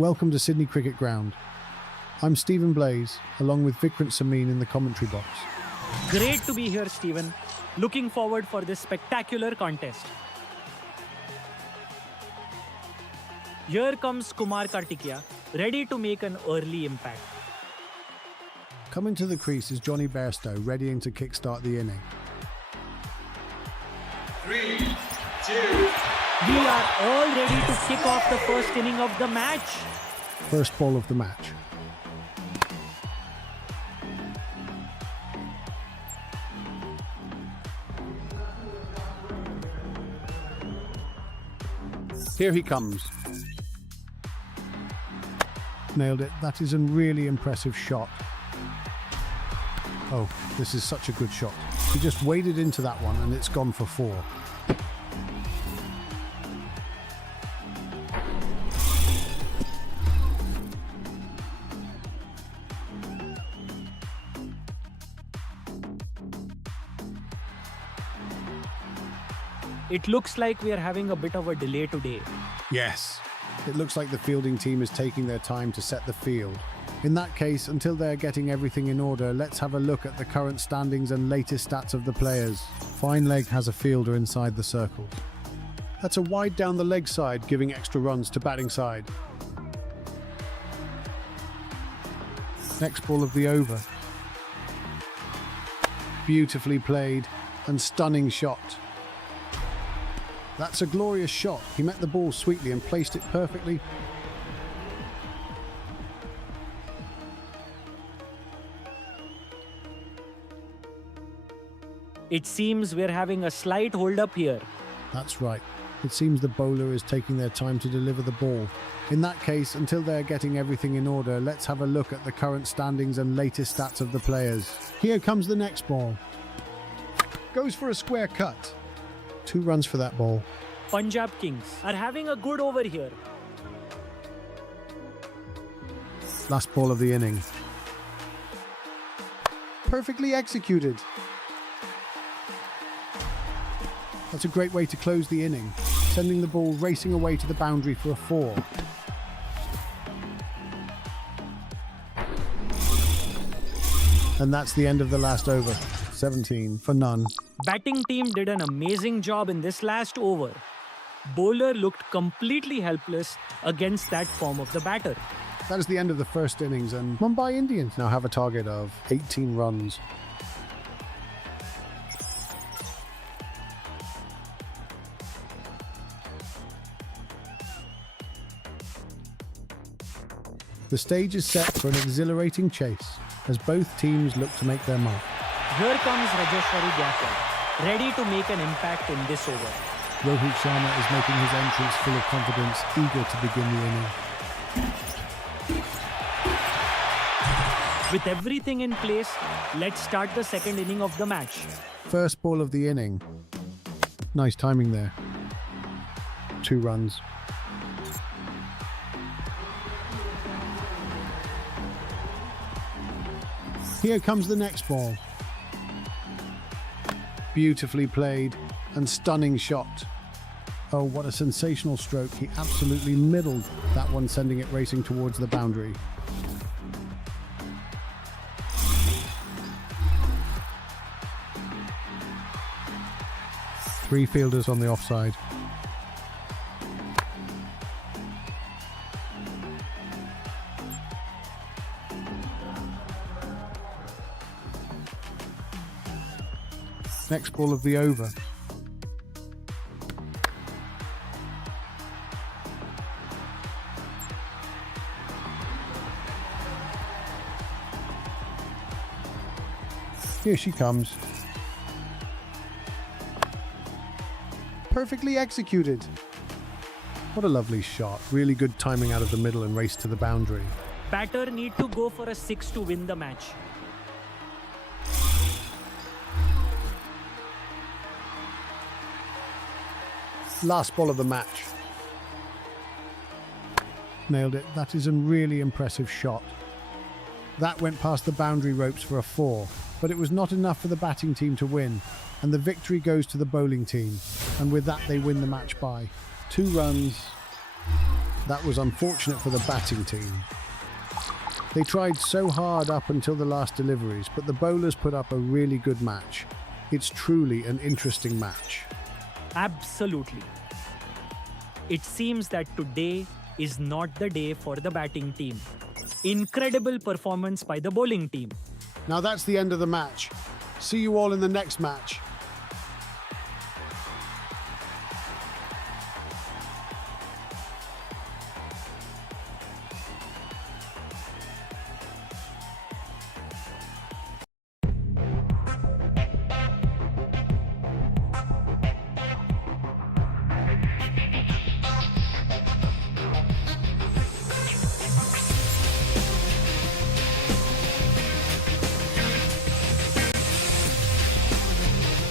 Welcome to Sydney Cricket Ground. I'm Stephen Blaze, along with Vikrant Samin in the commentary box. Great to be here, Stephen. Looking forward for this spectacular contest. Here comes Kumar Kartikia, ready to make an early impact. Coming to the crease is Johnny Bairstow, readying to kickstart the inning. 3, 2, We are all ready to kick off the first inning of the match. First ball of the match. Here he comes. Nailed it. That is a really impressive shot. Oh, this is such a good shot. He just waded into that one and it's gone for 4. It looks like we are having a bit of a delay today. Yes. It looks like the fielding team is taking their time to set the field. In that case, until they're getting everything in order, let's have a look at the current standings and latest stats of the players. Fine leg has a fielder inside the circle. That's a wide down the leg side, giving extra runs to batting side. Next ball of the over. Beautifully played and stunning shot. That's a glorious shot. He met the ball sweetly and placed it perfectly. It seems we're having a slight hold-up here. That's right. It seems the bowler is taking their time to deliver the ball. In that case, until they're getting everything in order, let's have a look at the current standings and latest stats of the players. Here comes the next ball. Goes for a square cut. 2 runs for that ball. Punjab Kings are having a good over here. Last ball of the inning. Perfectly executed. That's a great way to close the inning, sending the ball racing away to the boundary for a 4. And that's the end of the last over. 17 for none. Batting team did an amazing job in this last over. Bowler looked completely helpless against that form of the batter. That is the end of the first innings, and Mumbai Indians now have a target of 18 runs. The stage is set for an exhilarating chase as both teams look to make their mark. Here comes Rajeshwari Gaikwad, ready to make an impact in this over. Rohit Sharma is making his entrance full of confidence, eager to begin the inning. With everything in place, let's start the second inning of the match. First ball of the inning. Nice timing there. 2 runs. Here comes the next ball. Beautifully played and stunning shot. Oh, what a sensational stroke. He absolutely middled that one, sending it racing towards the boundary. Three fielders on the offside. Next ball of the over. Here she comes. Perfectly executed. What a lovely shot. Really good timing out of the middle and race to the boundary. Batter need to go for a 6 to win the match. Last ball of the match. Nailed it. That is a really impressive shot. That went past the boundary ropes for a 4, but it was not enough for the batting team to win, and the victory goes to the bowling team, and with that they win the match by 2 runs. That was unfortunate for the batting team. They tried so hard up until the last deliveries, but the bowlers put up a really good match. It's truly an interesting match. Absolutely. It seems that today is not the day for the batting team. Incredible performance by the bowling team. Now that's the end of the match. See you all in the next match.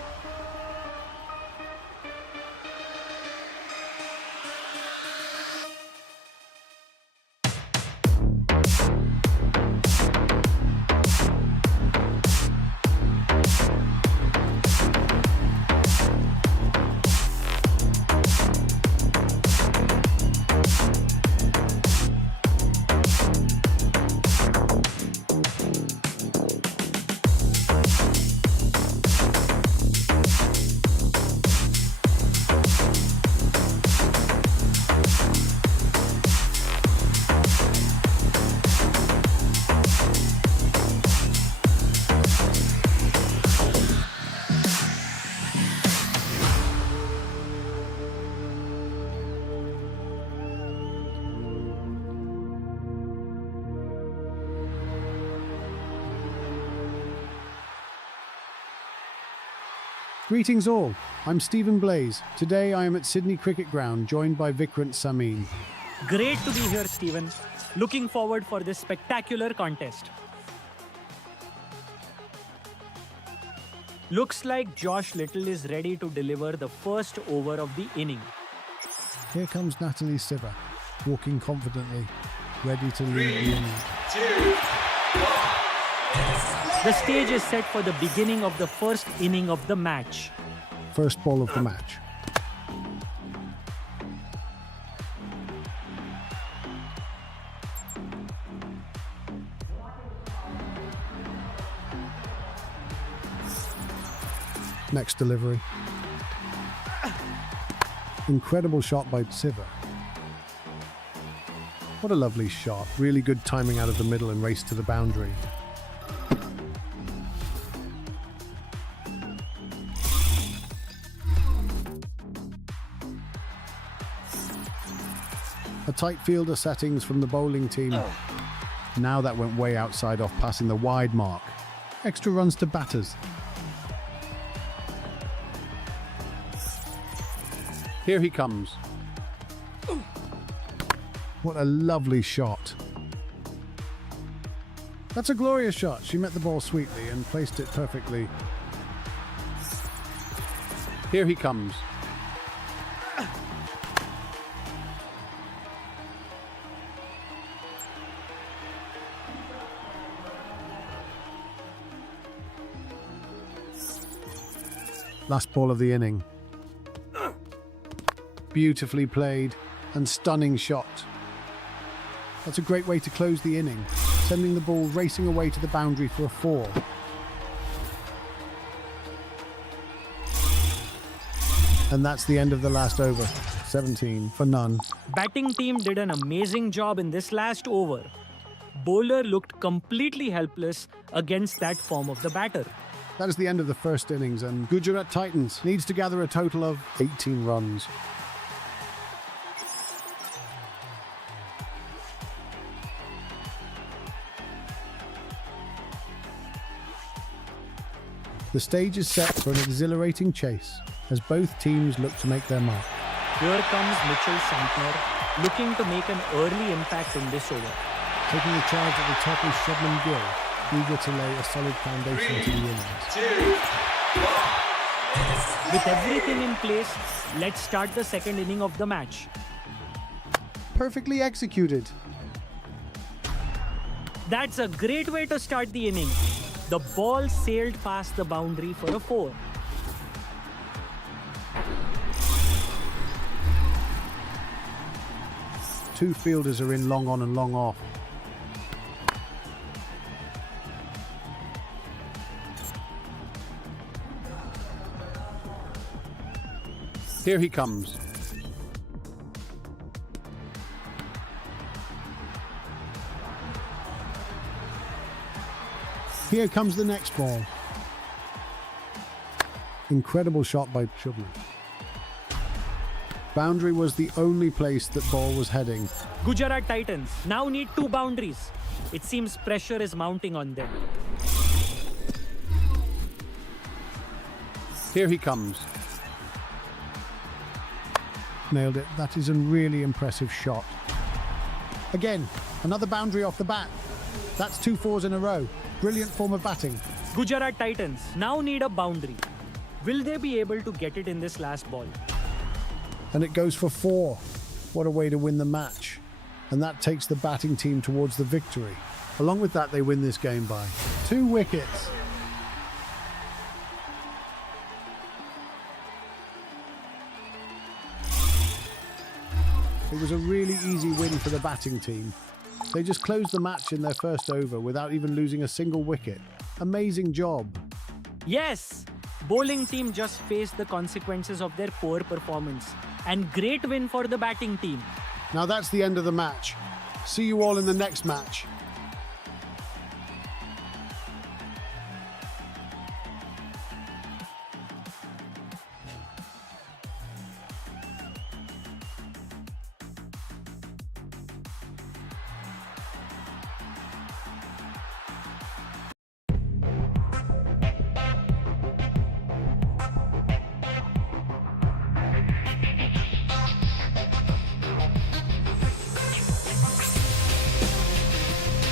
Greetings all, I'm Stephen Blaze. Today I am at Sydney Cricket Ground, joined by Vikrant Samin. Great to be here, Stephen. Looking forward for this spectacular contest. Looks like Josh Little is ready to deliver the first over of the inning. Here comes Natalie Siver, walking confidently, ready to lead the inning. 2, The stage is set for the beginning of the first inning of the match. First ball of the match. Next delivery. Incredible shot by Siver. What a lovely shot. Really good timing out of the middle and race to the boundary. A tight fielder settings from the bowling team. Now that went way outside off passing the wide mark. Extra runs to batters. Here he comes. What a lovely shot. That's a glorious shot. She met the ball sweetly and placed it perfectly. Here he comes. Last ball of the inning. Beautifully played and stunning shot. That's a great way to close the inning, sending the ball racing away to the boundary for a 4. And that's the end of the last over. 17 for none. Batting team did an amazing job in this last over. Bowler looked completely helpless against that form of the batter. That is the end of the first innings, and Gujarat Titans needs to gather a total of 18 runs. The stage is set for an exhilarating chase as both teams look to make their mark. Here comes Mitchell Santner, looking to make an early impact in this over. Taking the charge at the top is Shubman Gill, eager to lay a solid foundation to the innings. 2, With everything in place, let's start the second inning of the match. Perfectly executed. That's a great way to start the inning. The ball sailed past the boundary for a 4. Two fielders are in long on and long off. Here he comes. Here comes the next ball. Incredible shot by Shubman. Boundary was the only place that ball was heading. Gujarat Titans now need 2 boundaries. It seems pressure is mounting on them. Here he comes. Nailed it. That is a really impressive shot. Again, another boundary off the bat. That's 2 4s in a row. Brilliant form of batting. Gujarat Titans now need a boundary. Will they be able to get it in this last ball? And it goes for 4. What a way to win the match. And that takes the batting team towards the victory. Along with that, they win this game by 2 wickets. It was a really easy win for the batting team. They just closed the match in their first over without even losing a single wicket. Amazing job. Yes! Bowling team just faced the consequences of their poor performance. And great win for the batting team. Now that's the end of the match. See you all in the next match.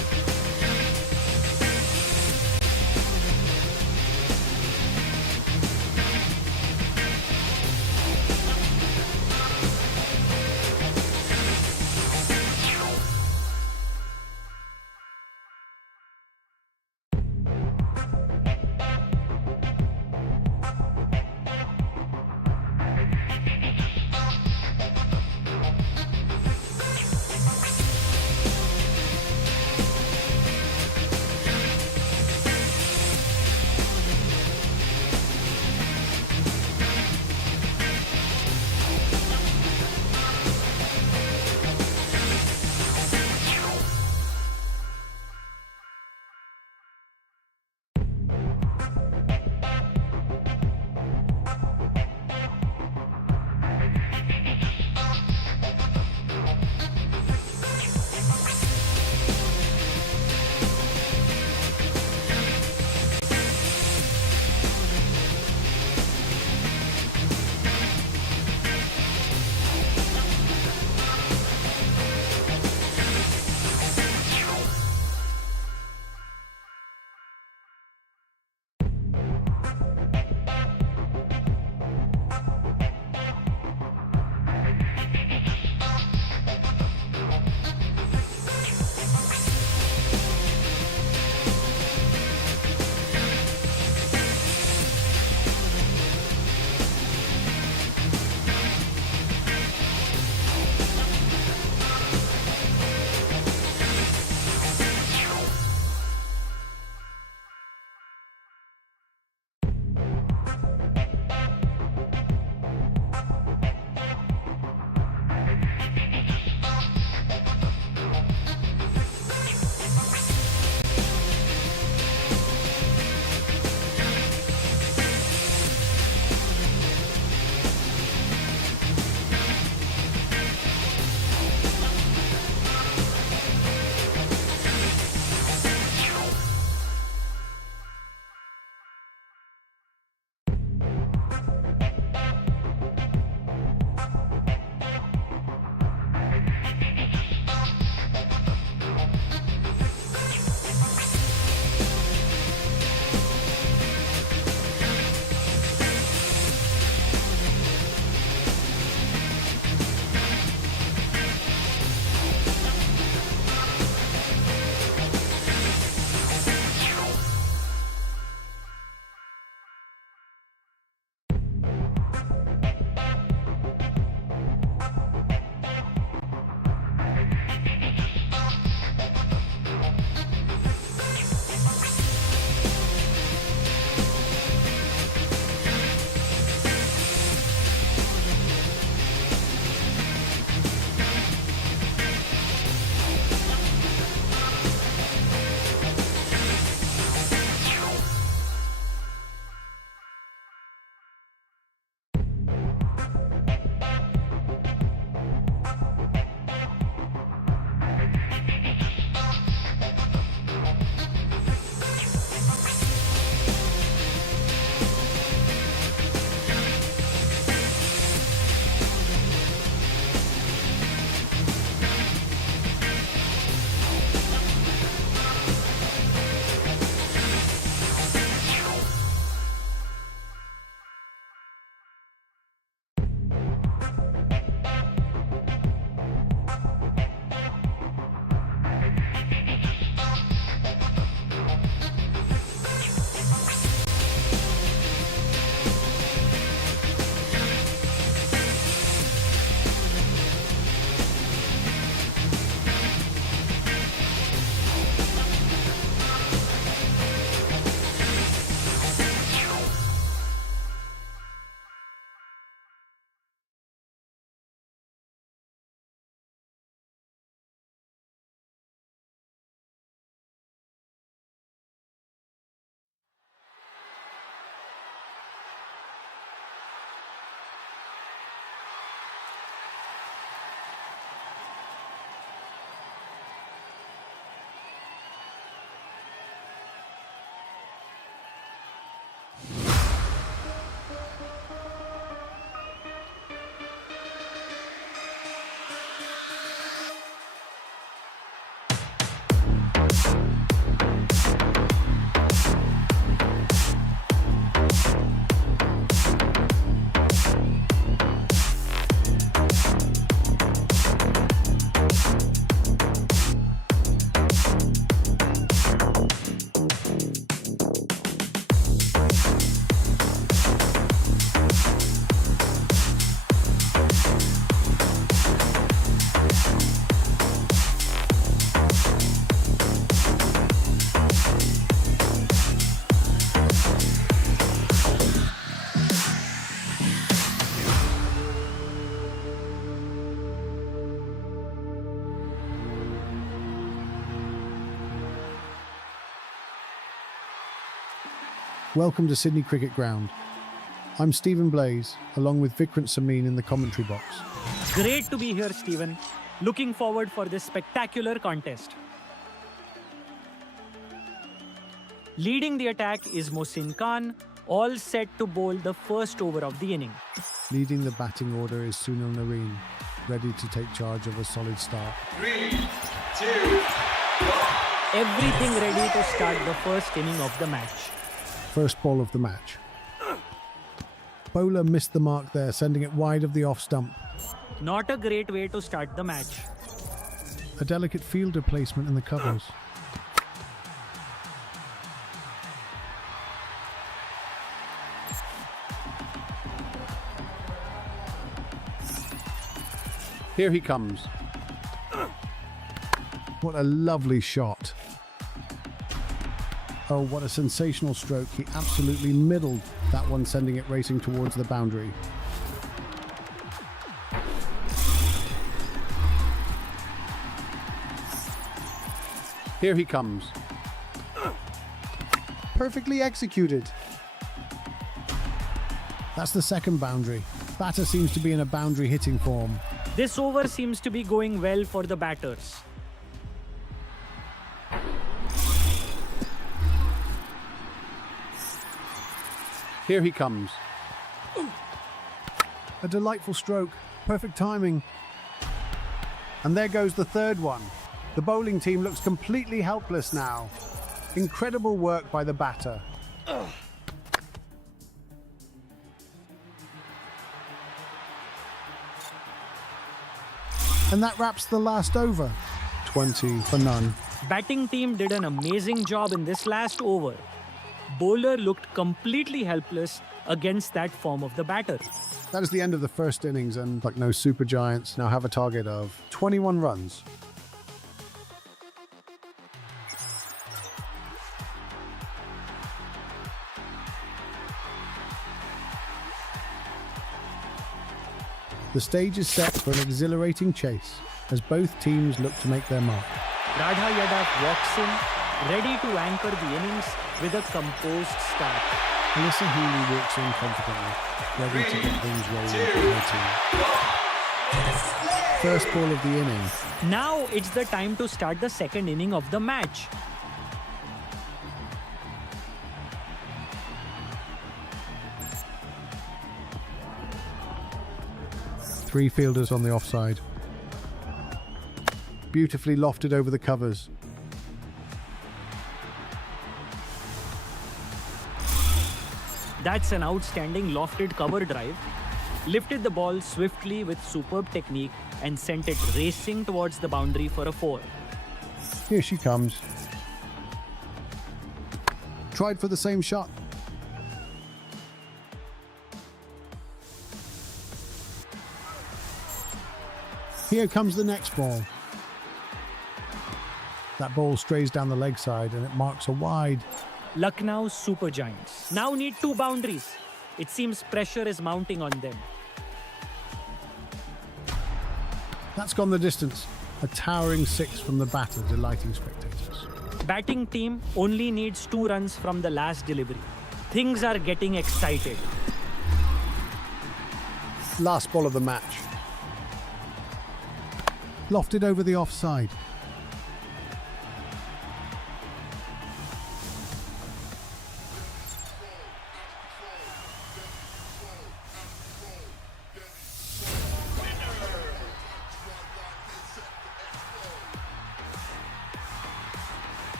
Welcome to Sydney Cricket Ground. I'm Stephen Blaze, along with Vikrant Samin in the commentary box. Great to be here, Stephen. Looking forward for this spectacular contest. Leading the attack is Mohsin Khan, all set to bowl the first over of the inning. Leading the batting order is Sunil Narine, ready to take charge of a solid start. 3, 2, 1. Everything ready to start the first inning of the match. First ball of the match. Bowler missed the mark there, sending it wide of the off stump. Not a great way to start the match. A delicate fielder placement in the covers. Here he comes. What a lovely shot. Oh, what a sensational stroke. He absolutely middled that one, sending it racing towards the boundary. Here he comes. Perfectly executed. That's the second boundary. Batter seems to be in a boundary hitting form. This over seems to be going well for the batters. Here he comes. A delightful stroke. Perfect timing. And there goes the third one. The bowling team looks completely helpless now. Incredible work by the batter. And that wraps the last over. 20 for none. Batting team did an amazing job in this last over. Bowler looked completely helpless against that form of the batter. That is the end of the first innings, and like no super giants, now have a target of 21 runs. The stage is set for an exhilarating chase as both teams look to make their mark. Radha Yadav walks in, ready to anchor the innings with a composed start. Alyssa Healy walks in confidently, ready to get things rolling for her team. First ball of the inning. Now it's the time to start the second inning of the match. Three fielders on the offside. Beautifully lofted over the covers. That's an outstanding lofted cover drive. Lifted the ball swiftly with superb technique and sent it racing towards the boundary for a 4. Here she comes. Tried for the same shot. Here comes the next ball. That ball strays down the leg side and it marks a wide. Lucknow Super Giants now need 2 boundaries. It seems pressure is mounting on them. That's gone the distance. A towering 6 from the batter, delighting spectators. Batting team only needs 2 runs from the last delivery. Things are getting excited. Last ball of the match. Lofted over the offside.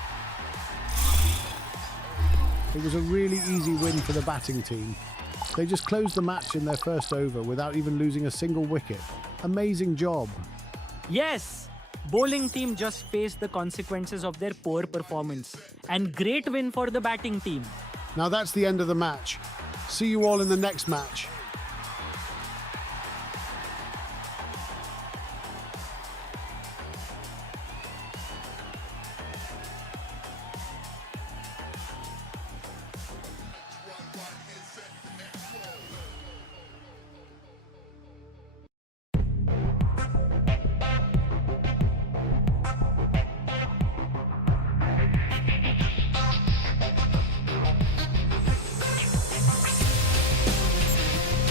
It was a really easy win for the batting team. They just closed the match in their first over without even losing a single wicket. Amazing job. Yes! Bowling team just faced the consequences of their poor performance. And great win for the batting team. Now that's the end of the match. See you all in the next match.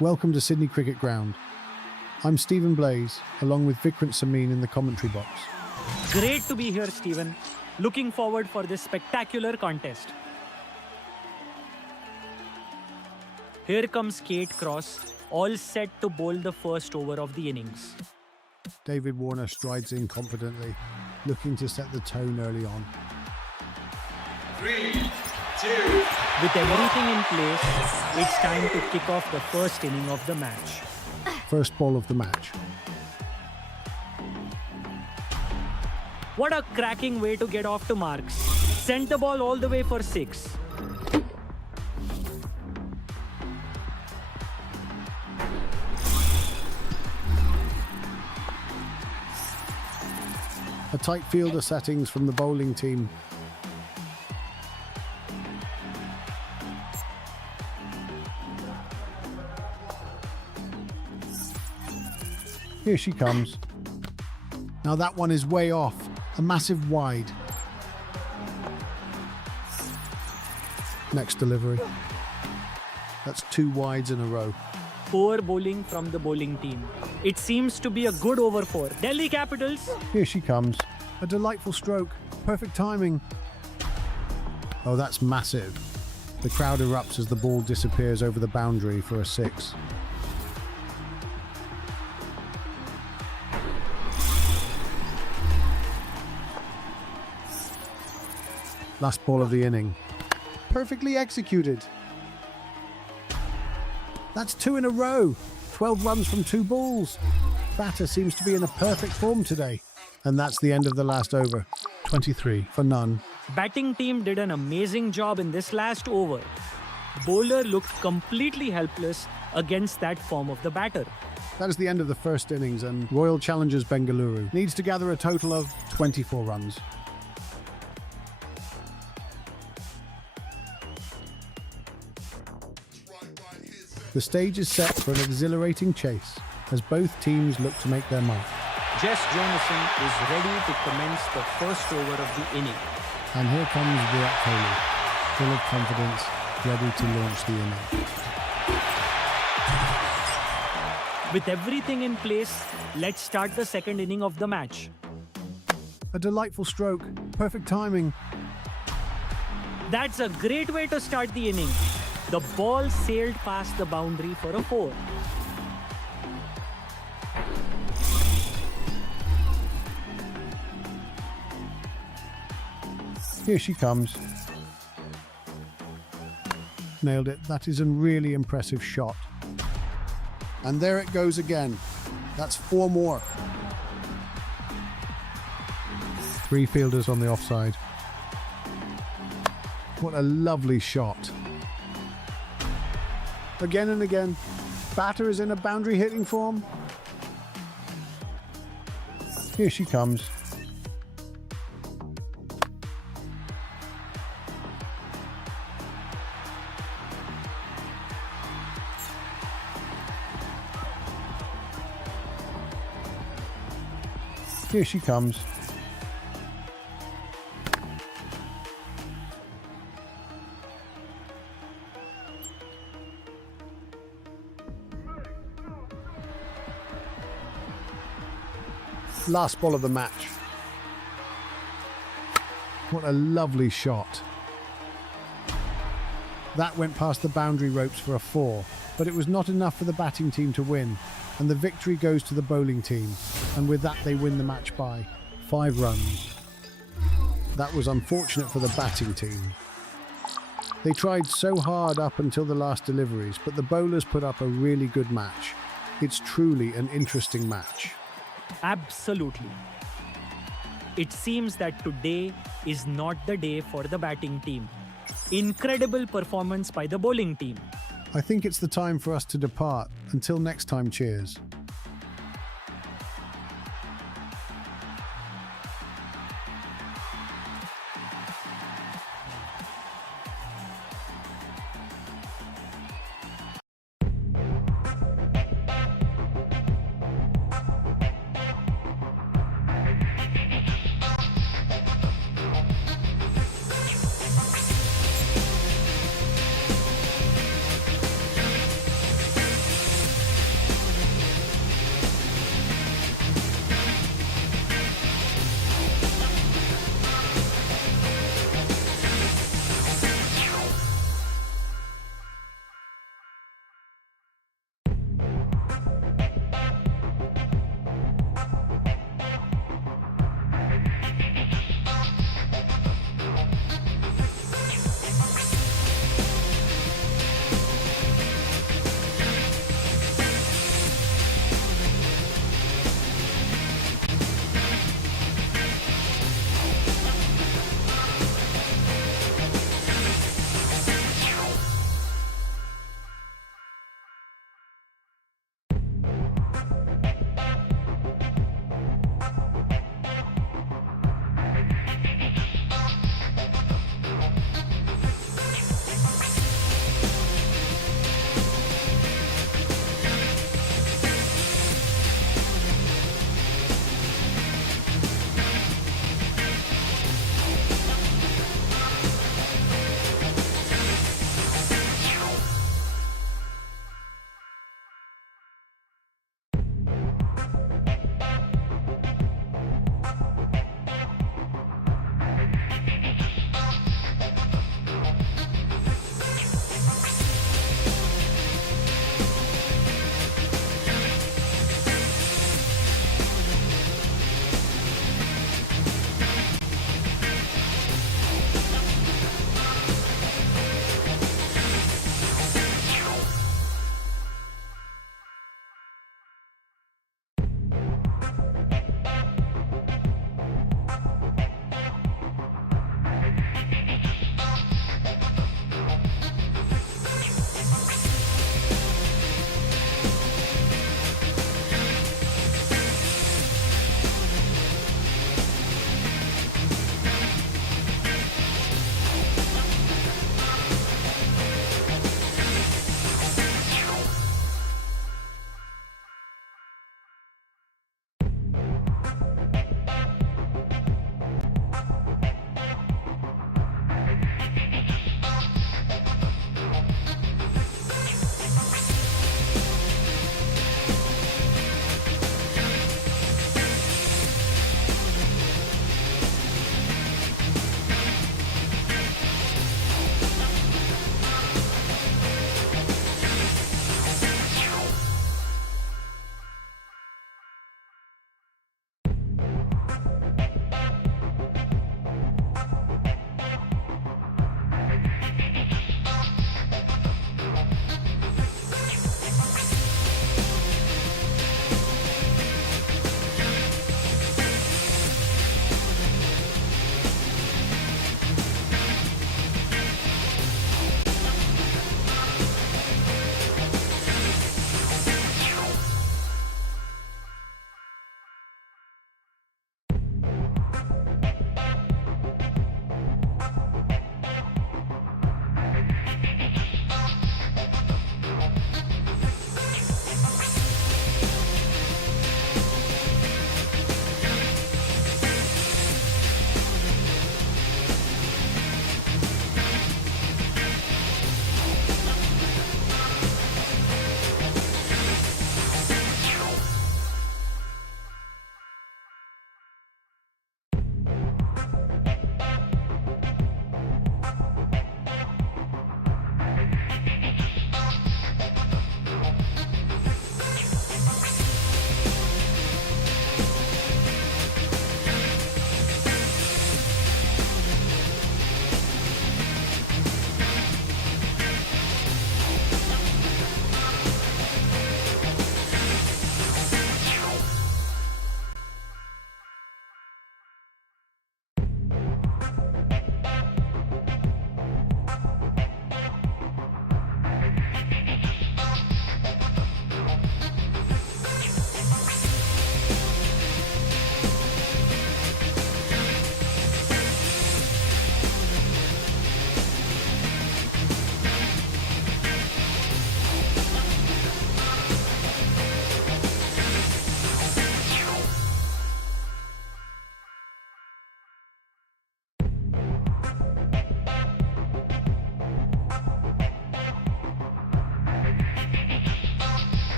Welcome to Sydney Cricket Ground. I'm Stephen Blaze, along with Vikrant Samin in the commentary box. Great to be here, Stephen. Looking forward for this spectacular contest. Here comes Kate Cross, all set to bowl the first over of the innings. David Warner strides in confidently, looking to set the tone early on. 3, 2, With everything in place, it's time to kick off the first inning of the match. First ball of the match. What a cracking way to get off to marks. Sent the ball all the way for 6. A tight field of settings from the bowling team. Here she comes. Now that one is way off. A massive wide. Next delivery. That's 2 wides in a row. Poor bowling from the bowling team. It seems to be a good over for Delhi Capitals. Here she comes. A delightful stroke. Perfect timing. Oh, that's massive. The crowd erupts as the ball disappears over the boundary for a 6. Last ball of the inning. Perfectly executed. That's 2 in a row. 12 runs from 2 balls. Batter seems to be in a perfect form today. And that's the end of the last over. 23 for none. Batting team did an amazing job in this last over. Bowler looked completely helpless against that form of the batter. That is the end of the first innings, and Royal Challengers Bengaluru needs to gather a total of 24 runs. The stage is set for an exhilarating chase as both teams look to make their mark. Jess Jonasson is ready to commence the first over of the inning. And here comes Virat Kohli, full of confidence, ready to launch the inning. With everything in place, let's start the second inning of the match. A delightful stroke, perfect timing. That's a great way to start the inning. The ball sailed past the boundary for a 4. Here she comes. Nailed it. That is a really impressive shot. And there it goes again. That's 4 more. 3 fielders on the offside. What a lovely shot. Again and again. Batter is in a boundary hitting form. Here she comes. Here she comes. Last ball of the match. What a lovely shot. That went past the boundary ropes for a 4, but it was not enough for the batting team to win, and the victory goes to the bowling team, and with that they win the match by 5 runs. That was unfortunate for the batting team. They tried so hard up until the last deliveries, but the bowlers put up a really good match. It's truly an interesting match. Absolutely. It seems that today is not the day for the batting team. Incredible performance by the bowling team. I think it's the time for us to depart. Until next time, cheers.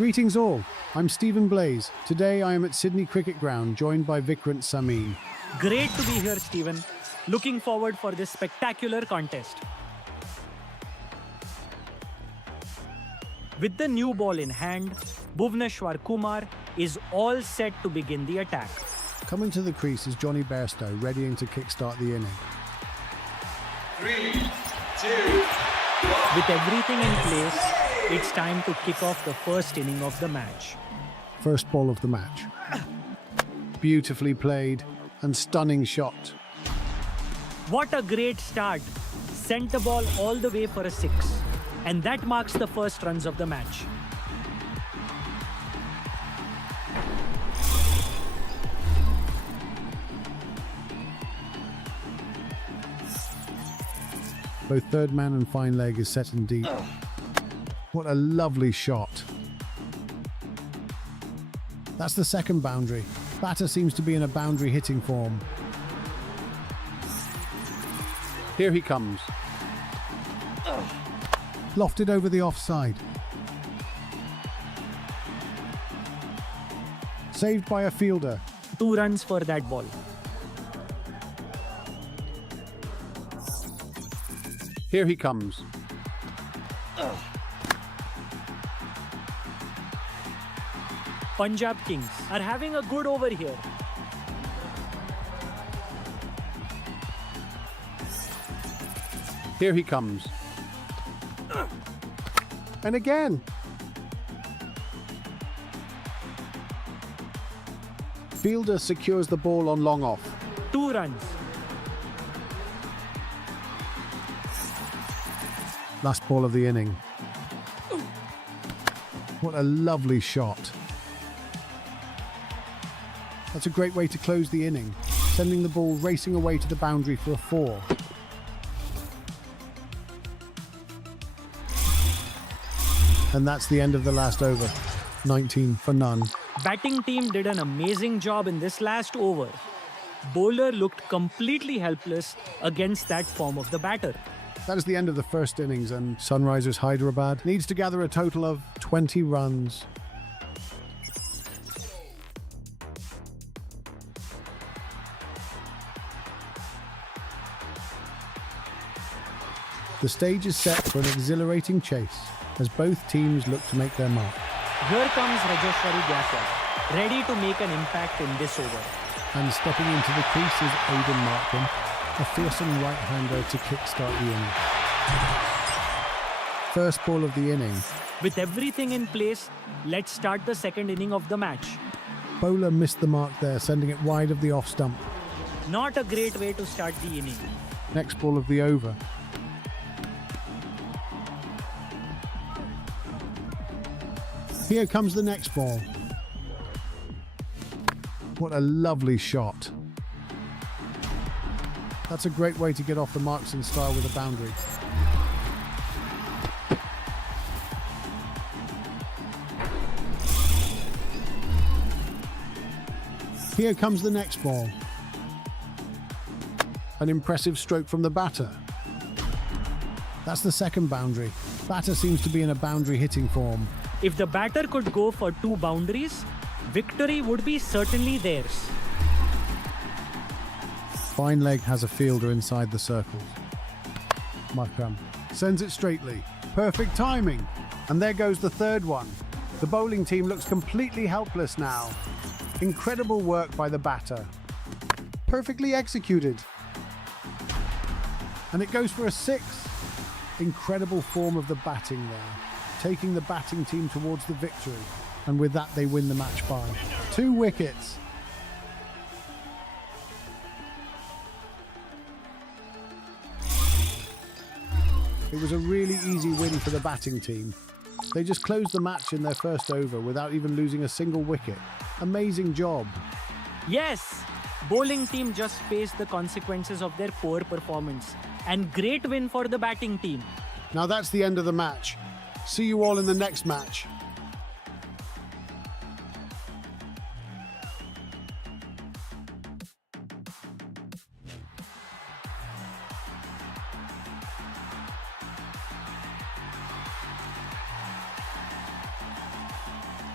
Greetings all, I'm Stephen Blaze. Today I am at Sydney Cricket Ground, joined by Vikrant Samin. Great to be here, Stephen. Looking forward for this spectacular contest. With the new ball in hand, Bhuvneshwar Kumar is all set to begin the attack. Coming to the crease is Johnny Bairstow, readying to kickstart the inning. 3, 2, 1. With everything in place, it's time to kick off the first inning of the match. First ball of the match. Beautifully played and stunning shot. What a great start. Sent the ball all the way for a 6. And that marks the first runs of the match. Both third man and fine leg is set in deep. What a lovely shot. That's the second boundary. Batter seems to be in a boundary hitting form. Here he comes. Lofted over the offside. Saved by a fielder. 2 runs for that ball. Here he comes. Punjab Kings are having a good over here. Here he comes. And again. Fielder secures the ball on long off. 2 runs. Last ball of the inning. What a lovely shot. That's a great way to close the inning, sending the ball racing away to the boundary for a 4. And that's the end of the last over. 19 for none. Batting team did an amazing job in this last over. Bowler looked completely helpless against that form of the batter. That is the end of the first innings, and Sunrisers Hyderabad needs to gather a total of 20 runs. The stage is set for an exhilarating chase as both teams look to make their mark. Here comes Rajeshwari Gaikwad, ready to make an impact in this over. And stepping into the crease is Aidan Markham, a fearsome right-hander to kickstart the inning. First ball of the inning. With everything in place, let's start the second inning of the match. Bowler missed the mark there, sending it wide of the off stump. Not a great way to start the inning. Next ball of the over. Here comes the next ball. What a lovely shot. That's a great way to get off the marks in style with a boundary. Here comes the next ball. An impressive stroke from the batter. That's the second boundary. Batter seems to be in a boundary hitting form. If the batter could go for 2 boundaries, victory would be certainly theirs. Fine leg has a fielder inside the circles. Markham sends it straightly. Perfect timing. And there goes the third one. The bowling team looks completely helpless now. Incredible work by the batter. Perfectly executed. And it goes for a 6. Incredible form of the batting there, taking the batting team towards the victory. And with that, they win the match by 2 wickets. It was a really easy win for the batting team. They just closed the match in their first over without even losing a single wicket. Amazing job. Yes, bowling team just faced the consequences of their poor performance. And great win for the batting team. Now that's the end of the match. See you all in the next match.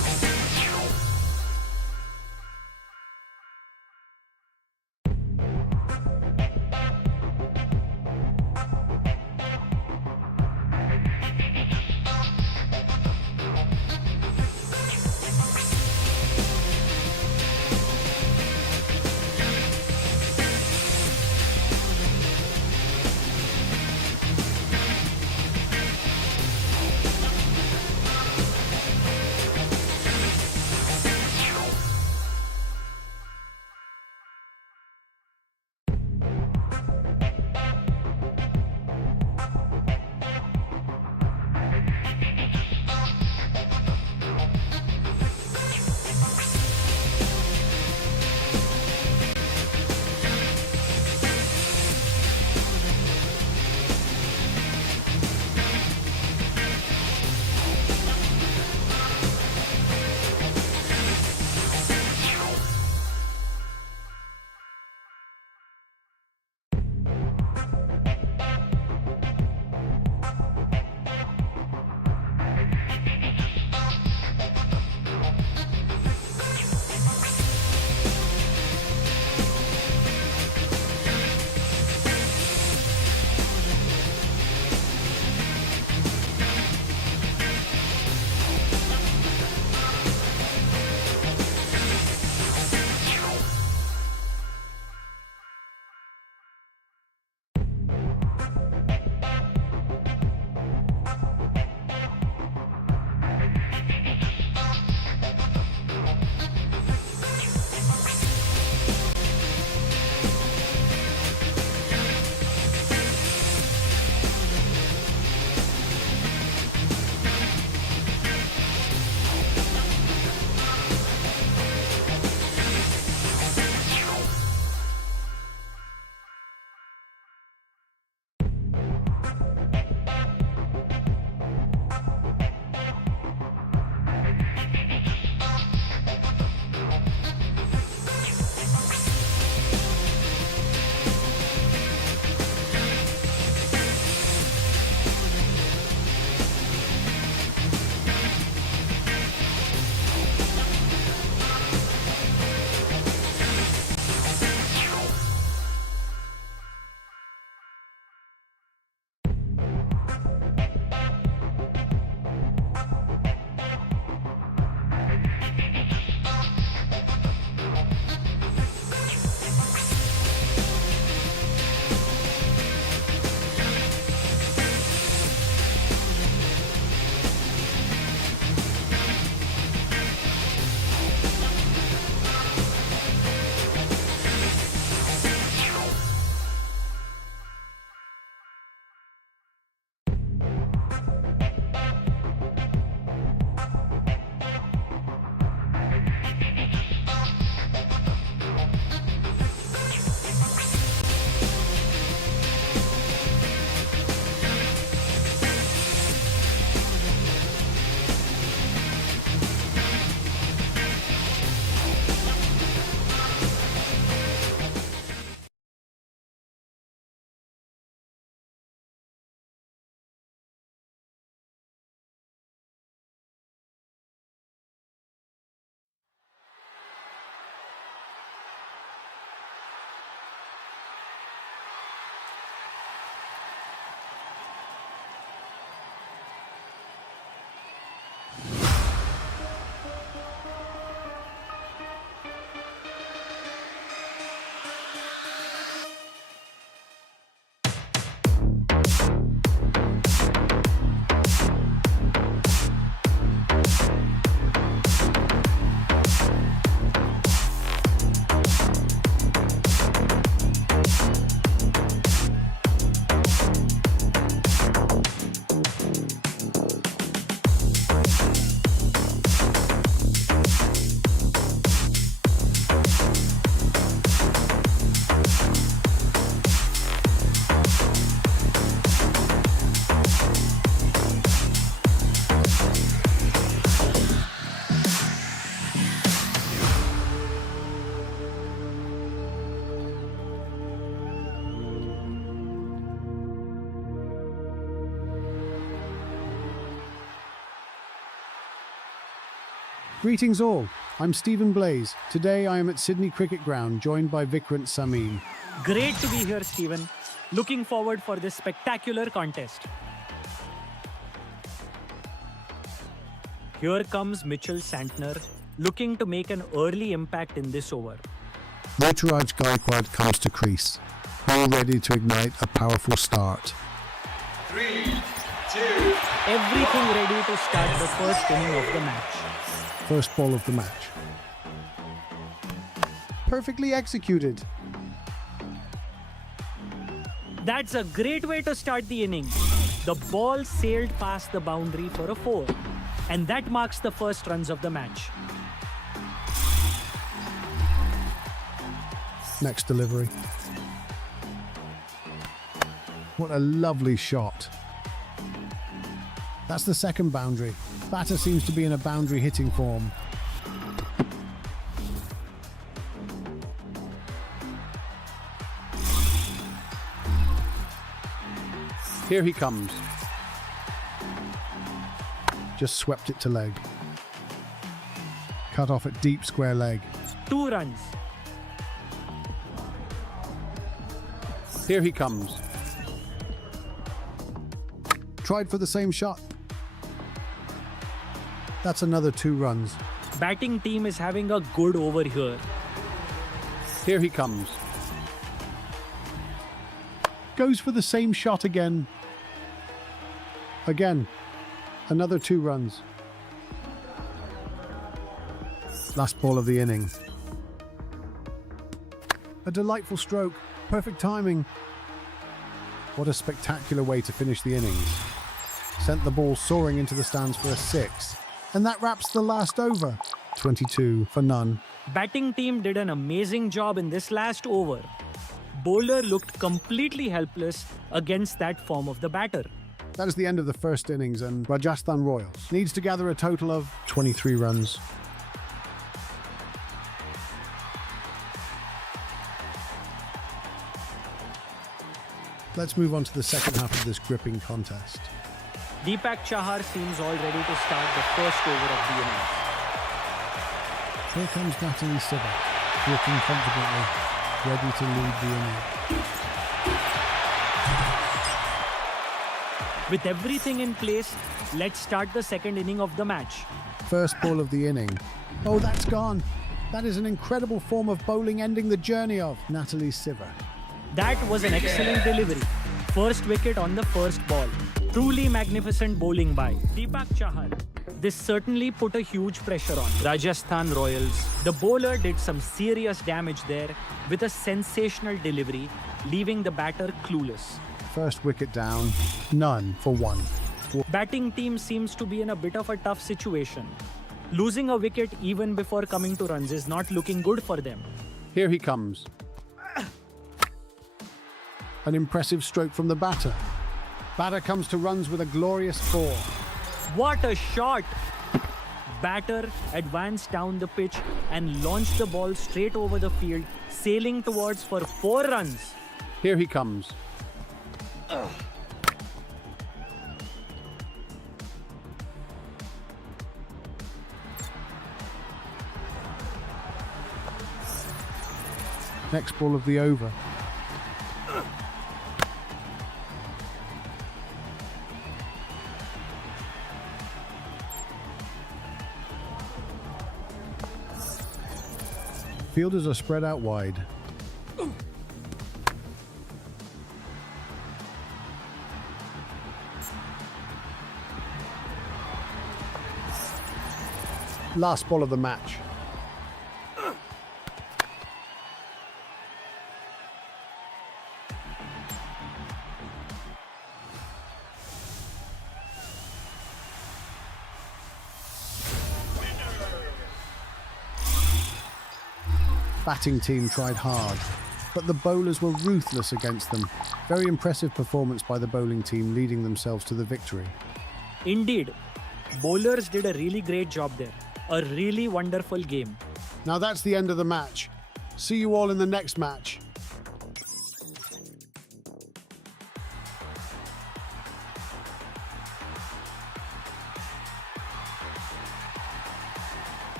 Greetings all, I'm Stephen Blaze. Today I am at Sydney Cricket Ground, joined by Vikrant Samin. Great to be here, Stephen. Looking forward for this spectacular contest. Here comes Mitchell Santner, looking to make an early impact in this over. Ruturaj Gaikwad comes to crease, all ready to ignite a powerful start. 3, 2, Everything ready to start the first inning of the match. First ball of the match. Perfectly executed. That's a great way to start the inning. The ball sailed past the boundary for a 4. And that marks the first runs of the match. Next delivery. What a lovely shot. That's the second boundary. Batter seems to be in a boundary hitting form. Here he comes. Just swept it to leg. Cut off at deep square leg. 2 runs. Here he comes. Tried for the same shot. That's another 2 runs. Batting team is having a good over here. Here he comes. Goes for the same shot again. Again. Another 2 runs. Last ball of the inning. A delightful stroke. Perfect timing. What a spectacular way to finish the innings. Sent the ball soaring into the stands for a 6. And that wraps the last over. 22 for none. Batting team did an amazing job in this last over. Bowler looked completely helpless against that form of the batter. That is the end of the first innings, and Rajasthan Royals needs to gather a total of 23 runs. Let's move on to the second half of this gripping contest. Deepak Chahar seems all ready to start the first over of the innings. Here comes Natalie Siver, walking confidently, ready to lead the inning. With everything in place, let's start the second inning of the match. First ball of the inning. Oh, that's gone. That is an incredible form of bowling, ending the journey of Natalie Siver. That was an excellent delivery. First wicket on the first ball. Truly magnificent bowling by Deepak Chahar. This certainly put a huge pressure on Rajasthan Royals. The bowler did some serious damage there with a sensational delivery, leaving the batter clueless. First wicket down, none for 1. Batting team seems to be in a bit of a tough situation. Losing a wicket even before coming to runs is not looking good for them. Here he comes. An impressive stroke from the batter. Batter comes to runs with a glorious 4. What a shot! Batter advanced down the pitch and launched the ball straight over the field, sailing towards for 4 runs. Here he comes. Next ball of the over. Fielders are spread out wide. Last ball of the match. Batting team tried hard, but the bowlers were ruthless against them. Very impressive performance by the bowling team, leading themselves to the victory. Indeed, bowlers did a really great job there. A really wonderful game. Now that's the end of the match. See you all in the next match.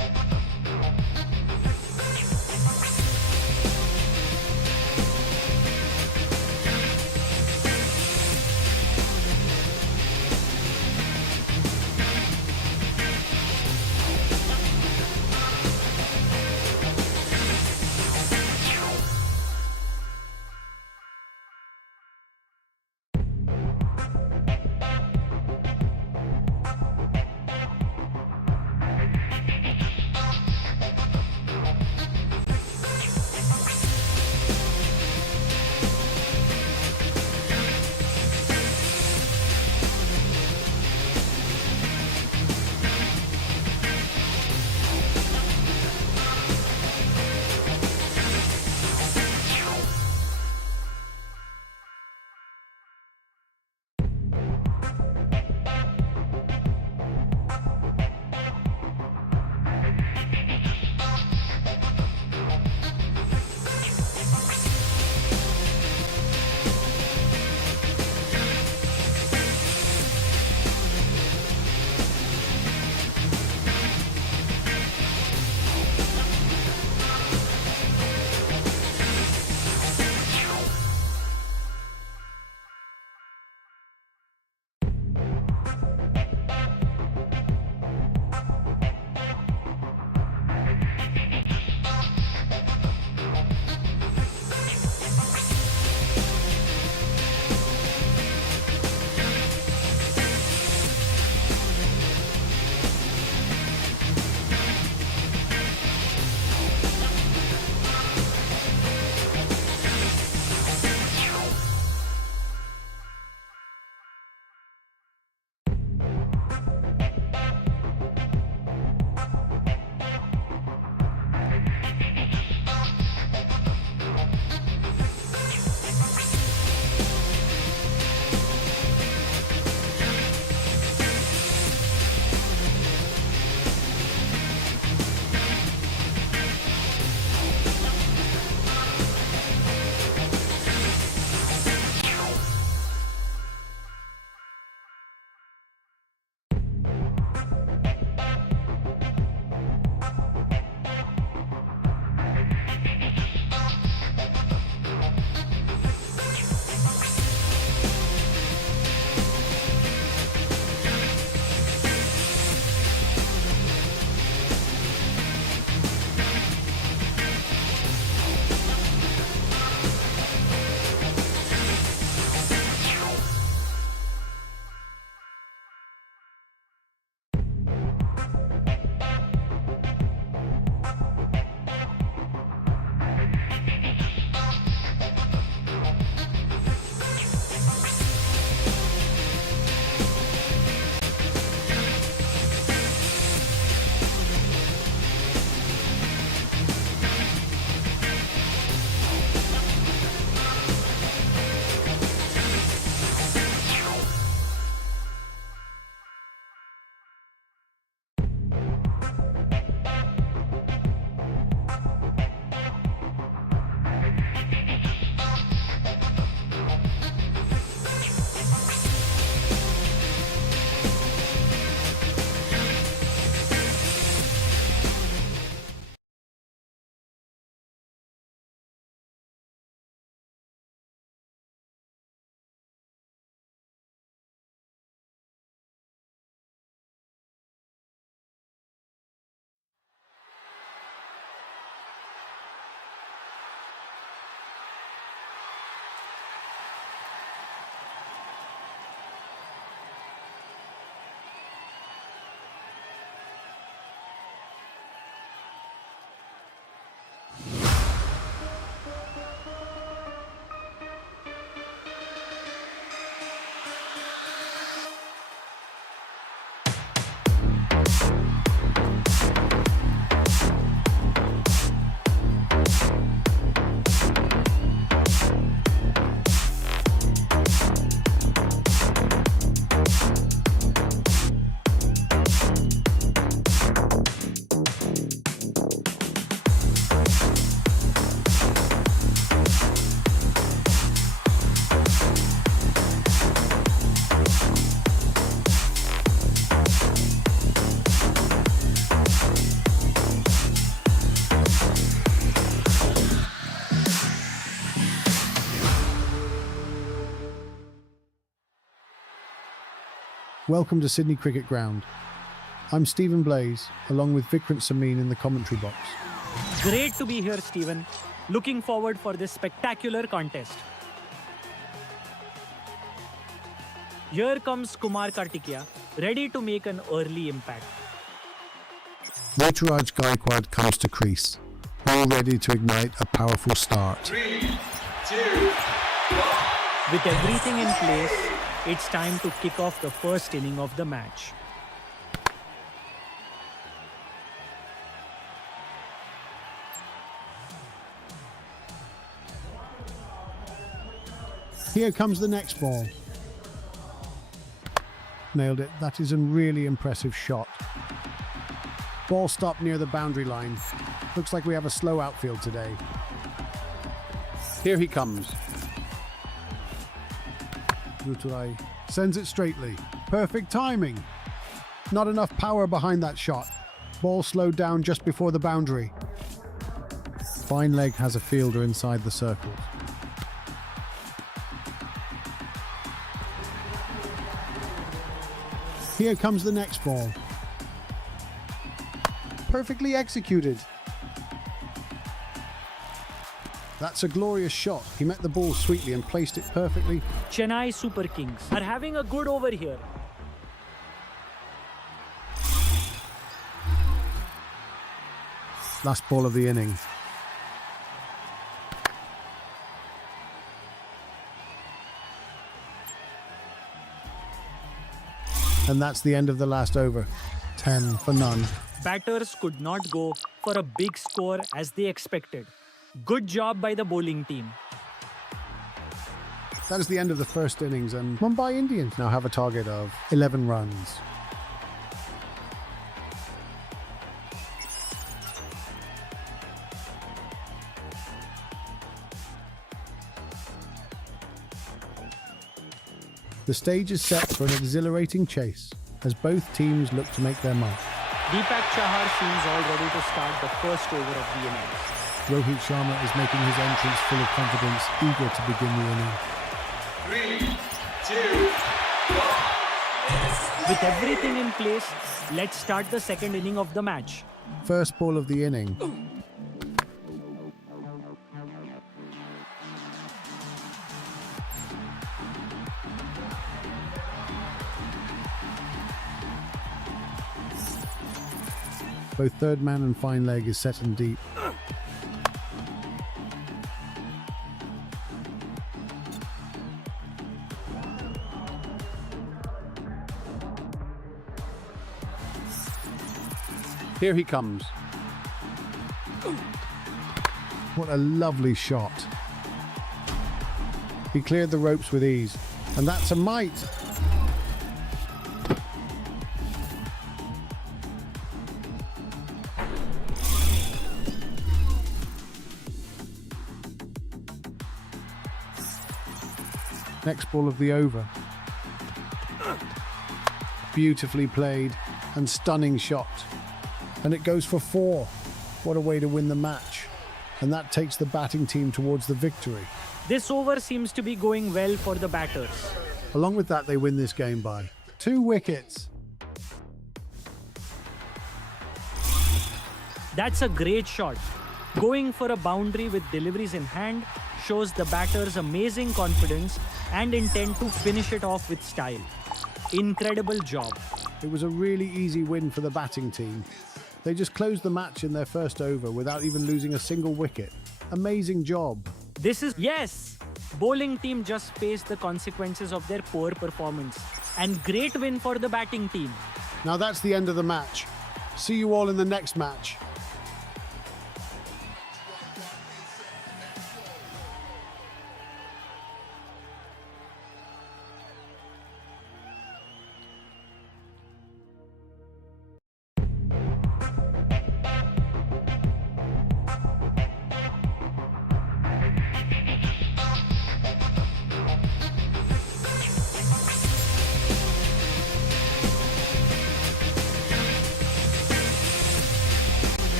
Welcome to Sydney Cricket Ground. I'm Stephen Blaze, along with Vikrant Samin in the commentary box. Great to be here, Stephen. Looking forward for this spectacular contest. Here comes Kumar Kartikeya, ready to make an early impact. Ruturaj Gaikwad comes to crease, all ready to ignite a powerful start. 3, 2, 1. With everything in place, it's time to kick off the first inning of the match. Here comes the next ball. Nailed it. That is a really impressive shot. Ball stopped near the boundary line. Looks like we have a slow outfield today. Here he comes. Ruturai sends it straightly. Perfect timing. Not enough power behind that shot. Ball slowed down just before the boundary. Fine leg has a fielder inside the circle. Here comes the next ball. Perfectly executed. That's a glorious shot. He met the ball sweetly and placed it perfectly. Chennai Super Kings are having a good over here. Last ball of the inning. And that's the end of the last over. 10 for none. Batters could not go for a big score as they expected. Good job by the bowling team. That is the end of the first innings, and Mumbai Indians now have a target of 11 runs. The stage is set for an exhilarating chase as both teams look to make their mark. Deepak Chahar seems all ready to start the first over of the innings. Rohit Sharma is making his entrance full of confidence, eager to begin the inning. 3, 2, 1. With everything in place, let's start the second inning of the match. First ball of the inning. Both third man and fine leg is set and deep. Here he comes. What a lovely shot. He cleared the ropes with ease, and that's a mite. Next ball of the over. Beautifully played and stunning shot. And it goes for 4. What a way to win the match. And that takes the batting team towards the victory. This over seems to be going well for the batters. Along with that, they win this game by 2 wickets. That's a great shot. Going for a boundary with deliveries in hand shows the batters amazing confidence and intent to finish it off with style. Incredible job. It was a really easy win for the batting team. They just closed the match in their first over without even losing a single wicket. Amazing job. Yes! Bowling team just faced the consequences of their poor performance. And great win for the batting team. Now that's the end of the match. See you all in the next match.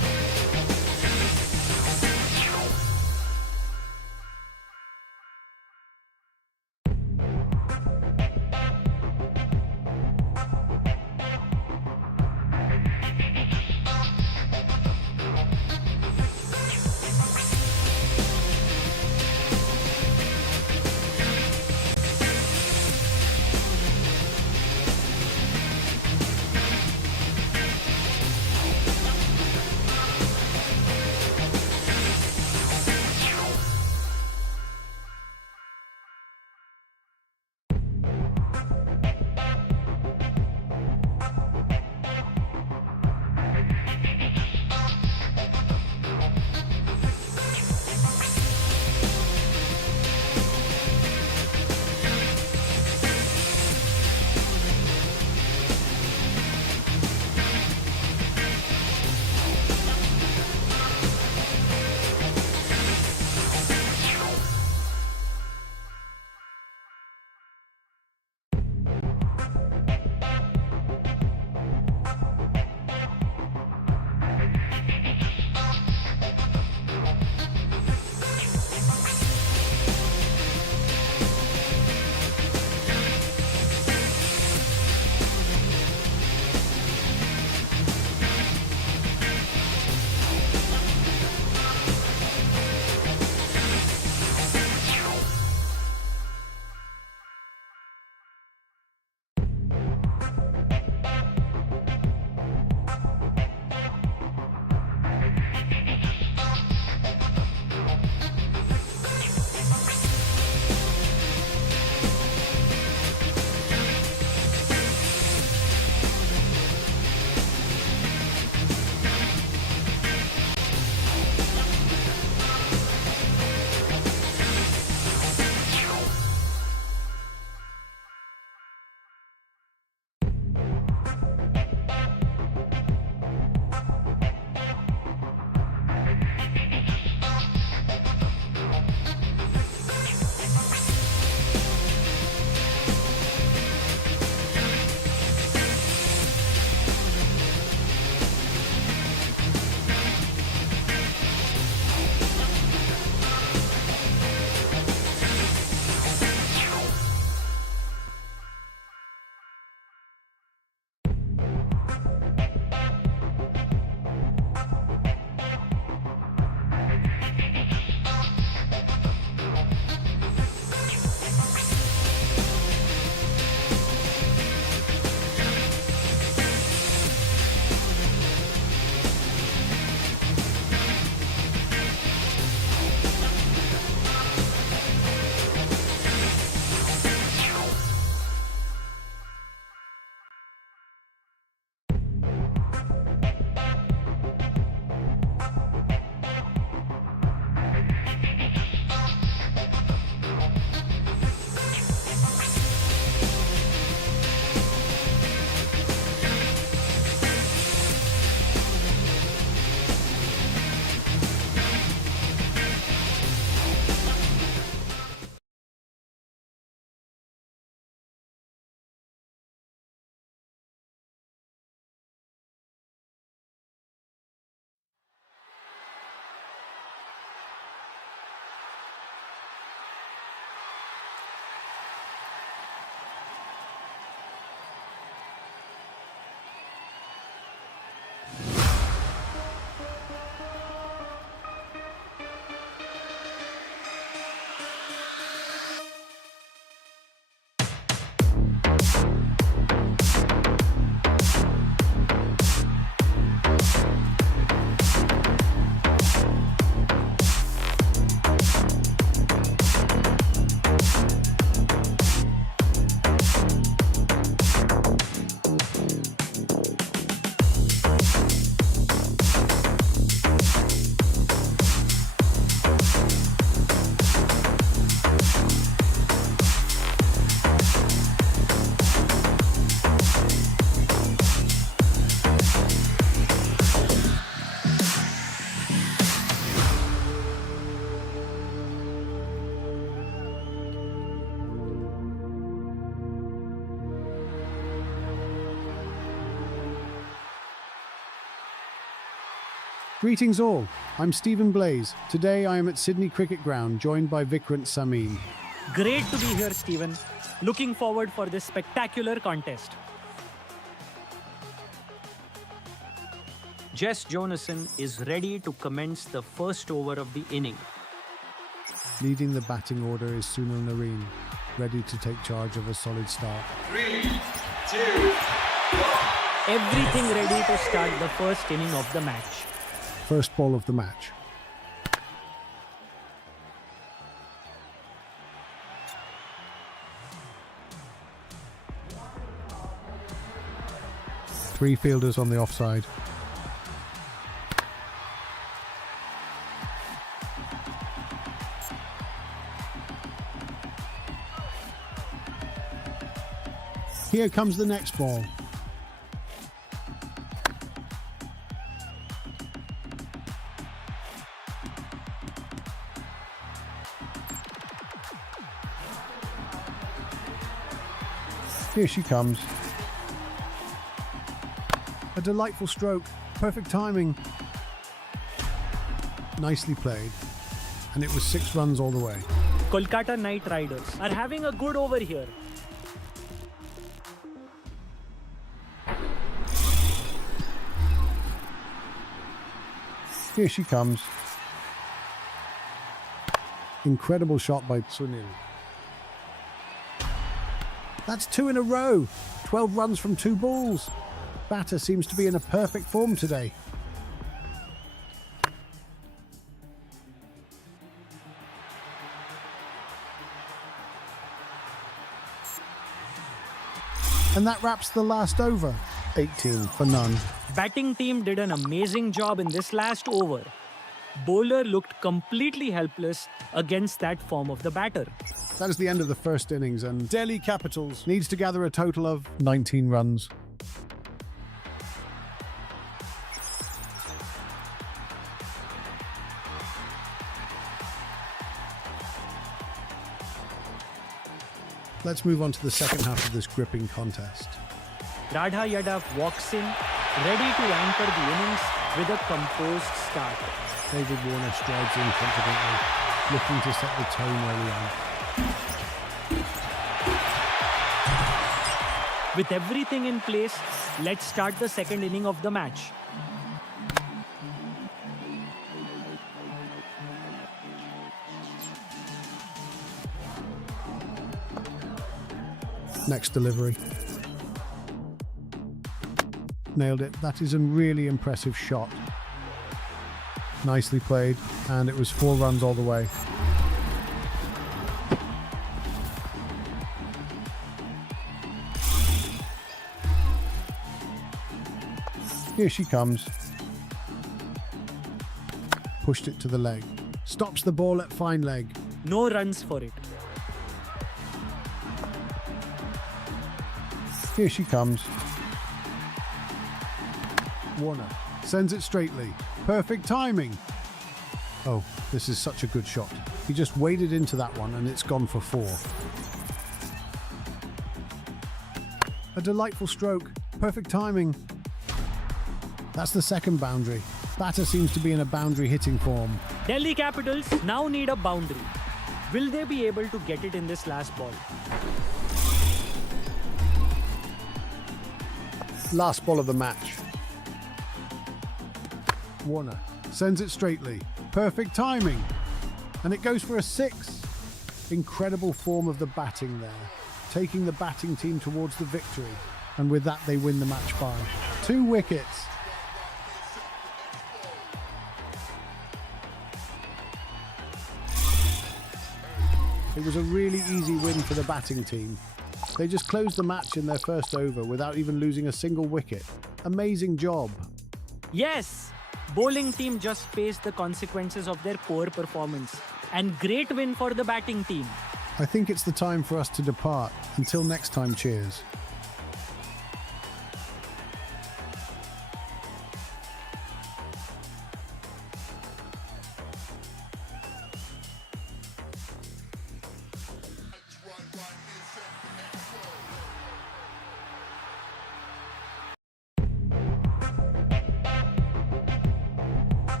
Greetings all, I'm Stephen Blaze. Today I am at Sydney Cricket Ground, joined by Vikrant Samin. Great to be here, Stephen. Looking forward for this spectacular contest. Jess Jonassen is ready to commence the first over of the inning. Leading the batting order is Sunil Narine, ready to take charge of a solid start. 3, 2, Everything ready to start the first inning of the match. First ball of the match. Three fielders on the offside. Here comes the next ball. Here she comes. A delightful stroke, perfect timing. Nicely played. And it was 6 runs all the way. Kolkata Knight Riders are having a good over here. Here she comes. Incredible shot by Sunil. That's 2 in a row. 12 runs from 2 balls. Batter seems to be in a perfect form today. And that wraps the last over. 18 for none. Batting team did an amazing job in this last over. Bowler looked completely helpless against that form of the batter. That is the end of the first innings, and Delhi Capitals needs to gather a total of 19 runs. Let's move on to the second half of this gripping contest. Radha Yadav walks in, ready to anchor the innings with a composed start. David Warner strides in confidently, looking to set the tone early on. With everything in place, let's start the second inning of the match. Next delivery. Nailed it. That is a really impressive shot. Nicely played, and it was 4 runs all the way. Here she comes. Pushed it to the leg. Stops the ball at fine leg. No runs for it. Here she comes. Warner sends it straightly. Perfect timing. Oh, this is such a good shot. He just waded into that one and it's gone for 4. A delightful stroke. Perfect timing. That's the second boundary. Batter seems to be in a boundary hitting form. Delhi Capitals now need a boundary. Will they be able to get it in this last ball? Last ball of the match. Warner sends it straightly. Perfect timing. And it goes for a 6. Incredible form of the batting there. Taking the batting team towards the victory. And with that, they win the match by 2 wickets. It was a really easy win for the batting team. They just closed the match in their first over without even losing a single wicket. Amazing job. Yes! Bowling team just faced the consequences of their poor performance. And great win for the batting team. I think it's the time for us to depart. Until next time, cheers.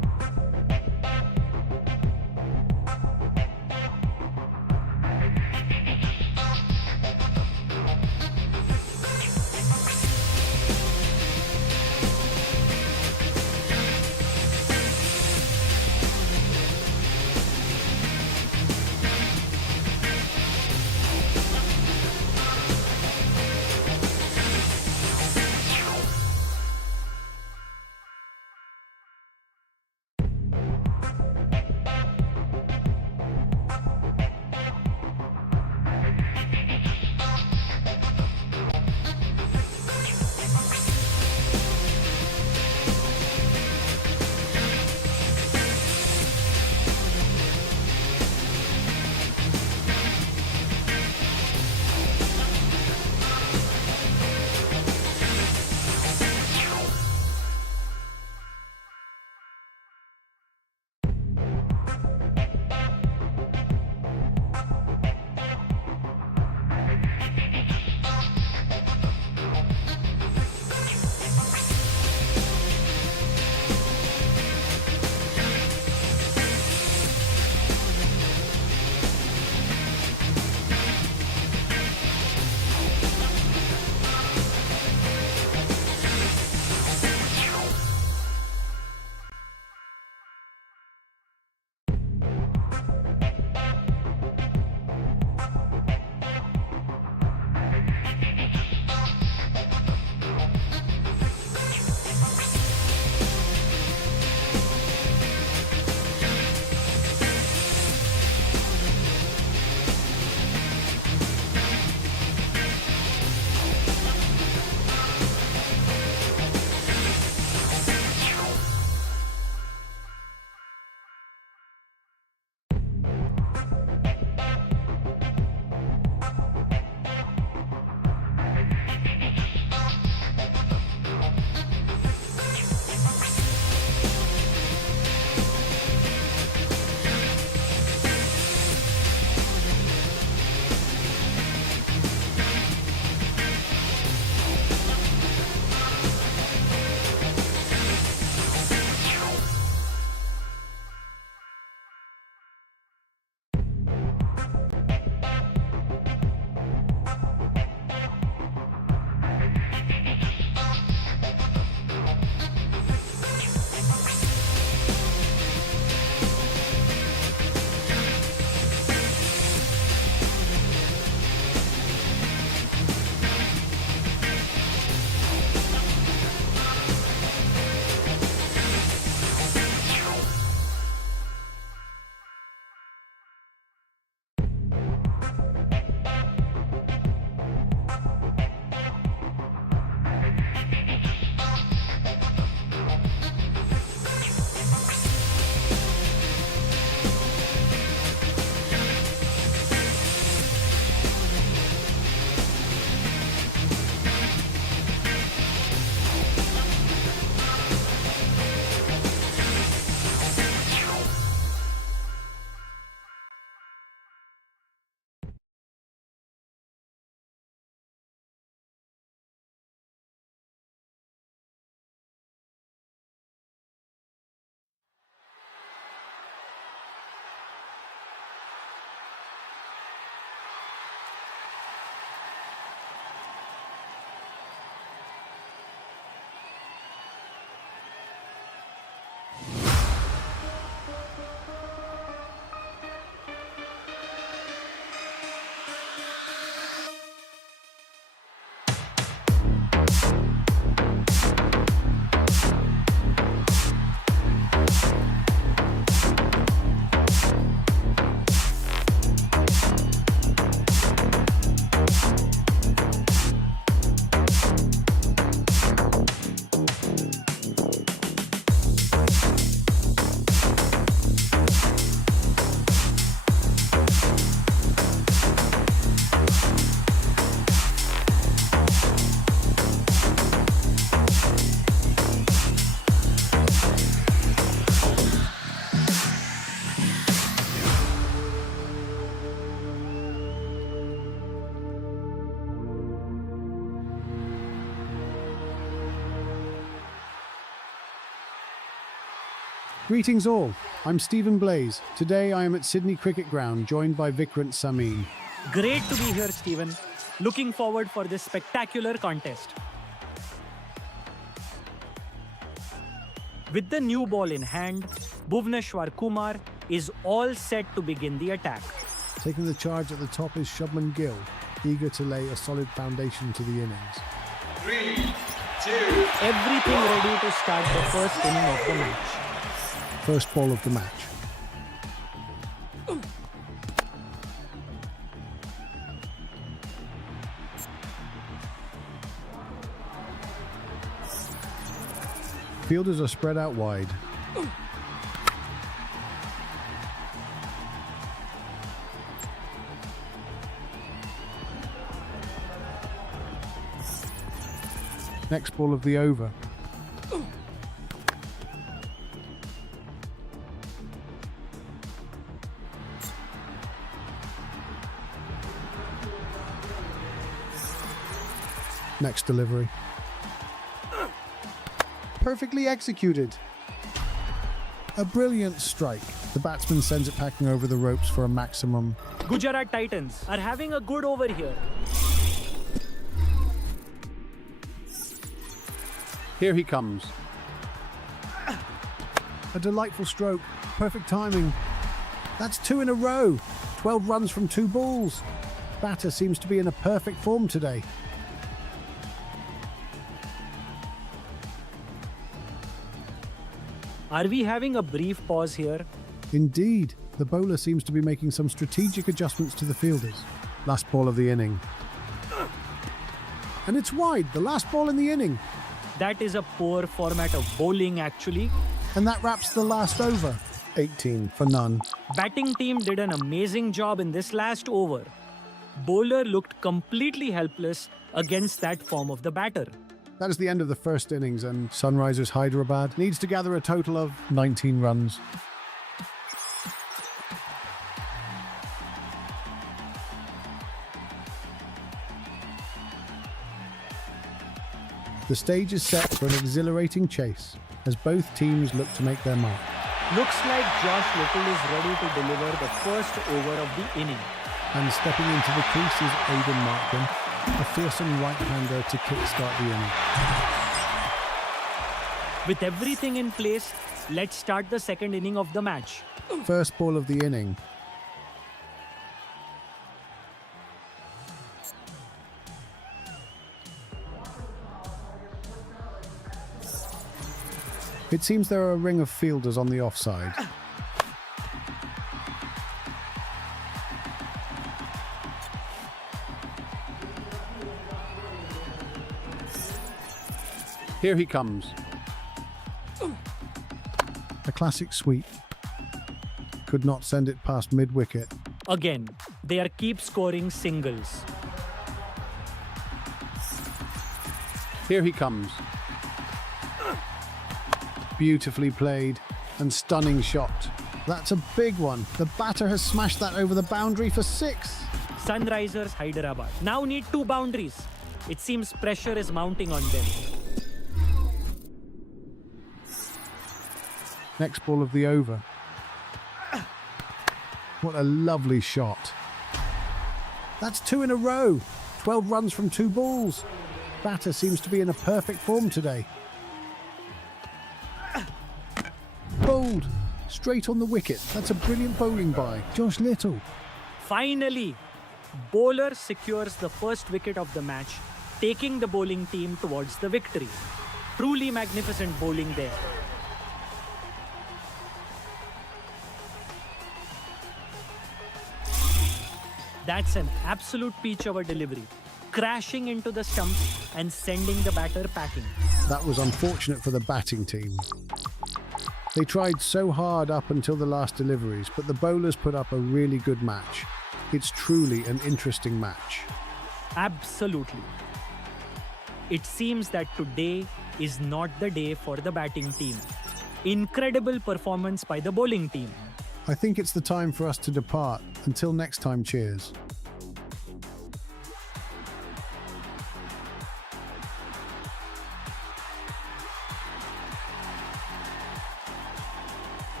Greetings all, I'm Stephen Blaze. Today I am at Sydney Cricket Ground, joined by Vikrant Samin. Great to be here, Stephen. Looking forward for this spectacular contest. With the new ball in hand, Bhuvneshwar Kumar is all set to begin the attack. Taking the charge at the top is Shubman Gill, eager to lay a solid foundation to the innings. 3, 2, Everything ready to start the first inning of the match. First ball of the match. Fielders are spread out wide. Next ball of the over. Next delivery. Perfectly executed. A brilliant strike. The batsman sends it packing over the ropes for a maximum. Gujarat Titans are having a good over here. Here he comes. A delightful stroke. Perfect timing. That's 2 in a row. 12 runs from 2 balls. Batter seems to be in a perfect form today. Are we having a brief pause here? Indeed, the bowler seems to be making some strategic adjustments to the fielders. Last ball of the inning. And it's wide, the last ball in the inning. That is a poor format of bowling actually. And that wraps the last over. 18 for none. Batting team did an amazing job in this last over. Bowler looked completely helpless against that form of the batter. That is the end of the first innings, and Sunrisers Hyderabad needs to gather a total of 19 runs. The stage is set for an exhilarating chase as both teams look to make their mark. Looks like Josh Little is ready to deliver the first over of the inning. And stepping into the crease is Aidan Markham, a fearsome right-hander to kickstart the inning. With everything in place, let's start the second inning of the match. First ball of the inning. It seems there are a ring of fielders on the offside. Here he comes. A classic sweep. Could not send it past mid-wicket. Again, they are keep scoring singles. Here he comes. Beautifully played and stunning shot. That's a big one. The batter has smashed that over the boundary for 6. Sunrisers Hyderabad now need 2 boundaries. It seems pressure is mounting on them. Next ball of the over. What a lovely shot. That's 2 in a row. 12 runs from 2 balls. Batter seems to be in a perfect form today. Bowled. Straight on the wicket. That's a brilliant bowling by Josh Little. Finally, bowler secures the first wicket of the match, taking the bowling team towards the victory. Truly magnificent bowling there. That's an absolute peach of a delivery, crashing into the stumps and sending the batter packing. That was unfortunate for the batting team. They tried so hard up until the last deliveries, but the bowlers put up a really good match. It's truly an interesting match. Absolutely. It seems that today is not the day for the batting team. Incredible performance by the bowling team. I think it's the time for us to depart. Until next time, cheers.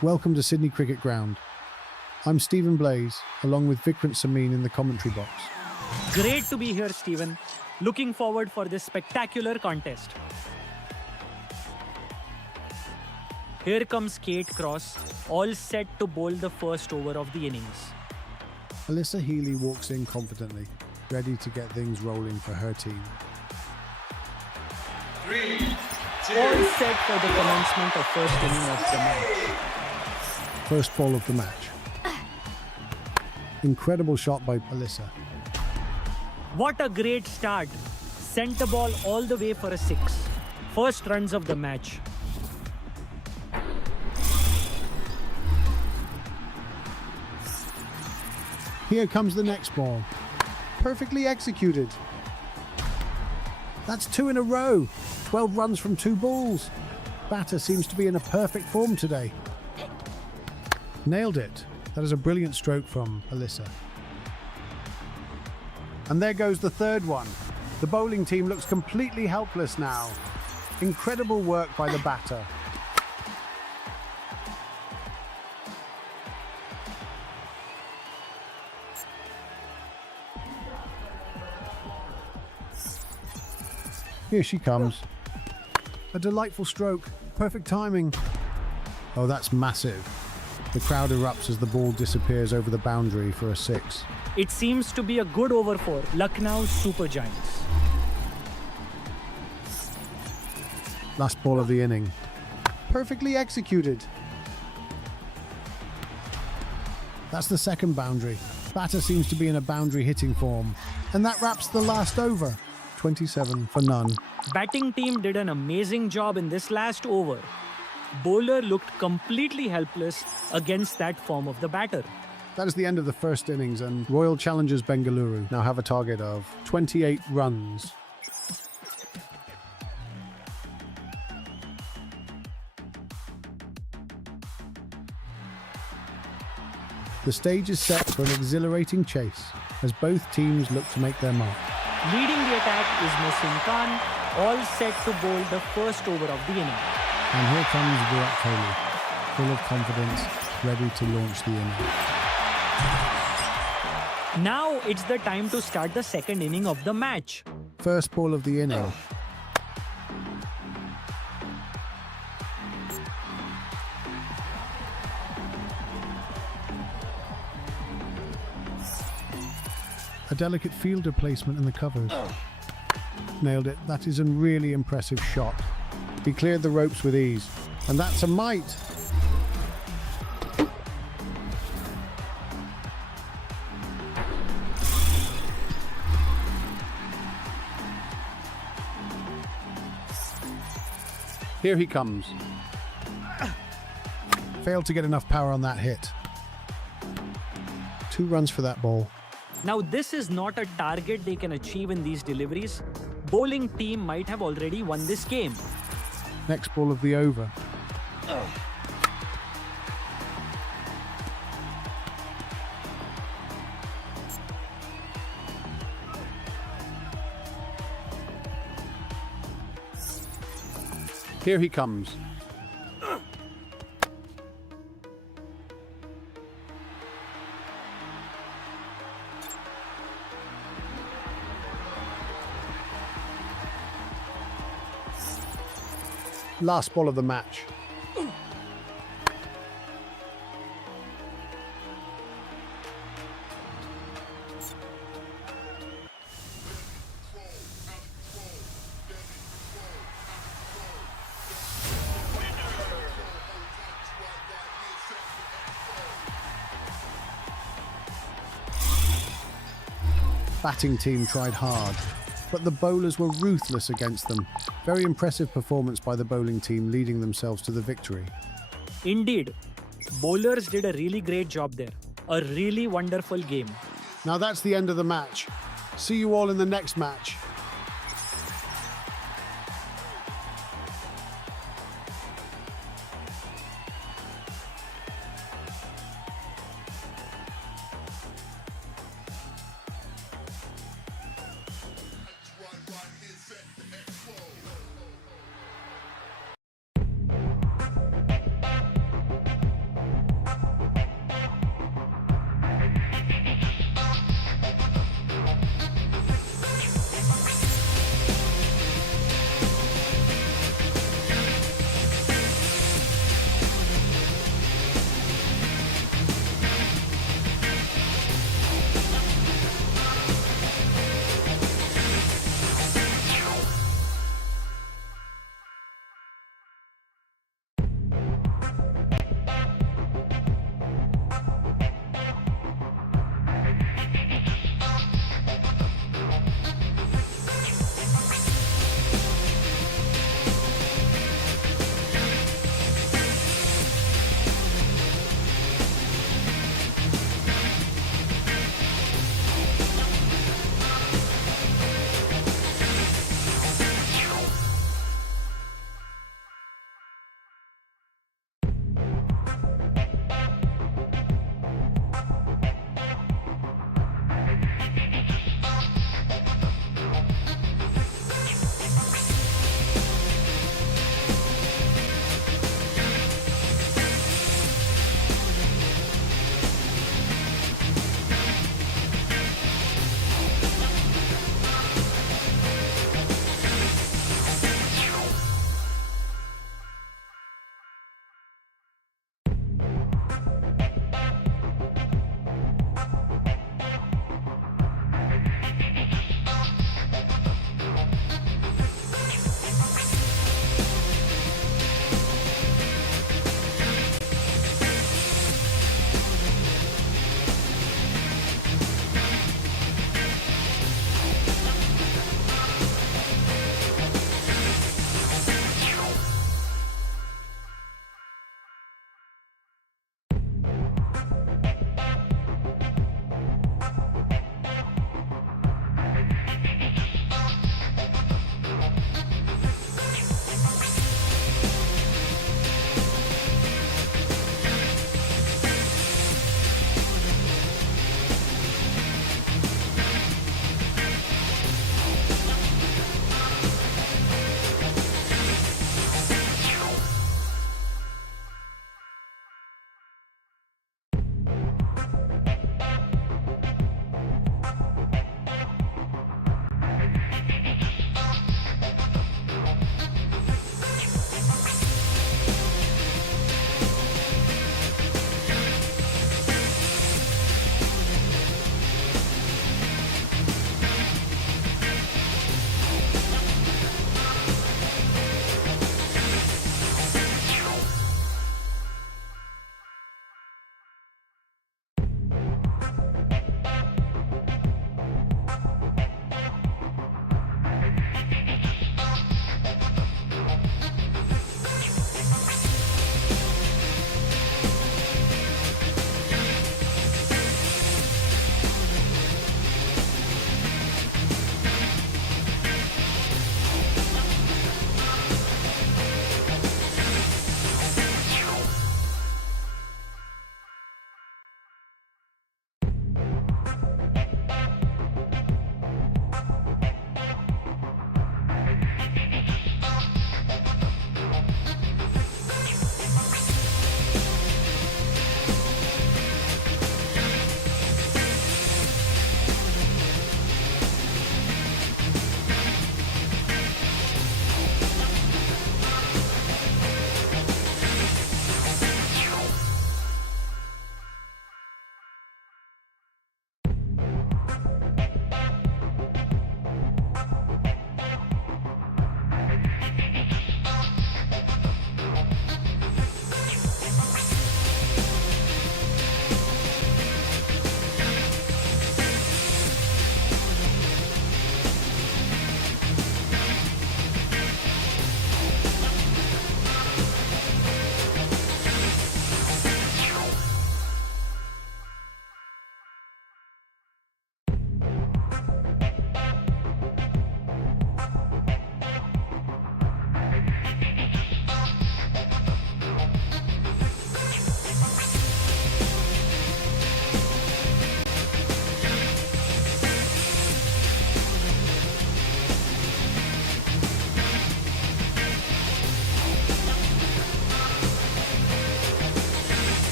Welcome to Sydney Cricket Ground. I'm Stephen Blaze, along with Vikrant Samin in the commentary box. Great to be here, Stephen. Looking forward for this spectacular contest. Here comes Kate Cross, all set to bowl the first over of the innings. Alyssa Healy walks in confidently, ready to get things rolling for her team. 3, 2, All set for the commencement of first inning of the match. First ball of the match. Incredible shot by Alyssa. What a great start. Sent the ball all the way for a 6. First runs of the match. Here comes the next ball. Perfectly executed. That's 2 in a row. 12 runs from 2 balls. Batter seems to be in a perfect form today. Nailed it. That is a brilliant stroke from Alyssa. And there goes the third one. The bowling team looks completely helpless now. Incredible work by the batter. Here she comes. A delightful stroke. Perfect timing. Oh, that's massive. The crowd erupts as the ball disappears over the boundary for a 6. It seems to be a good over for Lucknow Super Giants. Last ball of the inning. Perfectly executed. That's the second boundary. Batter seems to be in a boundary hitting form. And that wraps the last over. 27 for none. Batting team did an amazing job in this last over. Bowler looked completely helpless against that form of the batter. That is the end of the first innings, and Royal Challengers Bengaluru now have a target of 28 runs. The stage is set for an exhilarating chase as both teams look to make their mark. Leading the attack is Mohsin Khan, all set to bowl the first over of the inning. And here comes Virat Kohli, full of confidence, ready to launch the inning. Now it's the time to start the second inning of the match. First ball of the inning. A delicate fielder placement in the covers. Nailed it. That is a really impressive shot. He cleared the ropes with ease. And that's a mite. Here he comes. Failed to get enough power on that hit. 2 runs for that ball. Now this is not a target they can achieve in these deliveries. Bowling team might have already won this game. Next ball of the over. Here he comes. Last ball of the match. Batting team tried hard, but the bowlers were ruthless against them. Very impressive performance by the bowling team, leading themselves to the victory. Indeed, bowlers did a really great job there. A really wonderful game. Now that's the end of the match. See you all in the next match.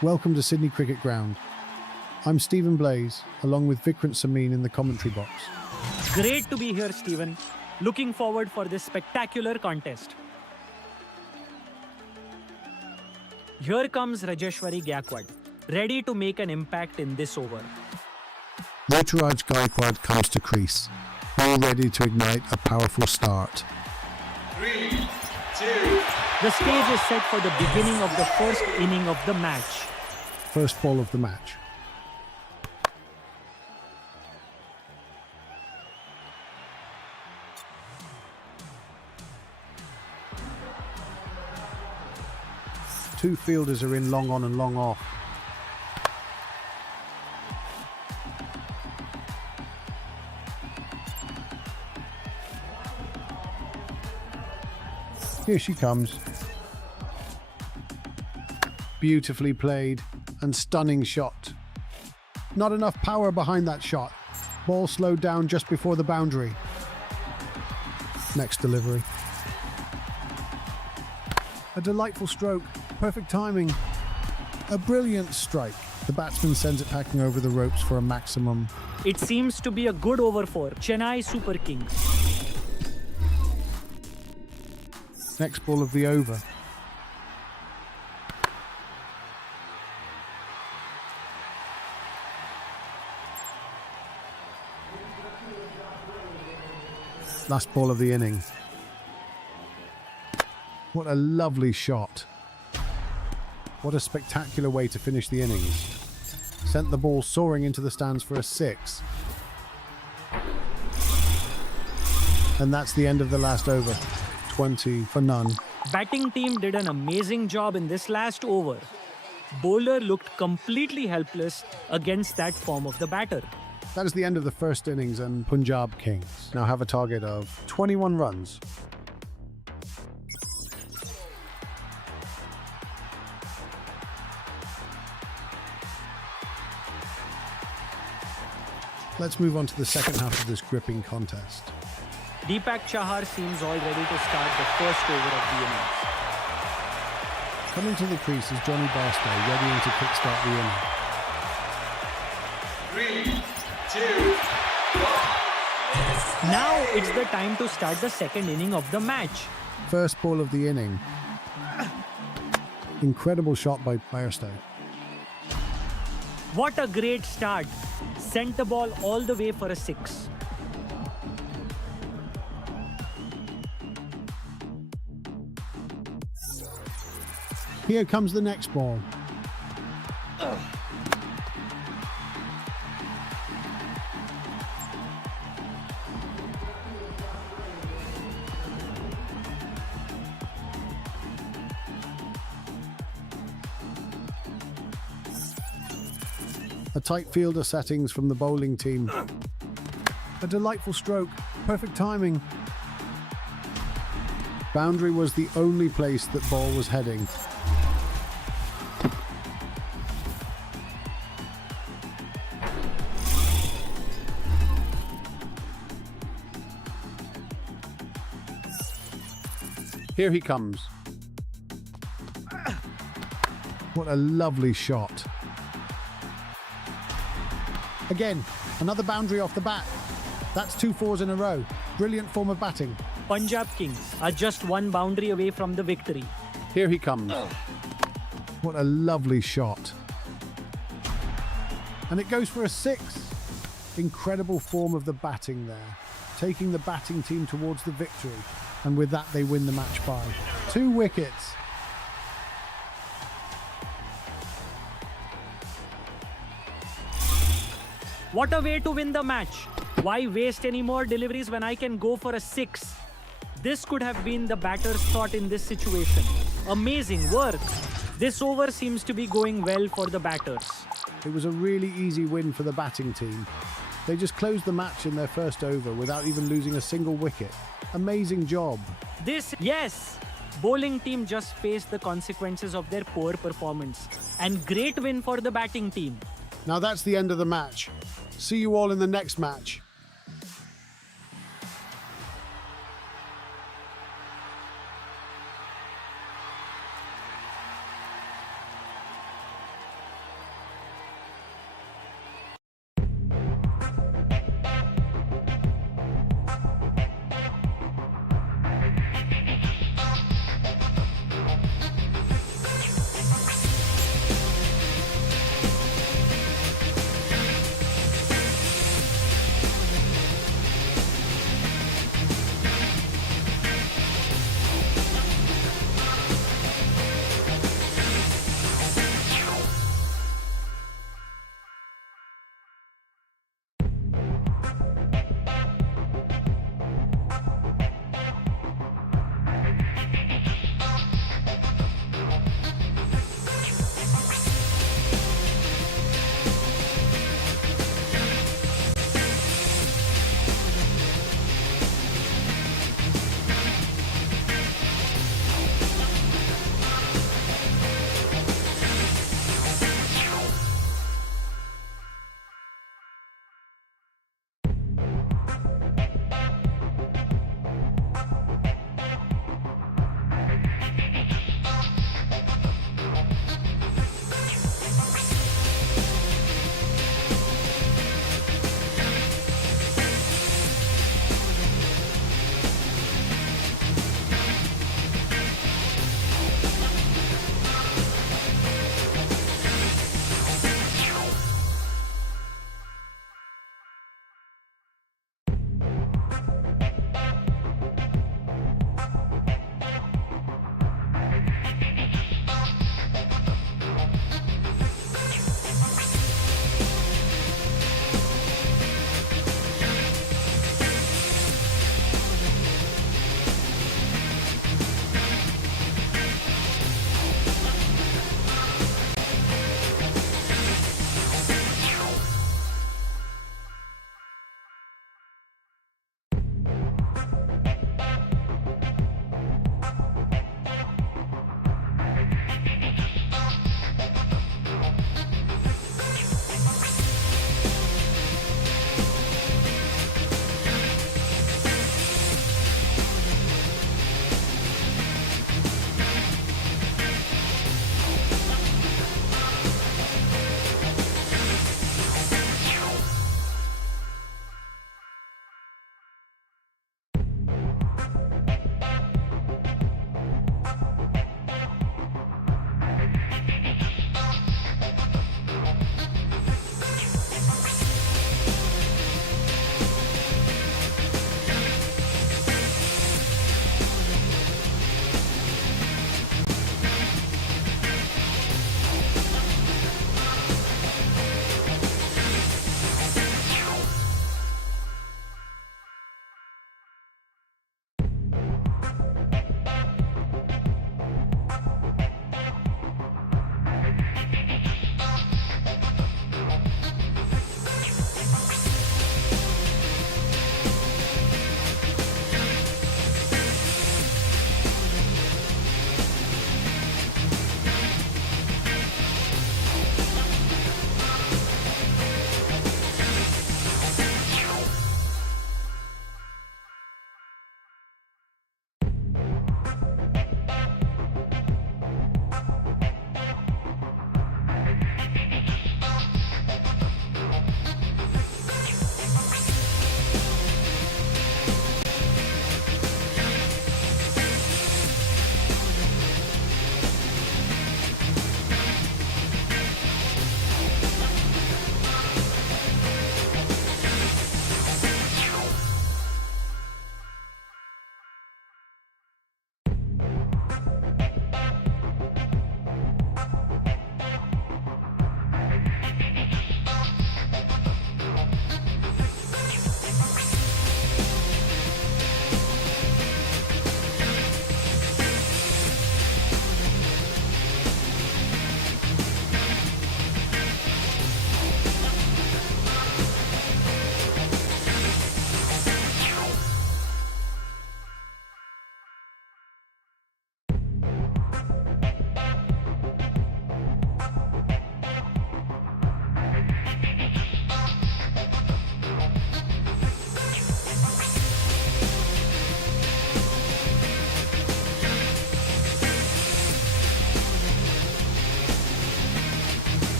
Welcome to Sydney Cricket Ground. I'm Stephen Blaze, along with Vikrant Samin in the commentary box. Great to be here, Stephen. Looking forward for this spectacular contest. Here comes Rajeshwari Gaikwad, ready to make an impact in this over. Ruturaj Gaikwad comes to crease, all ready to ignite a powerful start. 3, 2, The stage is set for the beginning of the first inning of the match. First ball of the match. Two fielders are in long on and long off. Here she comes. Beautifully played and stunning shot. Not enough power behind that shot. Ball slowed down just before the boundary. Next delivery. A delightful stroke. Perfect timing. A brilliant strike. The batsman sends it packing over the ropes for a maximum. It seems to be a good over for Chennai Super Kings. Next ball of the over. Last ball of the inning. What a lovely shot. What a spectacular way to finish the innings. Sent the ball soaring into the stands for a 6. And that's the end of the last over. 20 for none. Batting team did an amazing job in this last over. Bowler looked completely helpless against that form of the batter. That is the end of the first innings, and Punjab Kings now have a target of 21 runs. Let's move on to the second half of this gripping contest. Deepak Chahar seems all ready to start the first over of the innings. Coming to the crease is Johnny Barstow, readying to kickstart the inning. 3, 2, 1. Now it's the time to start the second inning of the match. First ball of the inning. Incredible shot by Barstow. What a great start. Sent the ball all the way for a 6. Here comes the next ball. A tight fielder settings from the bowling team. A delightful stroke. Perfect timing. Boundary was the only place that ball was heading. Here he comes. What a lovely shot. Again, another boundary off the bat. That's 2 fours in a row. Brilliant form of batting. Punjab Kings are just one boundary away from the victory. Here he comes. What a lovely shot. And it goes for a 6. Incredible form of the batting there. Taking the batting team towards the victory. And with that, they win the match by 2 wickets. What a way to win the match. Why waste any more deliveries when I can go for a 6? This could have been the batter's thought in this situation. Amazing work. This over seems to be going well for the batters. It was a really easy win for the batting team. They just closed the match in their first over without even losing a single wicket. Amazing job. Yes, bowling team just faced the consequences of their poor performance. And great win for the batting team. Now that's the end of the match. See you all in the next match.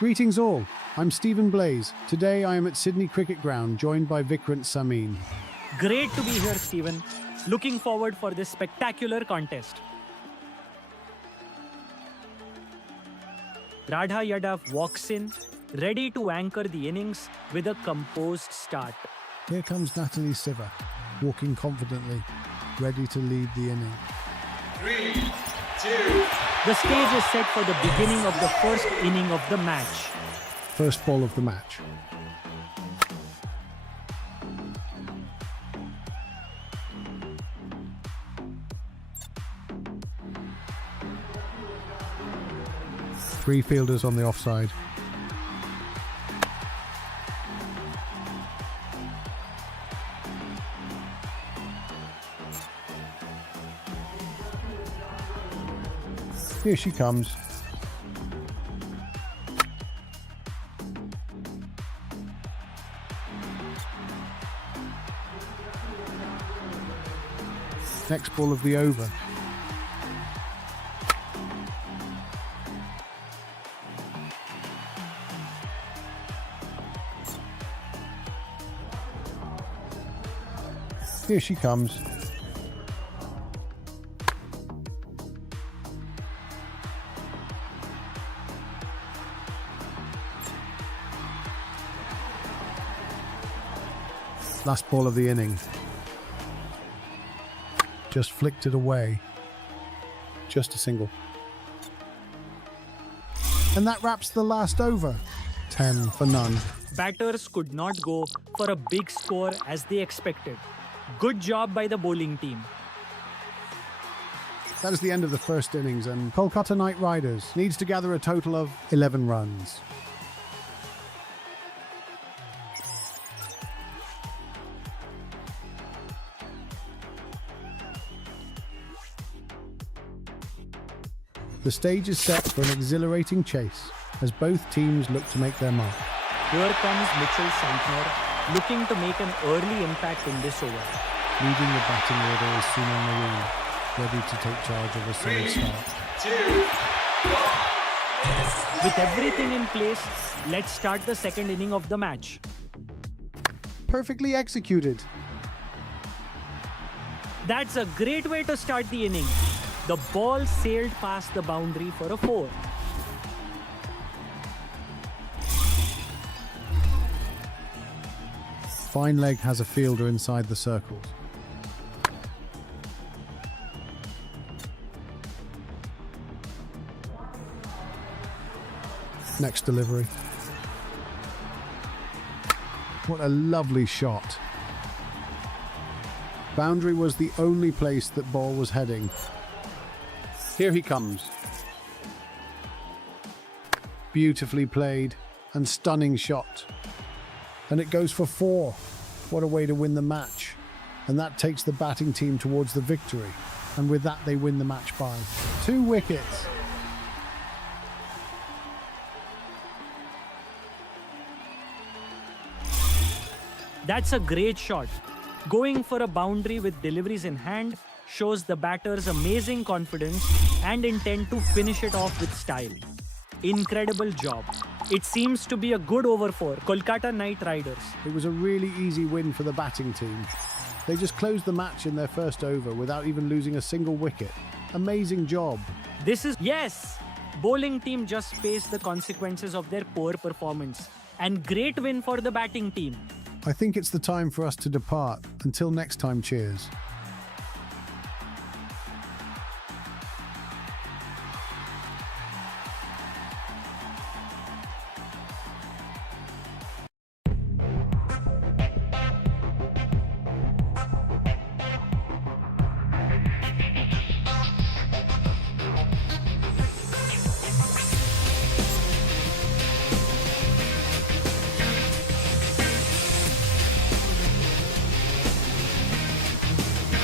Greetings all, I'm Stephen Blaze. Today I am at Sydney Cricket Ground, joined by Vikrant Samin. Great to be here, Stephen. Looking forward for this spectacular contest. Radha Yadav walks in, ready to anchor the innings with a composed start. Here comes Natalie Siva, walking confidently, ready to lead the inning. 3, 2, The stage is set for the beginning of the first inning of the match. First ball of the match. Three fielders on the offside. Here she comes. Next ball of the over. Here she comes. Last ball of the inning. Just flicked it away. Just a single. And that wraps the last over. 10 for none. Batters could not go for a big score as they expected. Good job by the bowling team. That is the end of the first innings, and Kolkata Knight Riders needs to gather a total of 11 runs. The stage is set for an exhilarating chase as both teams look to make their mark. Here comes Mitchell Santner, looking to make an early impact in this over. Leading the batting order is Sunil Marine, ready to take charge of a solid 3, start. 2, 1. With everything in place, let's start the second inning of the match. Perfectly executed. That's a great way to start the inning. The ball sailed past the boundary for a 4. Fine leg has a fielder inside the circles. Next delivery. What a lovely shot. Boundary was the only place that ball was heading. Here he comes. Beautifully played and stunning shot. And it goes for 4. What a way to win the match. And that takes the batting team towards the victory. And with that, they win the match by 2 wickets. That's a great shot. Going for a boundary with deliveries in hand shows the batter's amazing confidence and intent to finish it off with style. Incredible job. It seems to be a good over for Kolkata Knight Riders. It was a really easy win for the batting team. They just closed the match in their first over without even losing a single wicket. Amazing job. Yes! Bowling team just faced the consequences of their poor performance. And great win for the batting team. I think it's the time for us to depart. Until next time, cheers.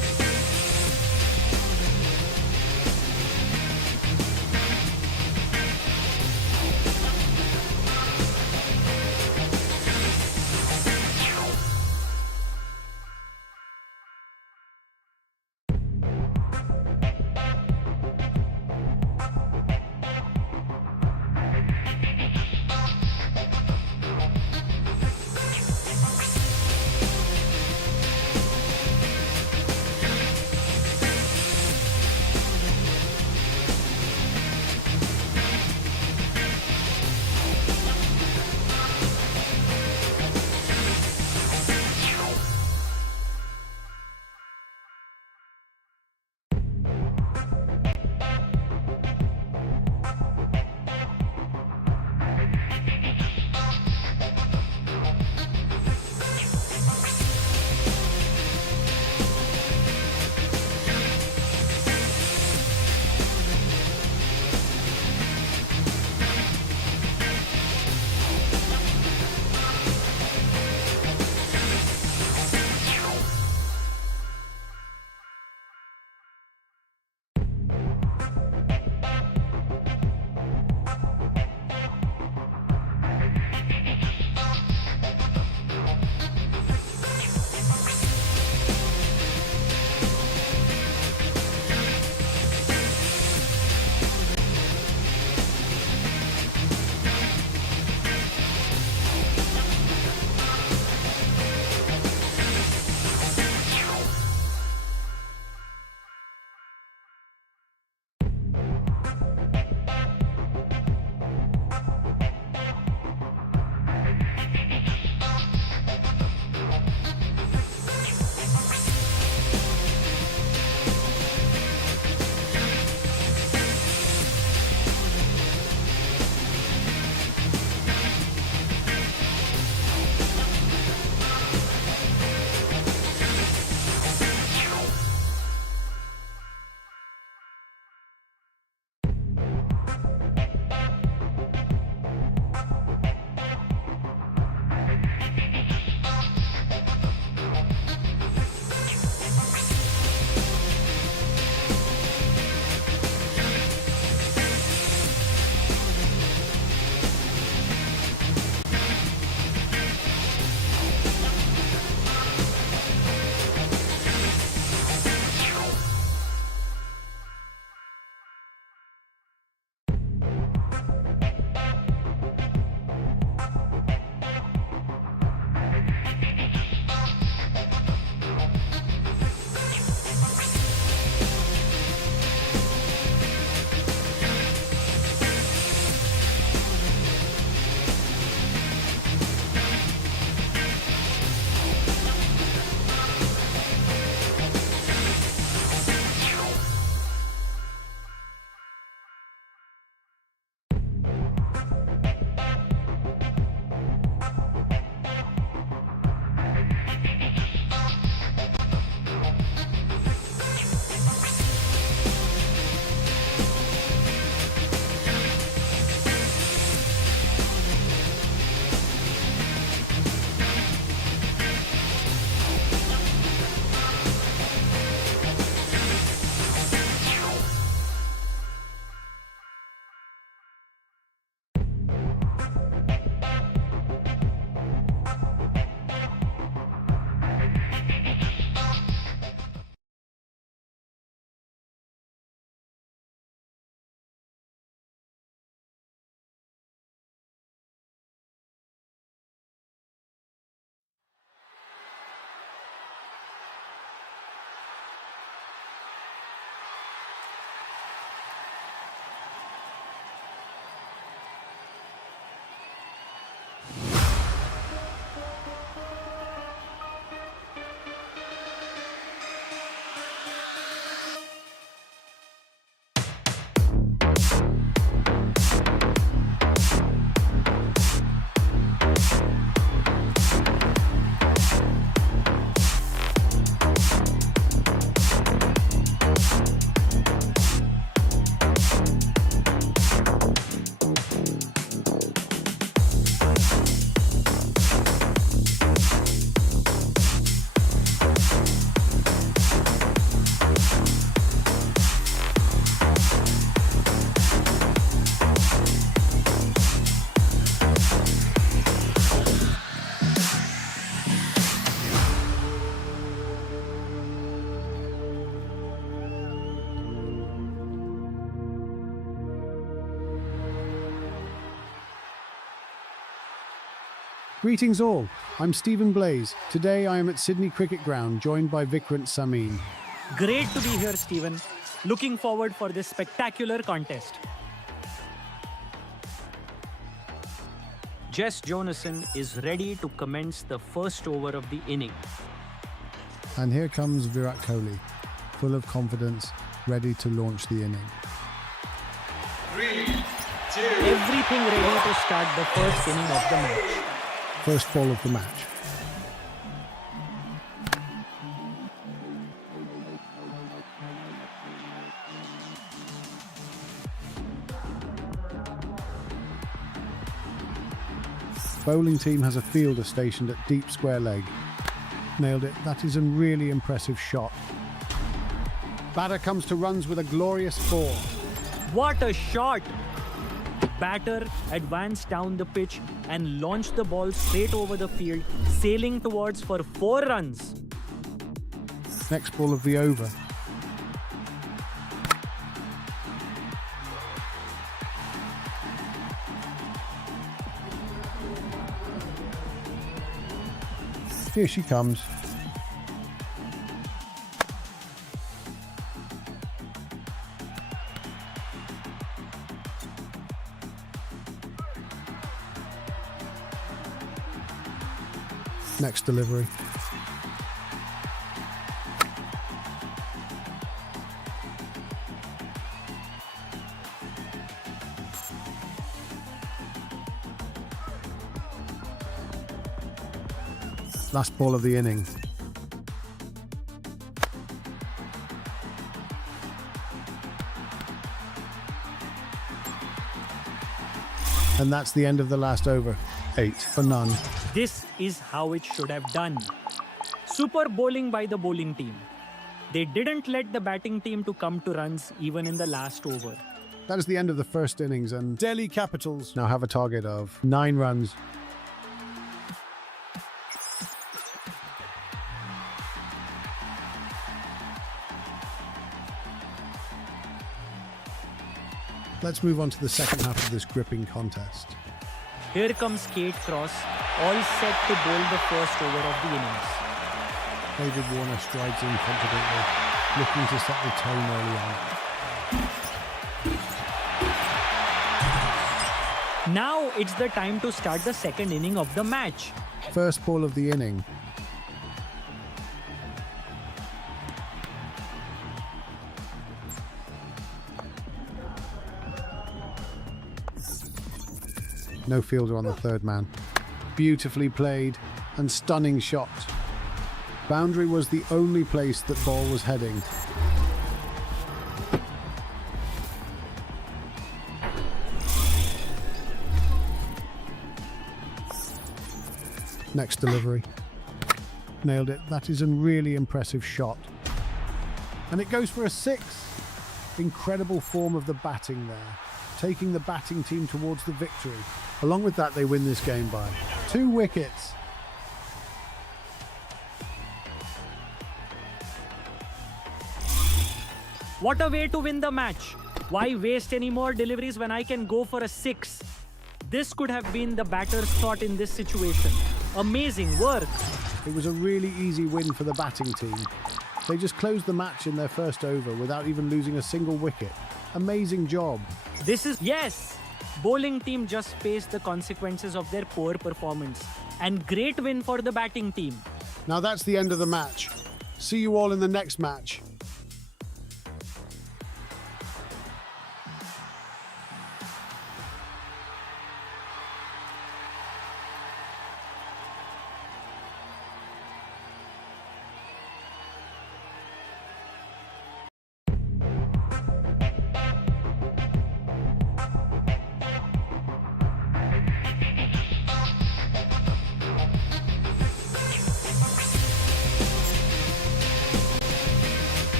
Greetings all, I'm Stephen Blaze. Today I am at Sydney Cricket Ground, joined by Vikrant Samin. Great to be here, Stephen. Looking forward for this spectacular contest. Jess Jonassen is ready to commence the first over of the inning. And here comes Virat Kohli, full of confidence, ready to launch the inning. 3, 2, Everything ready to start the first inning of the match. First ball of the match. Bowling team has a fielder stationed at deep square leg. Nailed it. That is a really impressive shot. Batter comes to runs with a glorious 4. What a shot! Batter advanced down the pitch and launched the ball straight over the field, sailing towards for 4 runs. Next ball of the over. Here she comes. Next delivery. Last ball of the inning. And that's the end of the last over. 8 for none. This is how it should have done. Super bowling by the bowling team. They didn't let the batting team to come to runs even in the last over. That is the end of the first innings, and Delhi Capitals now have a target of 9 runs. Let's move on to the second half of this gripping contest. Here comes Kate Cross, all set to bowl the first over of the innings. David Warner strides in confidently, looking to set the tone early on. Now it's the time to start the second inning of the match. First ball of the inning. No fielder on the third man. Beautifully played and stunning shot. Boundary was the only place that ball was heading. Next delivery. Nailed it. That is a really impressive shot. And it goes for a 6. Incredible form of the batting there, taking the batting team towards the victory. Along with that, they win this game by 2 wickets. What a way to win the match. Why waste any more deliveries when I can go for a 6? This could have been the batter's thought in this situation. Amazing work. It was a really easy win for the batting team. They just closed the match in their first over without even losing a single wicket. Amazing job. Yes! Bowling team just faced the consequences of their poor performance. And great win for the batting team. Now that's the end of the match. See you all in the next match.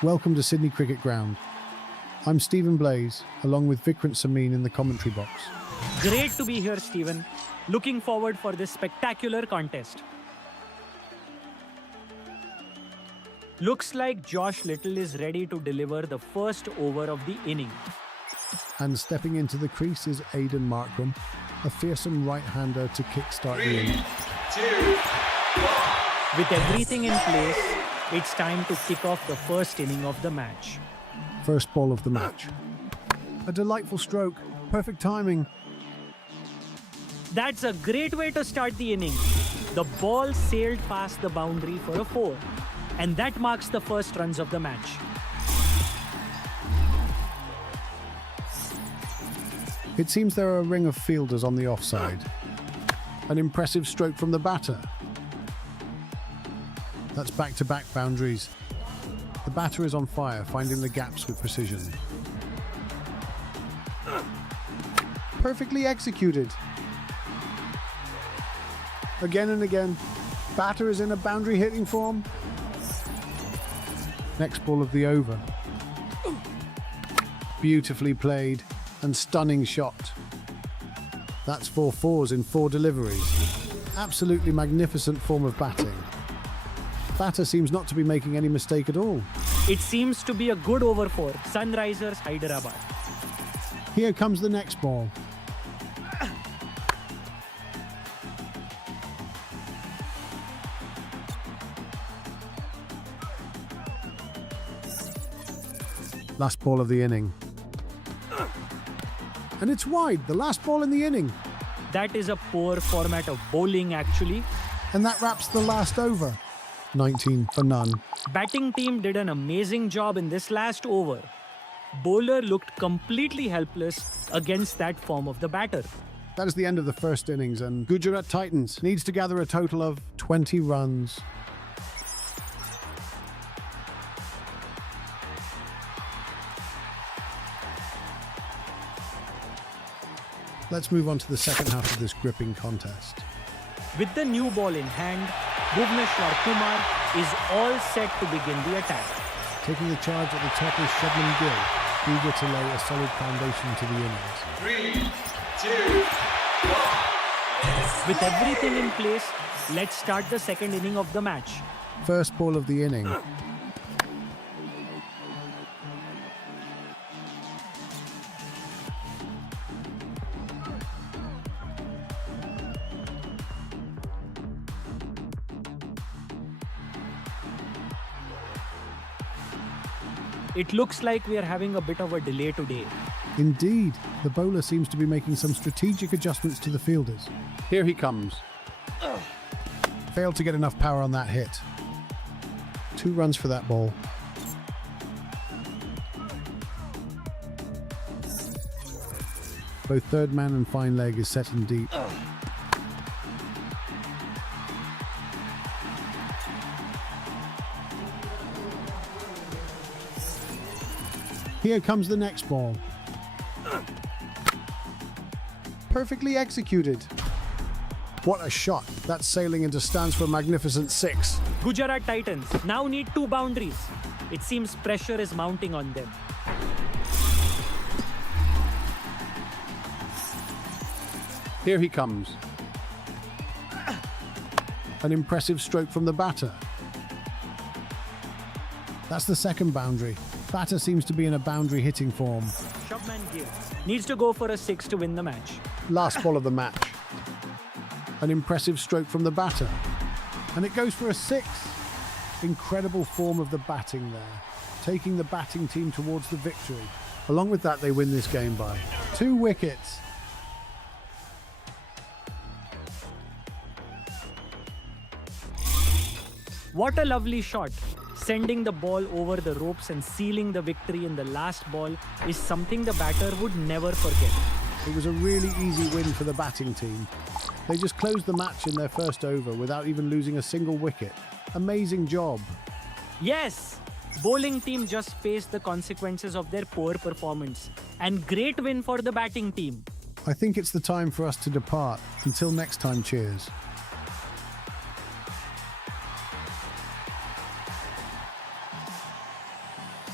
Welcome to Sydney Cricket Ground. I'm Stephen Blaze, along with Vikrant Samin in the commentary box. Great to be here, Stephen. Looking forward for this spectacular contest. Looks like Josh Little is ready to deliver the first over of the inning. And stepping into the crease is Aidan Markram, a fearsome right-hander to kickstart the inning. 2, 1. With everything in place, it's time to kick off the first inning of the match. First ball of the match. A delightful stroke, perfect timing. That's a great way to start the inning. The ball sailed past the boundary for a 4, and that marks the first runs of the match. It seems there are a ring of fielders on the offside. An impressive stroke from the batter. That's back-to-back boundaries. The batter is on fire, finding the gaps with precision. Perfectly executed. Again and again, batter is in a boundary hitting form. Next ball of the over. Beautifully played and stunning shot. That's 4 fours in 4 deliveries. Absolutely magnificent form of batting. Batter seems not to be making any mistake at all. It seems to be a good over for Sunrisers Hyderabad. Here comes the next ball. Last ball of the inning. And it's wide, the last ball in the inning. That is a poor format of bowling actually. And that wraps the last over. 19 for none. Batting team did an amazing job in this last over. Bowler looked completely helpless against that form of the batter. That is the end of the first innings, and Gujarat Titans needs to gather a total of 20 runs. Let's move on to the second half of this gripping contest. With the new ball in hand, Bhuvneshwar Kumar is all set to begin the attack. Taking the charge at the top is Shubman Gill, eager to lay a solid foundation to the innings. 3, 2, 1. With everything in place, let's start the second inning of the match. First ball of the inning. It looks like we are having a bit of a delay today. Indeed, the bowler seems to be making some strategic adjustments to the fielders. Here he comes. Failed to get enough power on that hit. 2 runs for that ball. Both third man and fine leg is set in deep. Here comes the next ball. Perfectly executed. What a shot. That's sailing into stands for a magnificent 6. Gujarat Titans now need 2 boundaries. It seems pressure is mounting on them. Here he comes. An impressive stroke from the batter. That's the second boundary. Batter seems to be in a boundary hitting form. Shubman Gill needs to go for a 6 to win the match. Last ball of the match. An impressive stroke from the batter. And it goes for a 6. Incredible form of the batting there. Taking the batting team towards the victory. Along with that, they win this game by 2 wickets. What a lovely shot. Sending the ball over the ropes and sealing the victory in the last ball is something the batter would never forget. It was a really easy win for the batting team. They just closed the match in their first over without even losing a single wicket. Amazing job. Yes! Bowling team just faced the consequences of their poor performance. And great win for the batting team. I think it's the time for us to depart. Until next time, cheers.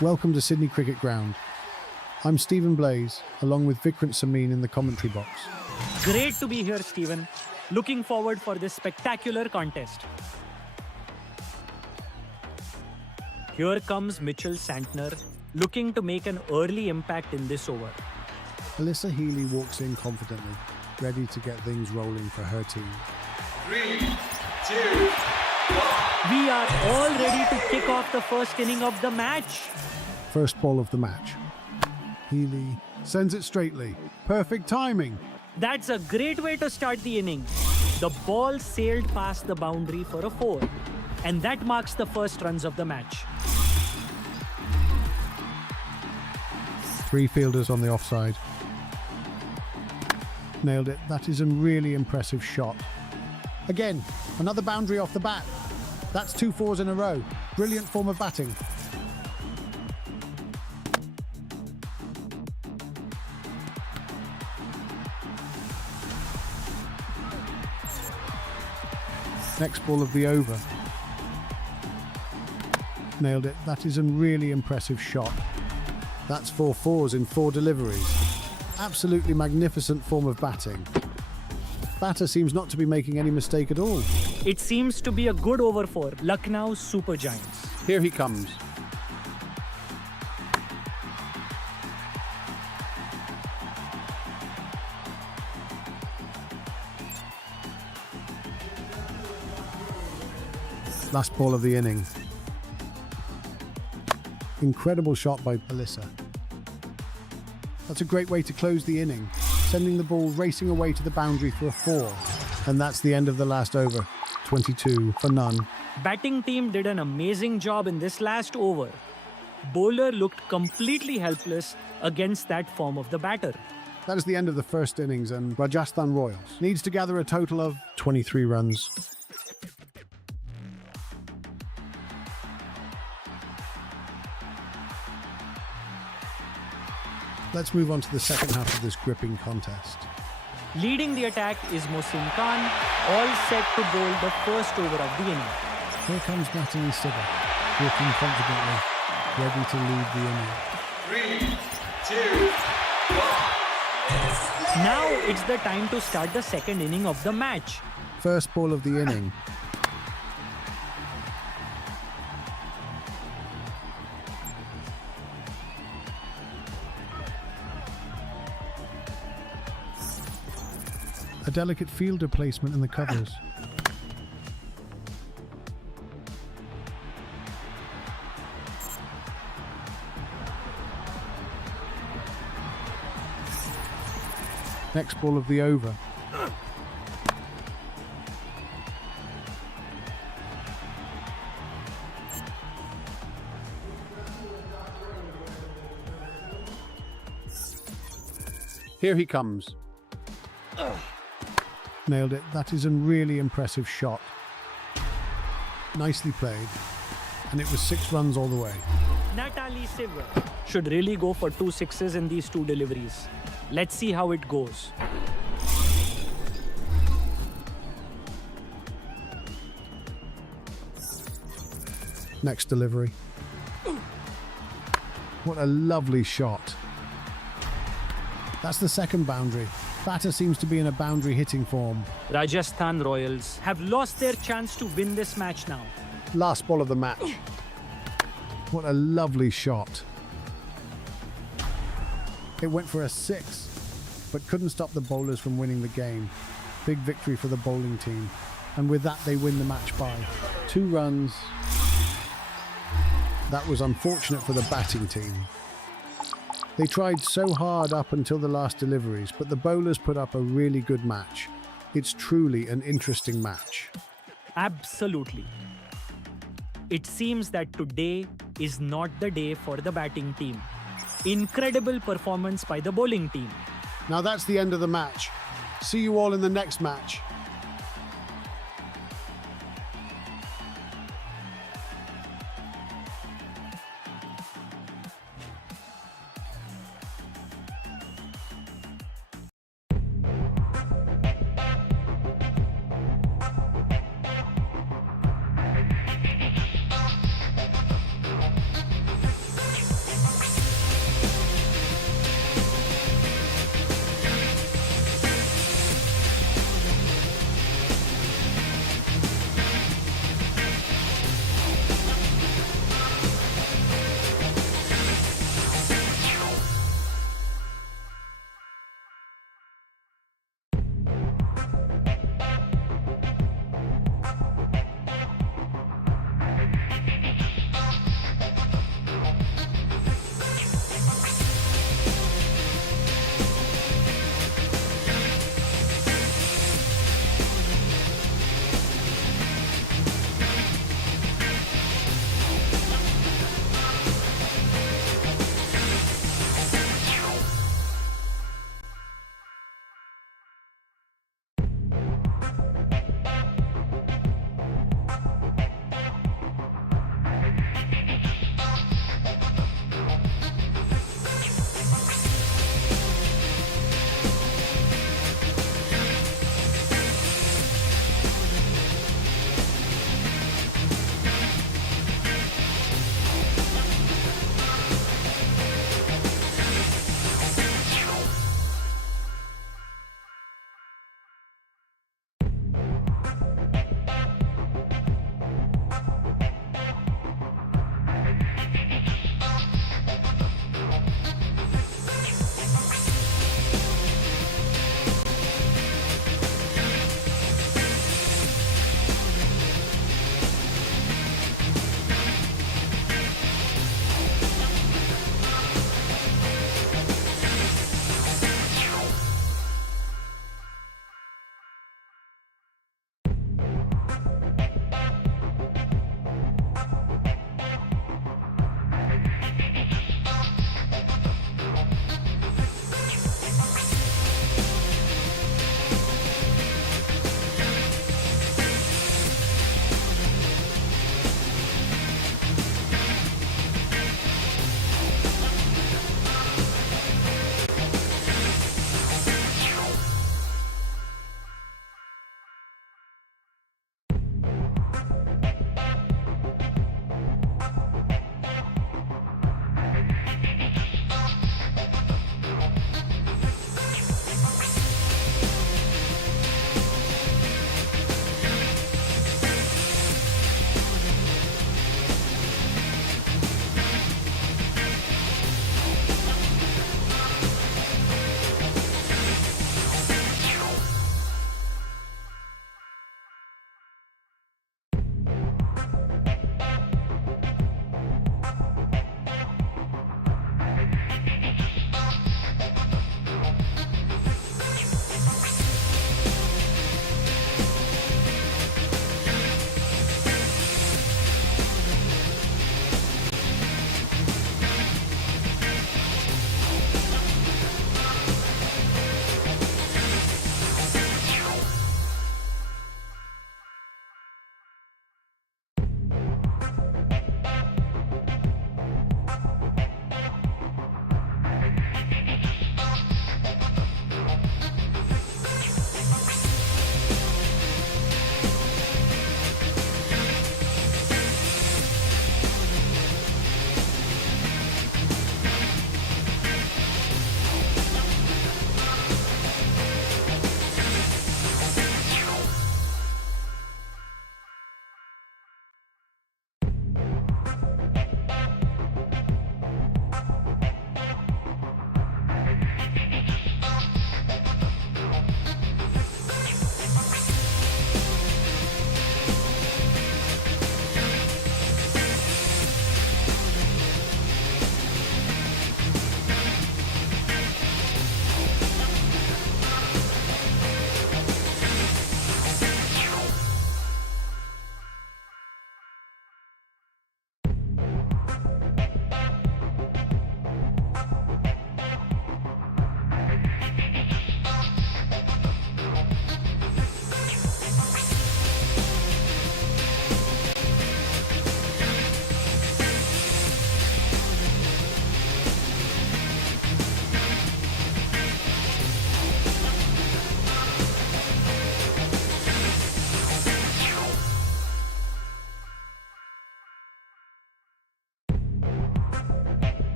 Welcome to Sydney Cricket Ground. I'm Stephen Blaze, along with Vikrant Samin in the commentary box. Great to be here, Stephen. Looking forward for this spectacular contest. Here comes Mitchell Santner, looking to make an early impact in this over. Alyssa Healy walks in confidently, ready to get things rolling for her team. 3, 2, 1. We are all ready to kick off the first inning of the match. First ball of the match. Healy sends it straightly. Perfect timing. That's a great way to start the inning. The ball sailed past the boundary for a 4, and that marks the first runs of the match. 3 fielders on the offside. Nailed it. That is a really impressive shot. Again, another boundary off the bat. That's 2 fours in a row. Brilliant form of batting. Next ball of the over. Nailed it. That is a really impressive shot. That's 4 fours in 4 deliveries. Absolutely magnificent form of batting. Batter seems not to be making any mistake at all. It seems to be a good over for Lucknow Super Giants. Here he comes. Last ball of the inning. Incredible shot by Alyssa. That's a great way to close the inning, sending the ball racing away to the boundary for a 4. And that's the end of the last over. 22 for none. Batting team did an amazing job in this last over. Bowler looked completely helpless against that form of the batter. That is the end of the first innings, and Rajasthan Royals needs to gather a total of 23 runs. Let's move on to the second half of this gripping contest. Leading the attack is Mohsin Khan, all set to bowl the first over of the inning. Here comes Natalie Sibber, walking confidently, ready to lead the inning. 3, 2, 1. Now it's the time to start the second inning of the match. First ball of the inning. A delicate fielder placement in the covers. Next ball of the over. Here he comes. Nailed it. That is a really impressive shot. Nicely played. And it was 6 runs all the way. Natalie Sibber should really go for 2 sixes in these 2 deliveries. Let's see how it goes. Next delivery. What a lovely shot. That's the second boundary. Batter seems to be in a boundary hitting form. Rajasthan Royals have lost their chance to win this match now. Last ball of the match. What a lovely shot. It went for a 6, but couldn't stop the bowlers from winning the game. Big victory for the bowling team. And with that, they win the match by 2 runs. That was unfortunate for the batting team. They tried so hard up until the last deliveries, but the bowlers put up a really good match. It's truly an interesting match. Absolutely. It seems that today is not the day for the batting team. Incredible performance by the bowling team. Now that's the end of the match. See you all in the next match.